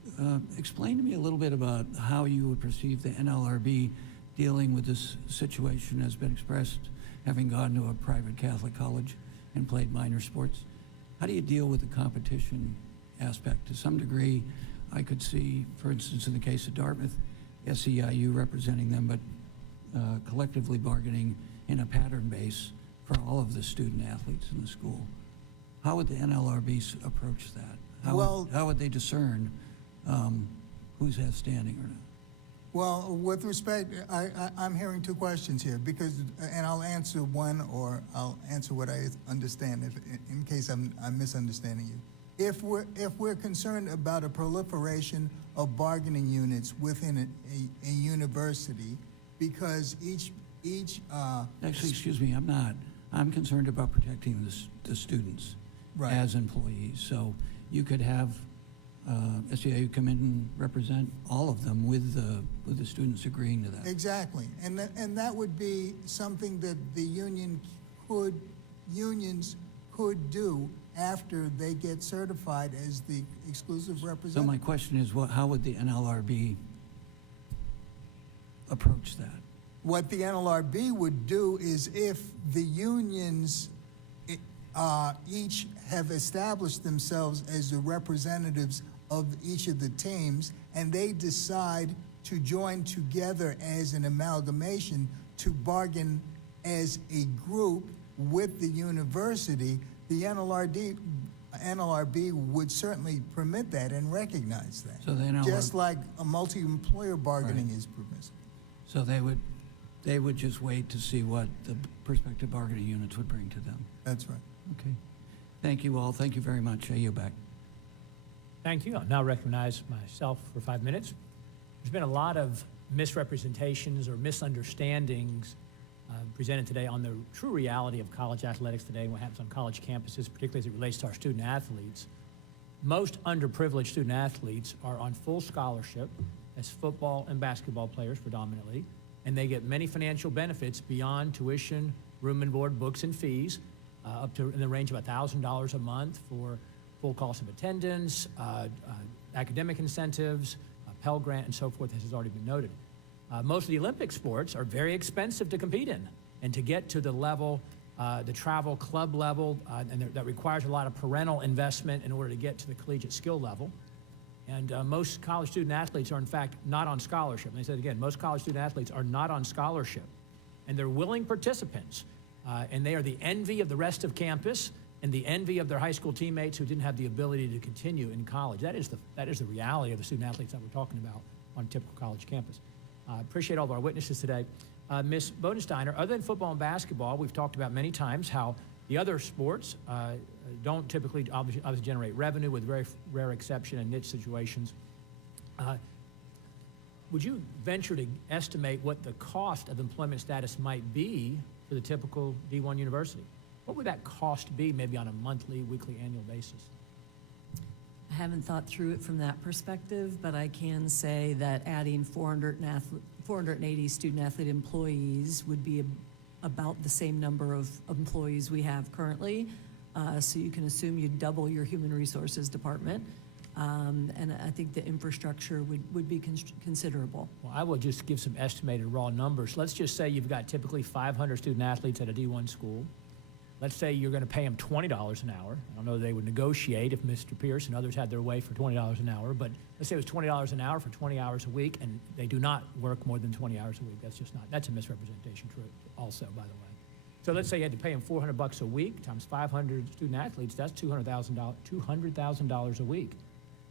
explain to me a little bit about how you would perceive the NLRB dealing with this situation as been expressed, having gone to a private Catholic college and played minor sports. How do you deal with the competition aspect? To some degree, I could see, for instance, in the case of Dartmouth, SEIU representing them, but collectively bargaining in a pattern base for all of the student athletes in the school. How would the NLRB approach that? How would they discern who's has standing or not? Well, with respect, I'm hearing two questions here and I'll answer one or I'll answer what I understand in case I'm misunderstanding you. If we're concerned about a proliferation of bargaining units within a university, because each actually, excuse me, I'm not. I'm concerned about protecting the students as employees. So you could have SEIU come in and represent all of them with the students agreeing to that. Exactly, and that would be something that the unions could do after they get certified as the exclusive representative. So my question is, how would the NLRB approach that? What the NLRB would do is if the unions each have established themselves as the representatives of each of the teams, and they decide to join together as an amalgamation to bargain as a group with the university, the NLRB would certainly permit that and recognize that. So the NLRB, just like a multi-employer bargaining is permissible. So they would just wait to see what the prospective bargaining units would bring to them. That's right. Okay. Thank you all. Thank you very much. I yield back. Thank you. I'll now recognize myself for 5 minutes. There's been a lot of misrepresentations or misunderstandings presented today on the true reality of college athletics today and what happens on college campuses, particularly as it relates to our student athletes. Most underprivileged student athletes are on full scholarship as football and basketball players predominantly, and they get many financial benefits beyond tuition, room and board, books, and fees, up to in the range of $1,000 a month for full cost of attendance, academic incentives, Pell Grant, and so forth, as has already been noted. Most of the Olympic sports are very expensive to compete in, and to get to the level, the travel club level, and that requires a lot of parental investment in order to get to the collegiate skill level. And most college student athletes are, in fact, not on scholarship. And they said again, most college student athletes are not on scholarship. And they're willing participants. And they are the envy of the rest of campus and the envy of their high school teammates who didn't have the ability to continue in college. That is the reality of the student athletes that we're talking about on a typical college campus. Appreciate all of our witnesses today. Ms. Bodensteiner, other than football and basketball, we've talked about many times how the other sports don't typically obviously generate revenue, with very rare exception and niche situations. Would you venture to estimate what the cost of employment status might be for the typical D1 university? What would that cost be, maybe on a monthly, weekly, annual basis? I haven't thought through it from that perspective, but I can say that adding 480 student-athlete employees would be about the same number of employees we have currently. So you can assume you'd double your human resources department. And I think the infrastructure would be considerable. Well, I will just give some estimated raw numbers. Let's just say you've got typically 500 student athletes at a D1 school. Let's say you're going to pay them $20 an hour. I don't know they would negotiate if Mr. Pierce and others had their way for $20 an hour, but let's say it was $20 an hour for 20 hours a week, and they do not work more than 20 hours a week. That's a misrepresentation, true, also, by the way. So let's say you had to pay them $400 a week times 500 student athletes, that's $200,000 a week.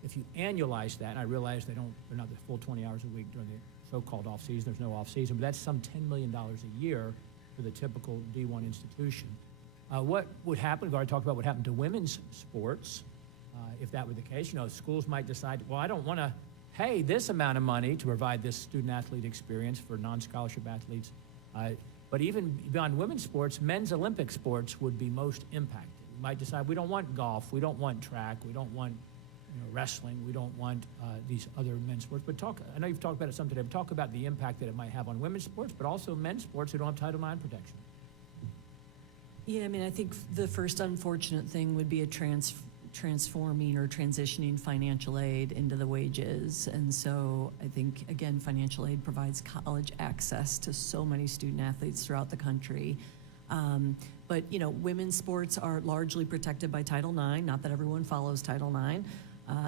If you annualize that, and I realize they're not the full 20 hours a week during the so-called off-season, there's no off-season, but that's some $10 million a year for the typical D1 institution. What would happen, we've already talked about what happened to women's sports, if that were the case. You know, schools might decide, well, I don't want to pay this amount of money to provide this student-athlete experience for non-scholarship athletes. But even beyond women's sports, men's Olympic sports would be most impacted. We might decide we don't want golf, we don't want track, we don't want wrestling, we don't want these other men's sports. But I know you've talked about it some today, but talk about the impact that it might have on women's sports, but also men's sports who don't have Title IX protection. Yeah, I mean, I think the first unfortunate thing would be a transforming or transitioning financial aid into the wages. And so I think, again, financial aid provides college access to so many student athletes throughout the country. But, you know, women's sports are largely protected by Title IX, not that everyone follows Title IX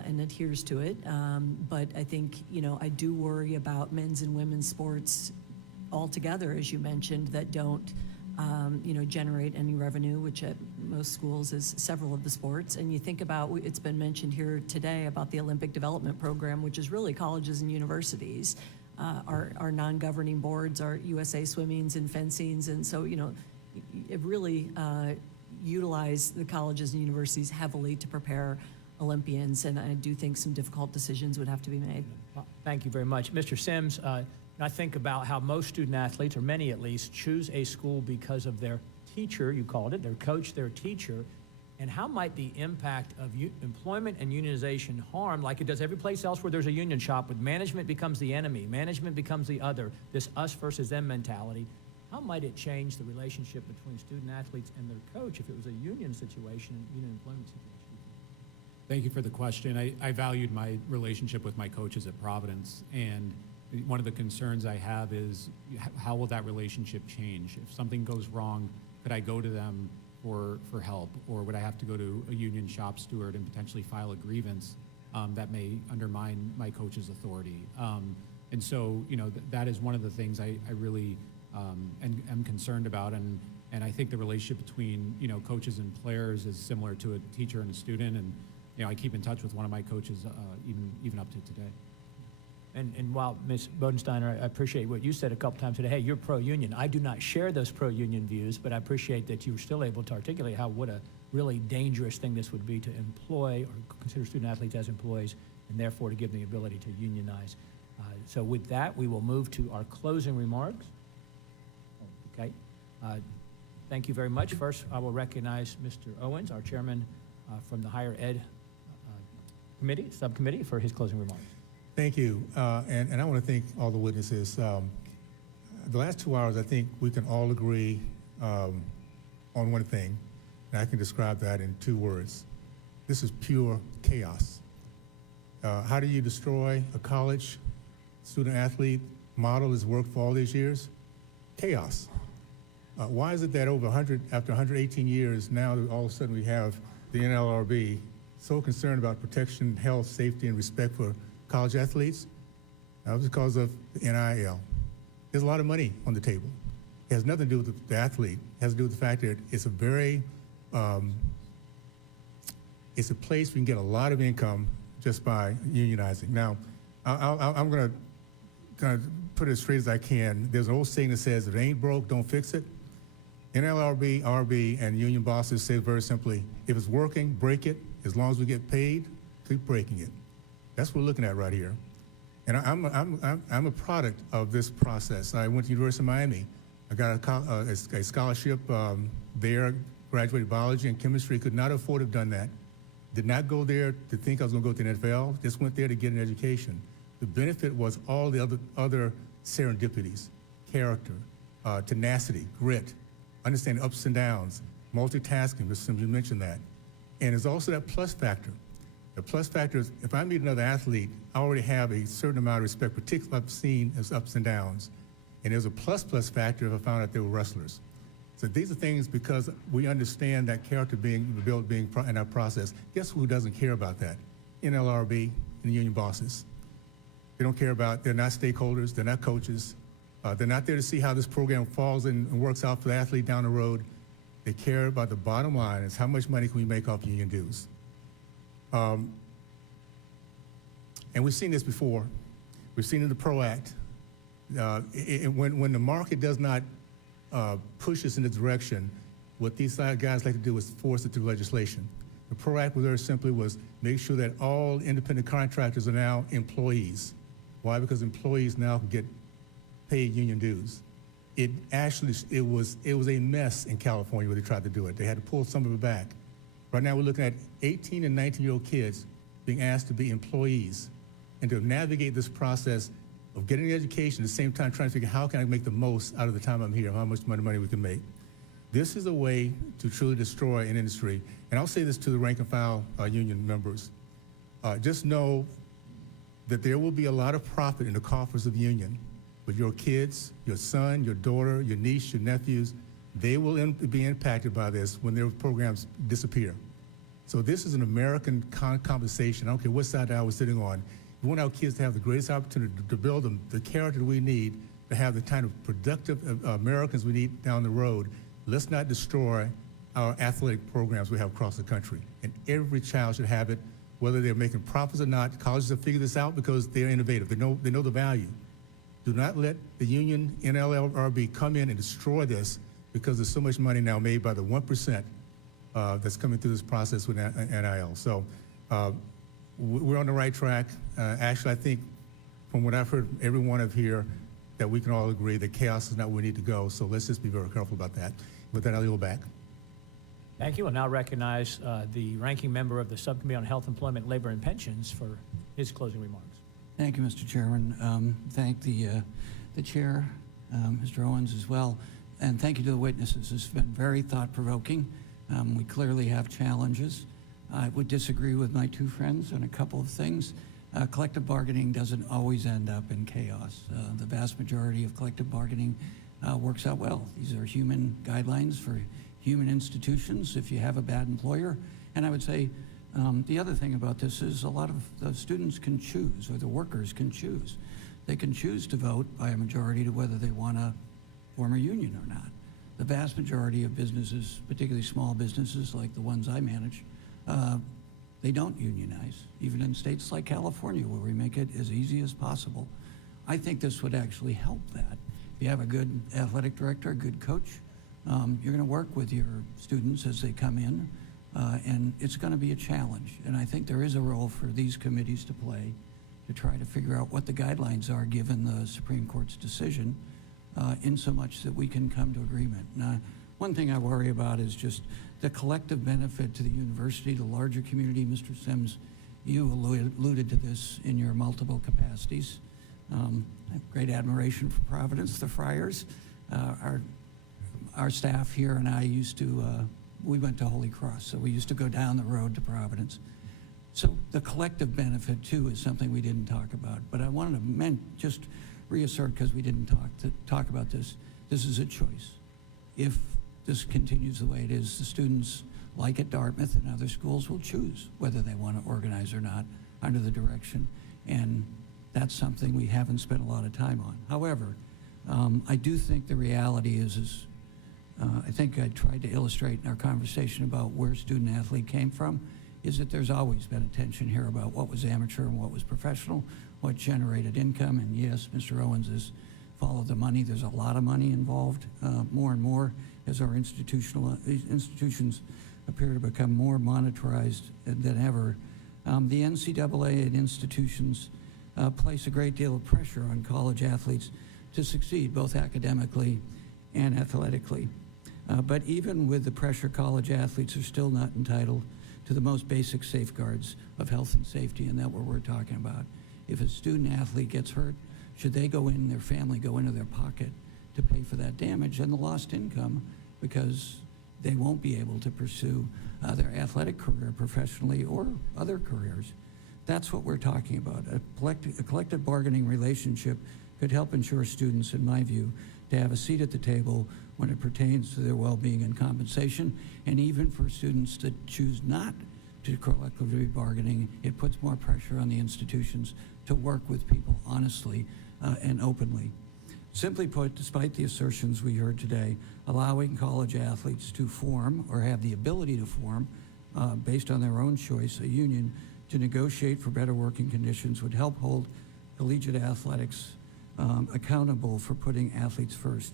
and adheres to it. But I think, you know, I do worry about men's and women's sports altogether, as you mentioned, that don't generate any revenue, which at most schools is several of the sports. And you think about, it's been mentioned here today about the Olympic Development Program, which is really colleges and universities. Our non-governing boards are USA Swimming's and Fencing's, and so, you know, it really utilize the colleges and universities heavily to prepare Olympians, and I do think some difficult decisions would have to be made. Well, thank you very much. Mr. Sims, I think about how most student athletes, or many at least, choose a school because of their teacher, you called it, their coach, their teacher, and how might the impact of employment and unionization harm, like it does every place else where there's a union shop, with management becomes the enemy, management becomes the other, this us versus them mentality. How might it change the relationship between student athletes and their coach if it was a union situation, union employment situation? Thank you for the question. I valued my relationship with my coaches at Providence, and one of the concerns I have is how will that relationship change? If something goes wrong, could I go to them for help, or would I have to go to a union shop steward and potentially file a grievance that may undermine my coach's authority? And so, you know, that is one of the things I really am concerned about, and I think the relationship between, you know, coaches and players is similar to a teacher and a student, and, you know, I keep in touch with one of my coaches even up to today. And while Ms. Bodensteiner, I appreciate what you said a couple times today, hey, you're pro-union. I do not share those pro-union views, but I appreciate that you were still able to articulate what a really dangerous thing this would be to employ or consider student athletes as employees, and therefore to give them the ability to unionize. So with that, we will move to our closing remarks. Okay. Thank you very much. First, I will recognize Mr. Owens, our chairman from the Higher Ed Subcommittee, for his closing remarks. Thank you, and I want to thank all the witnesses. The last 2 hours, I think we can all agree on one thing, and I can describe that in 2 words. This is pure chaos. How do you destroy a college student-athlete model that's worked for all these years? Chaos. Why is it that after 118 years, now all of a sudden we have the NLRB so concerned about protection, health, safety, and respect for college athletes? That was because of NIL. There's a lot of money on the table. It has nothing to do with the athlete. It has to do with the fact that it's a very, it's a place where you can get a lot of income just by unionizing. Now, I'm going to kind of put it as straight as I can. There's an old saying that says, if it ain't broke, don't fix it. NLRB, RB, and union bosses say very simply, if it's working, break it. As long as we get paid, keep breaking it. That's what we're looking at right here. And I'm a product of this process. I went to the University of Miami. I got a scholarship there, graduated biology and chemistry. Could not afford to have done that. Did not go there to think I was going to go to the NFL. Just went there to get an education. The benefit was all the other serendipities, character, tenacity, grit, understanding ups and downs, multitasking, Mr. Sims, you mentioned that. And there's also that plus factor. The plus factor is if I meet another athlete, I already have a certain amount of respect, particularly if I've seen as ups and downs. And there's a plus factor if I found out they were wrestlers. So these are things because we understand that character being built being in our process. Guess who doesn't care about that? NLRB and the union bosses. They don't care about, they're not stakeholders, they're not coaches. They're not there to see how this program falls and works out for the athlete down the road. They care about the bottom line is how much money can we make off union dues. And we've seen this before. We've seen it in the PRO Act. When the market does not push us in the direction, what these guys like to do is force it through legislation. The PRO Act very simply was make sure that all independent contractors are now employees. Why? Because employees now can get paid union dues. It was a mess in California where they tried to do it. They had to pull some of it back. Right now we're looking at 18 and 19-year-old kids being asked to be employees and to navigate this process of getting an education at the same time trying to figure out how can I make the most out of the time I'm here, how much money we can make. This is a way to truly destroy an industry. And I'll say this to the rank and file union members. Just know that there will be a lot of profit in the coffers of the union. But your kids, your son, your daughter, your niece, your nephews, they will be impacted by this when their programs disappear. So this is an American conversation. I don't care what side I was sitting on. We want our kids to have the greatest opportunity to build them the character we need to have the kind of productive Americans we need down the road. Let's not destroy our athletic programs we have across the country. And every child should have it, whether they're making profits or not. Colleges have figured this out because they're innovative. They know the value. Do not let the union NLRB come in and destroy this because there's so much money now made by the 1% that's coming through this process with NIL. So we're on the right track. Actually, I think from what I've heard, everyone of here, that we can all agree that chaos is not where we need to go. So let's just be very careful about that. With that, I'll yield back. Thank you. I'll now recognize the ranking member of the Subcommittee on Health, Employment, Labor, and Pensions for his closing remarks. Thank you, Mr. Chairman. Thank the chair, Mr. Owens, as well. And thank you to the witnesses. It's been very thought-provoking. We clearly have challenges. I would disagree with my two friends on a couple of things. Collective bargaining doesn't always end up in chaos. The vast majority of collective bargaining works out well. These are human guidelines for human institutions if you have a bad employer. And I would say the other thing about this is a lot of the students can choose, or the workers can choose. They can choose to vote by a majority to whether they want to form a union or not. The vast majority of businesses, particularly small businesses like the ones I manage, they don't unionize, even in states like California where we make it as easy as possible. I think this would actually help that. If you have a good athletic director, a good coach, you're going to work with your students as they come in, and it's going to be a challenge. And I think there is a role for these committees to play to try to figure out what the guidelines are given the Supreme Court's decision, in so much that we can come to agreement. Now, one thing I worry about is just the collective benefit to the university, the larger community. Mr. Sims, you alluded to this in your multiple capacities. I have great admiration for Providence, the Friars. Our staff here and I used to, we went to Holy Cross, so we used to go down the road to Providence. So the collective benefit, too, is something we didn't talk about. But I wanted to just reassert, because we didn't talk about this, this is a choice. If this continues the way it is, the students, like at Dartmouth and other schools, will choose whether they want to organize or not under the direction. And that's something we haven't spent a lot of time on. However, I do think the reality is I think I tried to illustrate in our conversation about where student athlete came from, is that there's always been a tension here about what was amateur and what was professional, what generated income. And yes, Mr. Owens has followed the money. There's a lot of money involved, more and more as our institutions appear to become more monetarized than ever. The NCAA and institutions place a great deal of pressure on college athletes to succeed, both academically and athletically. But even with the pressure, college athletes are still not entitled to the most basic safeguards of health and safety, and that's what we're talking about. If a student athlete gets hurt, should they go in, their family go into their pocket to pay for that damage and the lost income, because they won't be able to pursue their athletic career professionally or other careers. That's what we're talking about. A collective bargaining relationship could help ensure students, in my view, to have a seat at the table when it pertains to their well-being and compensation. And even for students that choose not to collectively bargaining, it puts more pressure on the institutions to work with people honestly and openly. Simply put, despite the assertions we heard today, allowing college athletes to form or have the ability to form, based on their own choice, a union to negotiate for better working conditions would help hold collegiate athletics accountable for putting athletes first.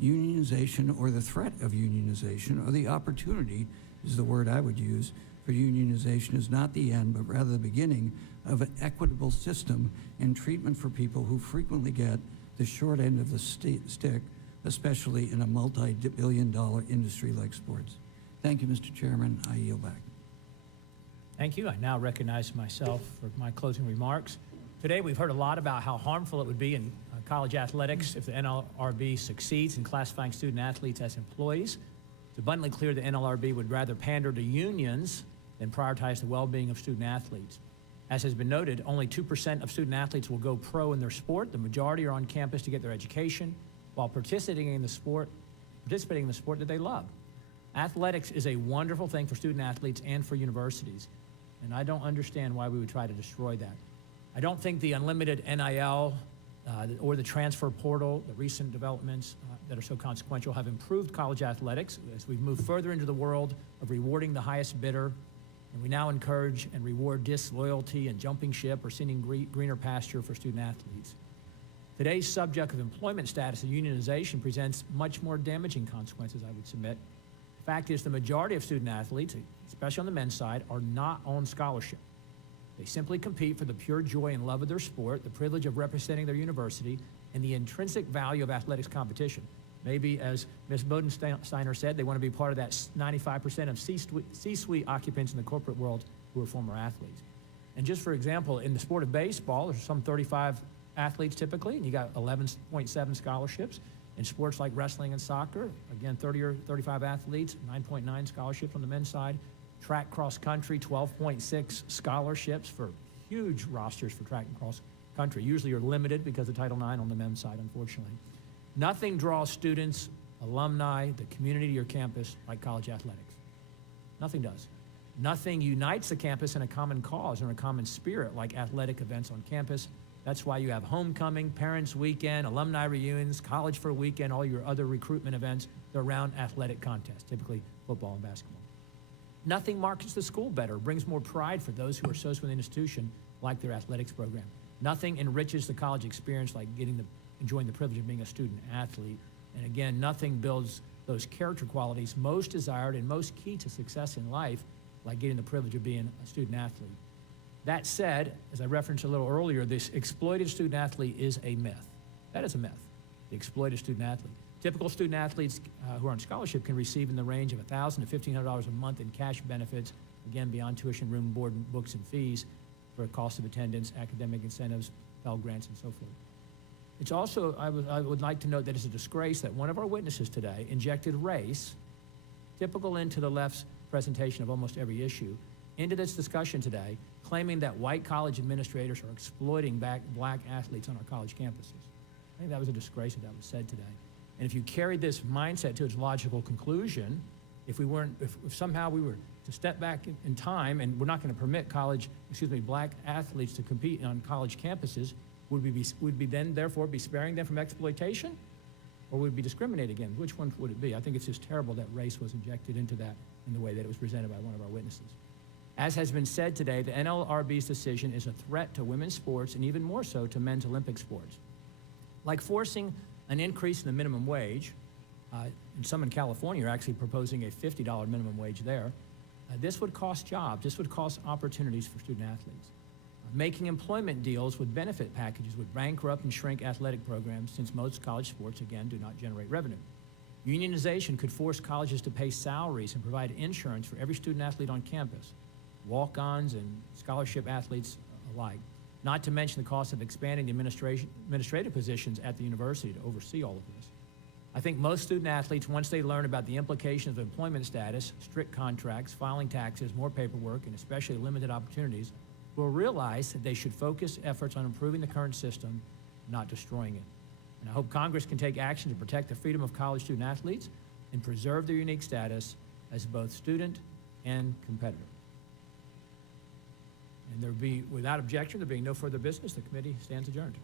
Unionization, or the threat of unionization, or the opportunity is the word I would use for unionization, is not the end, but rather the beginning of an equitable system and treatment for people who frequently get the short end of the stick, especially in a multi-billion-dollar industry like sports. Thank you, Mr. Chairman. I yield back. Thank you. I now recognize myself for my closing remarks. Today, we've heard a lot about how harmful it would be in college athletics if the NLRB succeeds in classifying student athletes as employees. It's abundantly clear the NLRB would rather pander to unions than prioritize the well-being of student athletes. As has been noted, only 2% of student athletes will go pro in their sport. The majority are on campus to get their education while participating in the sport that they love. Athletics is a wonderful thing for student athletes and for universities, and I don't understand why we would try to destroy that. I don't think the unlimited NIL or the transfer portal, the recent developments that are so consequential, have improved college athletics as we've moved further into the world of rewarding the highest bidder, and we now encourage and reward disloyalty and jumping ship or seeking greener pasture for student athletes. Today's subject of employment status and unionization presents much more damaging consequences, I would submit. The fact is, the majority of student athletes, especially on the men's side, are not on scholarship. They simply compete for the pure joy and love of their sport, the privilege of representing their university, and the intrinsic value of athletics competition. Maybe, as Ms. Bodensteiner said, they want to be part of that 95% of C-suite occupants in the corporate world who are former athletes. And just for example, in the sport of baseball, there's some 35 athletes typically, and you got 11.7 scholarships. In sports like wrestling and soccer, again, 30 or 35 athletes, 9.9 scholarships on the men's side. Track cross country, 12.6 scholarships for huge rosters for track and cross country. Usually you're limited because of Title IX on the men's side, unfortunately. Nothing draws students, alumni, the community to your campus like college athletics. Nothing does. Nothing unites the campus in a common cause or a common spirit like athletic events on campus. That's why you have homecoming, parents' weekend, alumni reunions, college for a weekend, all your other recruitment events. They're around athletic contests, typically football and basketball. Nothing markets the school better, brings more pride for those who are associated with an institution like their athletics program. Nothing enriches the college experience like enjoying the privilege of being a student athlete. And again, nothing builds those character qualities most desired and most key to success in life like getting the privilege of being a student athlete. That said, as I referenced a little earlier, this exploited student athlete is a myth. That is a myth, the exploited student athlete. Typical student athletes who are on scholarship can receive in the range of $1,000 to $1,500 a month in cash benefits, again, beyond tuition, room, board, and books and fees for cost of attendance, academic incentives, Pell Grants, and so forth. It's also, I would like to note that it's a disgrace that one of our witnesses today injected race, typical into the left's presentation of almost every issue, into this discussion today, claiming that white college administrators are exploiting black athletes on our college campuses. I think that was a disgrace that was said today. And if you carried this mindset to its logical conclusion, if somehow we were to step back in time and we're not going to permit black athletes to compete on college campuses, would we then therefore be sparing them from exploitation? Or would we be discriminating against? Which one would it be? I think it's just terrible that race was injected into that in the way that it was presented by one of our witnesses. As has been said today, the NLRB's decision is a threat to women's sports and even more so to men's Olympic sports. Like forcing an increase in the minimum wage, and some in California are actually proposing a $50 minimum wage there, this would cost jobs, this would cost opportunities for student athletes. Making employment deals with benefit packages would bankrupt and shrink athletic programs since most college sports, again, do not generate revenue. Unionization could force colleges to pay salaries and provide insurance for every student athlete on campus, walk-ons and scholarship athletes alike, not to mention the cost of expanding the administrative positions at the university to oversee all of this. I think most student athletes, once they learn about the implications of employment status, strict contracts, filing taxes, more paperwork, and especially limited opportunities, will realize that they should focus efforts on improving the current system, not destroying it. And I hope Congress can take action to protect the freedom of college student athletes and preserve their unique status as both student and competitor. And without objection, there being no further business, the committee stands adjourned.